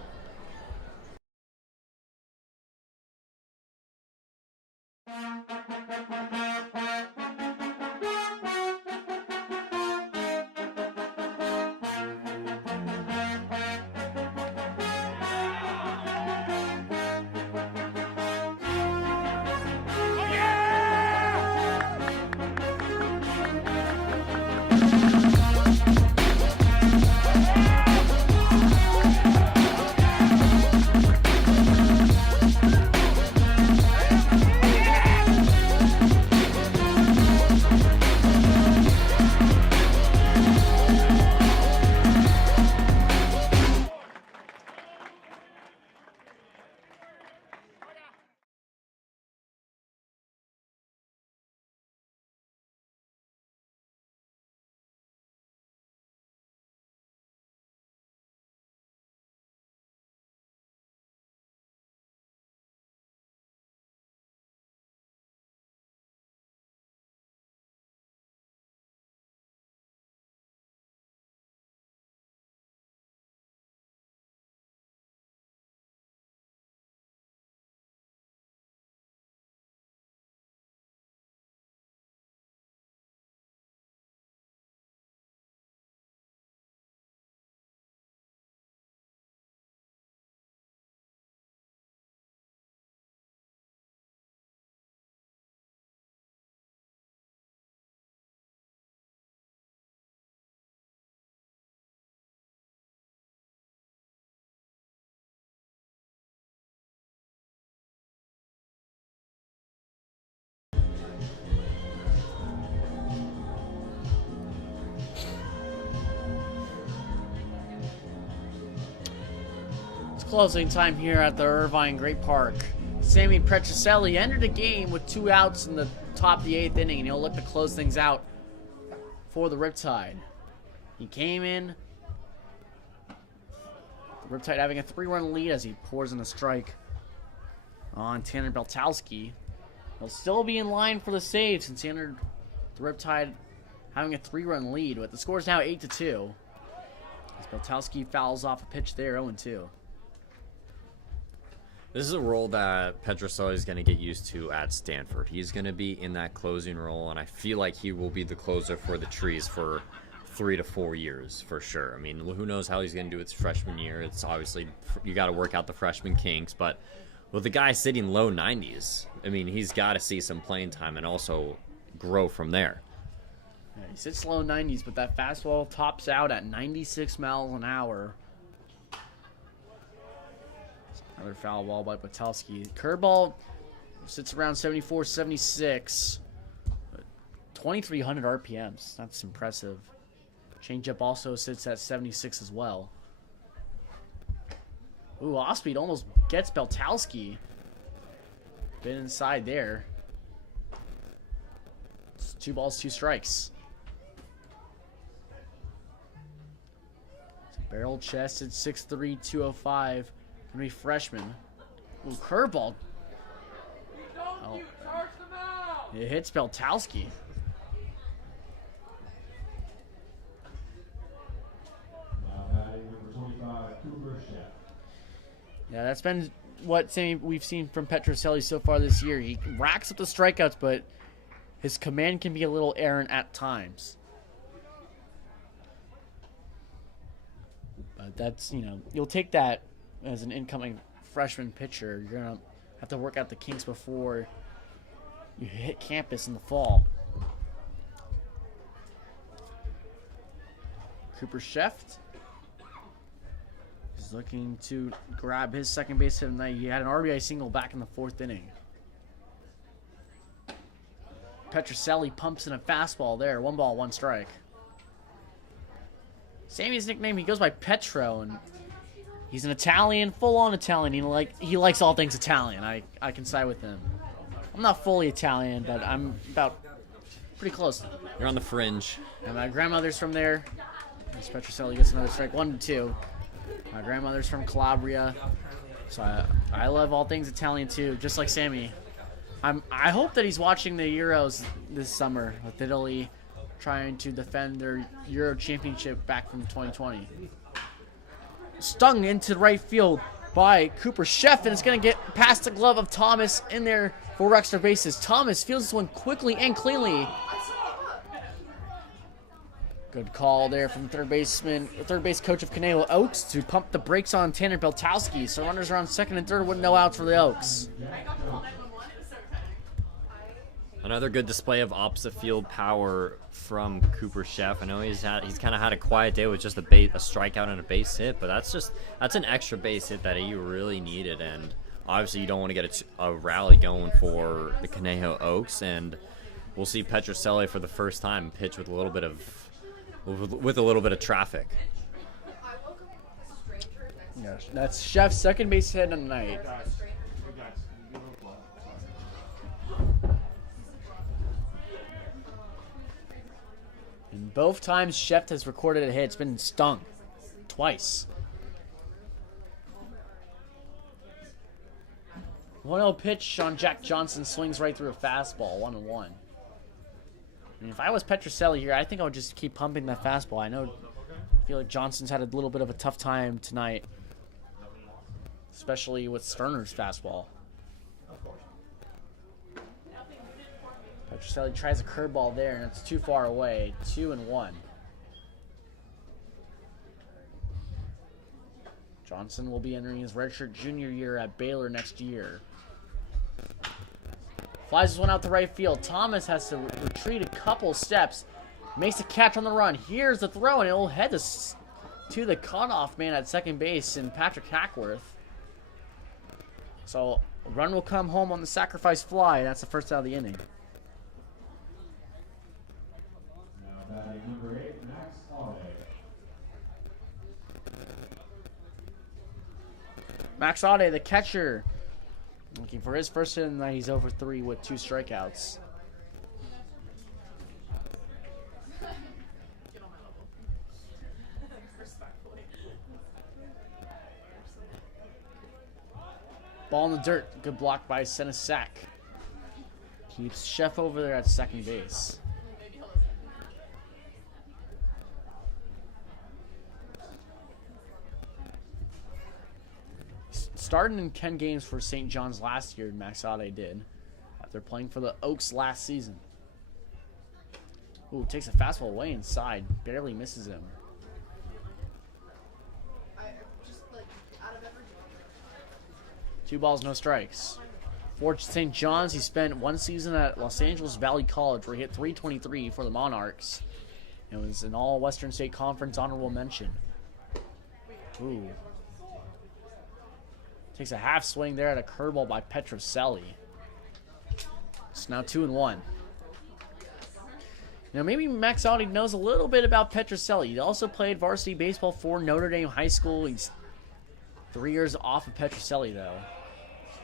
closing time here at the Irvine Great Park. Sammy Petroselli entered the game with 2 outs in the top of the 8th inning, and he'll look to close things out for the Riptide. He came in, the Riptide having a 3-run lead as he pours in a strike on Tanner Beltowski. He'll still be in line for the save since he entered the Riptide having a 3-run lead, but the score is now 8-2. As Beltowski fouls off a pitch there, 0-2. This is a role that Petroselli is going to get used to at Stanford. He's going to be in that closing role, and I feel like he will be the closer for the Trees for 3 to 4 years for sure. I mean, who knows how he's going to do his freshman year. It's obviously, you got to work out the freshman kinks, but with the guy sitting low 90s, I mean, he's got to see some playing time and also grow from there. Yeah, he sits low 90s, but that fastball tops out at 96 miles an hour. Another foul ball by Patelski. Curveball sits around 74, 76. 2,300 RPMs. That's impressive. Changeup also sits at 76 as well. Ooh, off-speed almost gets Beltowski. Been inside there. It's 2 balls, 2 strikes. Barrel chest at 6'3", 205. Gonna be freshman. Ooh, curveball. Oh. It hits Beltowski. Yeah, that's been what we've seen from Petroselli so far this year. He racks up the strikeouts, but his command can be a little errant at times. But that's, you'll take that as an incoming freshman pitcher. You're going to have to work out the kinks before you hit campus in the fall. Cooper Sheft is looking to grab his second base hit tonight. He had an RBI single back in the 4th inning. Petroselli pumps in a fastball there. 1 ball, 1 strike. Sammy's nickname, he goes by Petro, and he's an Italian, full-on Italian. He likes all things Italian. I can side with him. I'm not fully Italian, but I'm about pretty close. You're on the fringe. And my grandmother's from there. As Petroselli gets another strike, 1-2. My grandmother's from Calabria, so I love all things Italian too, just like Sammy. I hope that he's watching the Euros this summer with Italy trying to defend their Euro championship back from 2020. Stung into right field by Cooper Sheff, and it's going to get past the glove of Thomas in there for extra bases. Thomas fields this one quickly and cleanly. Good call there from third base coach of Conejo Oaks to pump the brakes on Tanner Beltowski. So runners are on second and third with no outs for the Oaks. Another good display of opposite field power from Cooper Sheff. I know he's kind of had a quiet day with just a strikeout and a base hit, but that's an extra base hit that he really needed. And obviously you don't want to get a rally going for the Conejo Oaks, and we'll see Petroselli for the first time pitch with a little bit of traffic. Yeah, that's Sheff's second base hit of the night. And both times Sheff has recorded a hit, it's been stung twice. 1-0 pitch on Jack Johnson, swings right through a fastball, 1-1. I mean, if I was Petroselli here, I think I would just keep pumping that fastball. I feel like Johnson's had a little bit of a tough time tonight, especially with Sterner's fastball. Petroselli tries a curveball there, and it's too far away. 2-1. Johnson will be entering his redshirt junior year at Baylor next year. Flies this one out to right field. Thomas has to retreat a couple steps. Makes a catch on the run. Here's the throw, and it'll head to the cutoff man at second base in Patrick Hackworth. So a run will come home on the sacrifice fly. That's the first out of the inning. Now batting number 8, Max Holiday. Max Ade, the catcher, looking for his first hit of the night. He's over 3 with 2 strikeouts. Ball in the dirt. Good block by Senesac. Keeps Chef over there at second base. Starting in 10 games for St. John's last year, Max Ade did. After playing for the Oaks last season. Ooh, takes a fastball way inside. Barely misses him. 2 balls, no strikes. For St. John's, he spent 1 season at Los Angeles Valley College where he hit .323 for the Monarchs. It was an all-Western State Conference honorable mention. Ooh. Takes a half swing there at a curveball by Petrocelli. It's now 2-1. Now maybe Max Ade knows a little bit about Petrocelli. He also played varsity baseball for Notre Dame High School. He's 3 years off of Petrocelli though.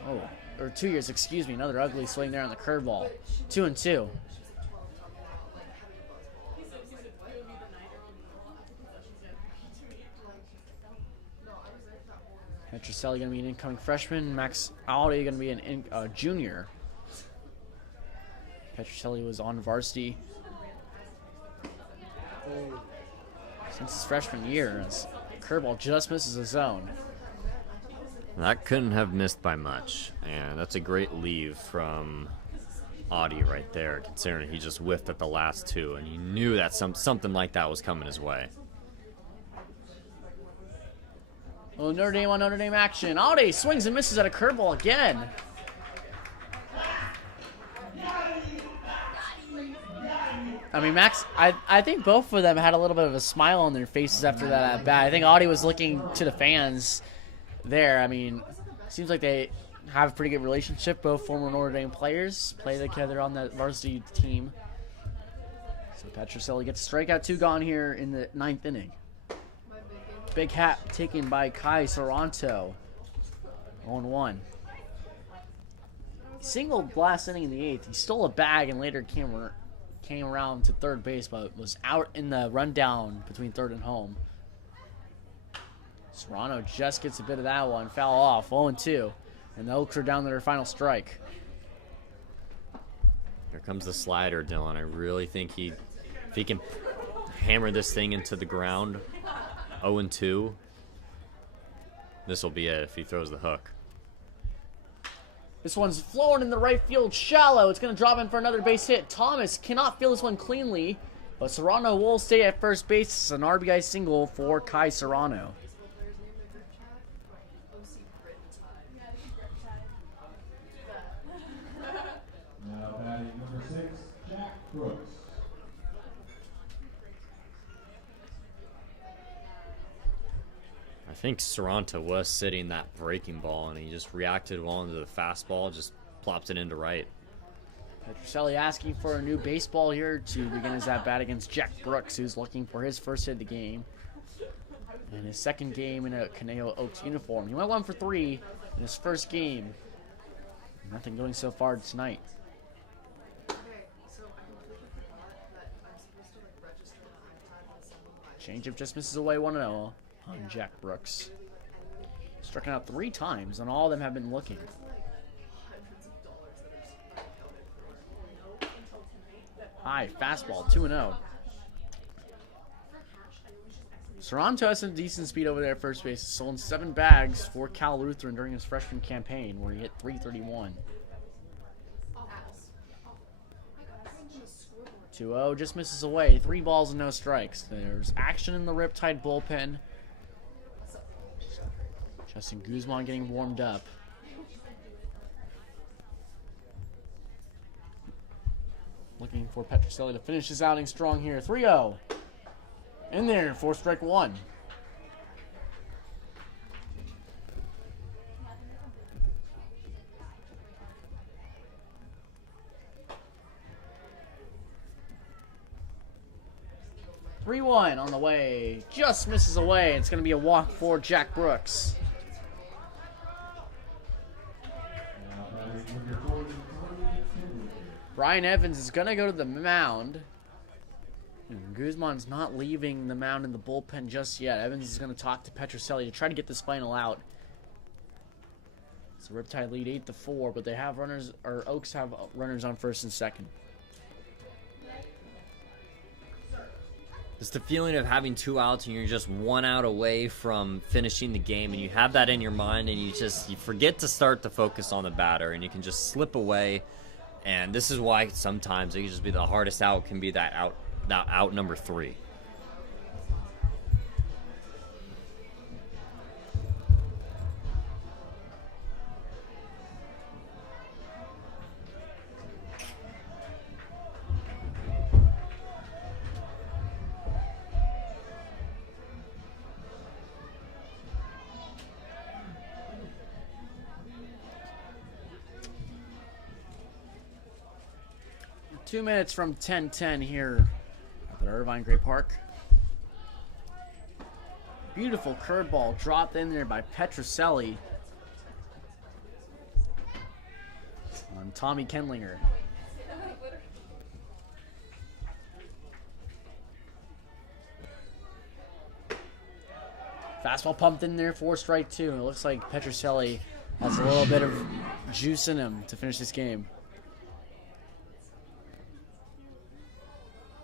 Oh, or 2 years, excuse me. Another ugly swing there on the curveball. 2-2. Petrocelli going to be an incoming freshman. Max Ade going to be a junior. Petrocelli was on varsity since his freshman year. His curveball just misses the zone. That couldn't have missed by much, and that's a great leave from Ade right there, considering he just whiffed at the last 2, and he knew that something like that was coming his way. Oh, Notre Dame on Notre Dame action. Ade swings and misses at a curveball again. I mean, Max, I think both of them had a little bit of a smile on their faces after that at bat. I think Ade was looking to the fans there. I mean, seems like they have a pretty good relationship. Both former Notre Dame players play together on that varsity team. So Petrocelli gets strikeout 2 gone here in the 9th inning. Big hat taken by Kai Saranto. 0-1. Singled last inning in the 8th. He stole a bag and later came around to third base, but was out in the rundown between third and home. Serrano just gets a bit of that one. Foul off. 0-2. And the Oaks are down to their final strike. Here comes the slider, Dylan. I really think if he can hammer this thing into the ground, 0-2, this will be it if he throws the hook. This one's flowing in the right field shallow. It's going to drop in for another base hit. Thomas cannot feel this one cleanly, but Serrano will stay at first base. It's an RBI single for Kai Serrano. Now batting number 6, Jack Brooks. I think Saranto was sitting that breaking ball, and he just reacted well into the fastball, just plops it into right. Petrocelli asking for a new baseball here to begin his at-bat against Jack Brooks, who's looking for his first hit of the game. And his second game in a Conejo Oaks uniform. He went 1 for 3 in his first game. Nothing going so far tonight. Changeup just misses away 1-0 on Jack Brooks. Struck out 3 times, and all of them have been looking. High fastball, 2-0. Saranto has some decent speed over there at first base. Sold 7 bags for Cal Lutheran during his freshman campaign, where he hit .331. 2-0, just misses away. 3 balls and no strikes. There's action in the Riptide bullpen. Justin Guzman getting warmed up. Looking for Petrocelli to finish his outing strong here. 3-0. In there for strike 1. (3-1) on the way. Just misses away. It's going to be a walk for Jack Brooks. Brian Evans is going to go to the mound. And Guzman's not leaving the mound in the bullpen just yet. Evans is going to talk to Petroselli to try to get this final out. So Riptide lead 8-4, but they have runners, or Oaks have runners on first and second. It's the feeling of having 2 outs and you're just 1 out away from finishing the game, and you have that in your mind, and you forget to start to focus on the batter, and you can just slip away. And this is why sometimes it can just be the hardest out, can be that out number 3. Two minutes from 10-10 here at Irvine Great Park. Beautiful curveball dropped in there by Petroselli on Tommy Kendlinger. Fastball pumped in there for strike 2. It looks like Petroselli has a little bit of juice in him to finish this game.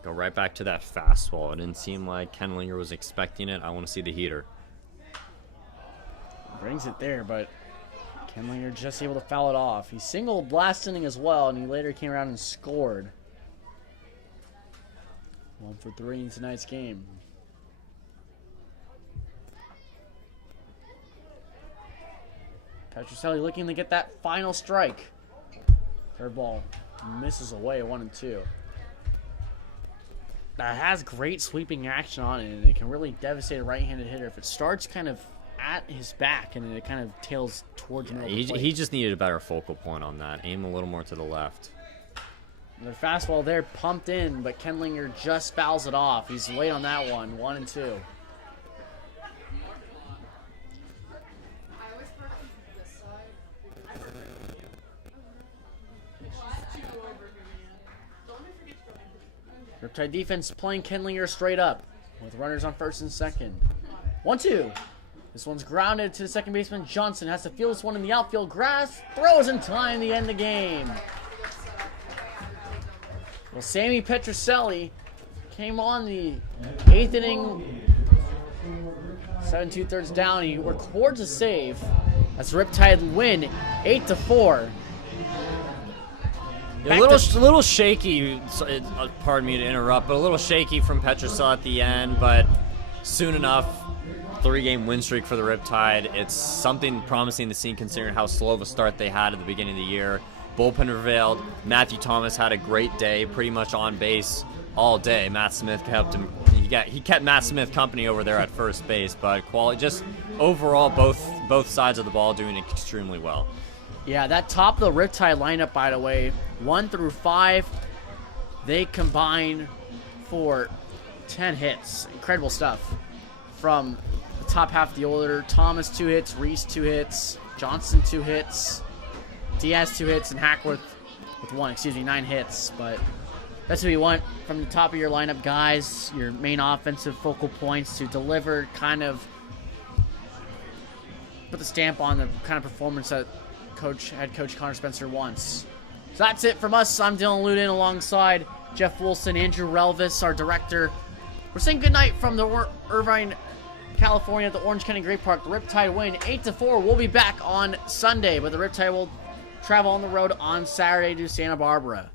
Go right back to that fastball. It didn't seem like Kendlinger was expecting it. I want to see the heater. Brings it there, but Kendlinger just able to foul it off. He singled last inning as well, and he later came around and scored. 1 for 3 in tonight's game. Petroselli looking to get that final strike. Curveball misses away 1-2. That has great sweeping action on it, and it can really devastate a right-handed hitter if it starts kind of at his back and then it kind of tails towards the middle of the plate. He just needed a better focal point on that. Aim a little more to the left. The fastball there pumped in, but Kendlinger just fouls it off. He's late on that one, 1-2. Riptide defense playing Kendlinger straight up with runners on first and second. 1-2. This one's grounded to the second baseman. Johnson has to field this one in the outfield. Grass throws in time to end the game. Well, Sammy Petroselli came on the 8th inning, 7 2/3 down. He records a save. That's Riptide win 8-4. A little shaky, pardon me to interrupt, but a little shaky from Petroselli at the end, but soon enough, 3-game win streak for the Riptide. It's something promising to see considering how slow of a start they had at the beginning of the year. Bullpen prevailed. Matthew Thomas had a great day, pretty much on base all day. Matt Smith helped him. He kept Matt Smith company over there at first base, but quality, just overall, both sides of the ball doing extremely well. Yeah, that top of the Riptide lineup, by the way, 1 through 5, they combine for 10 hits. Incredible stuff from the top half of the order. Thomas 2 hits, Reese 2 hits, Johnson 2 hits, Diaz 2 hits, and Hackworth with 9 hits. But that's what you want from the top of your lineup, guys. Your main offensive focal points to deliver, kind of put the stamp on the kind of performance that head coach Connor Spencer wants. So that's it from us. I'm Dylan Ludin alongside Jeff Wilson, Andrew Relvis, our director. We're saying goodnight from the Irvine, California at the Orange County Great Park. The Riptide win 8-4. We'll be back on Sunday, but the Riptide will travel on the road on Saturday to Santa Barbara.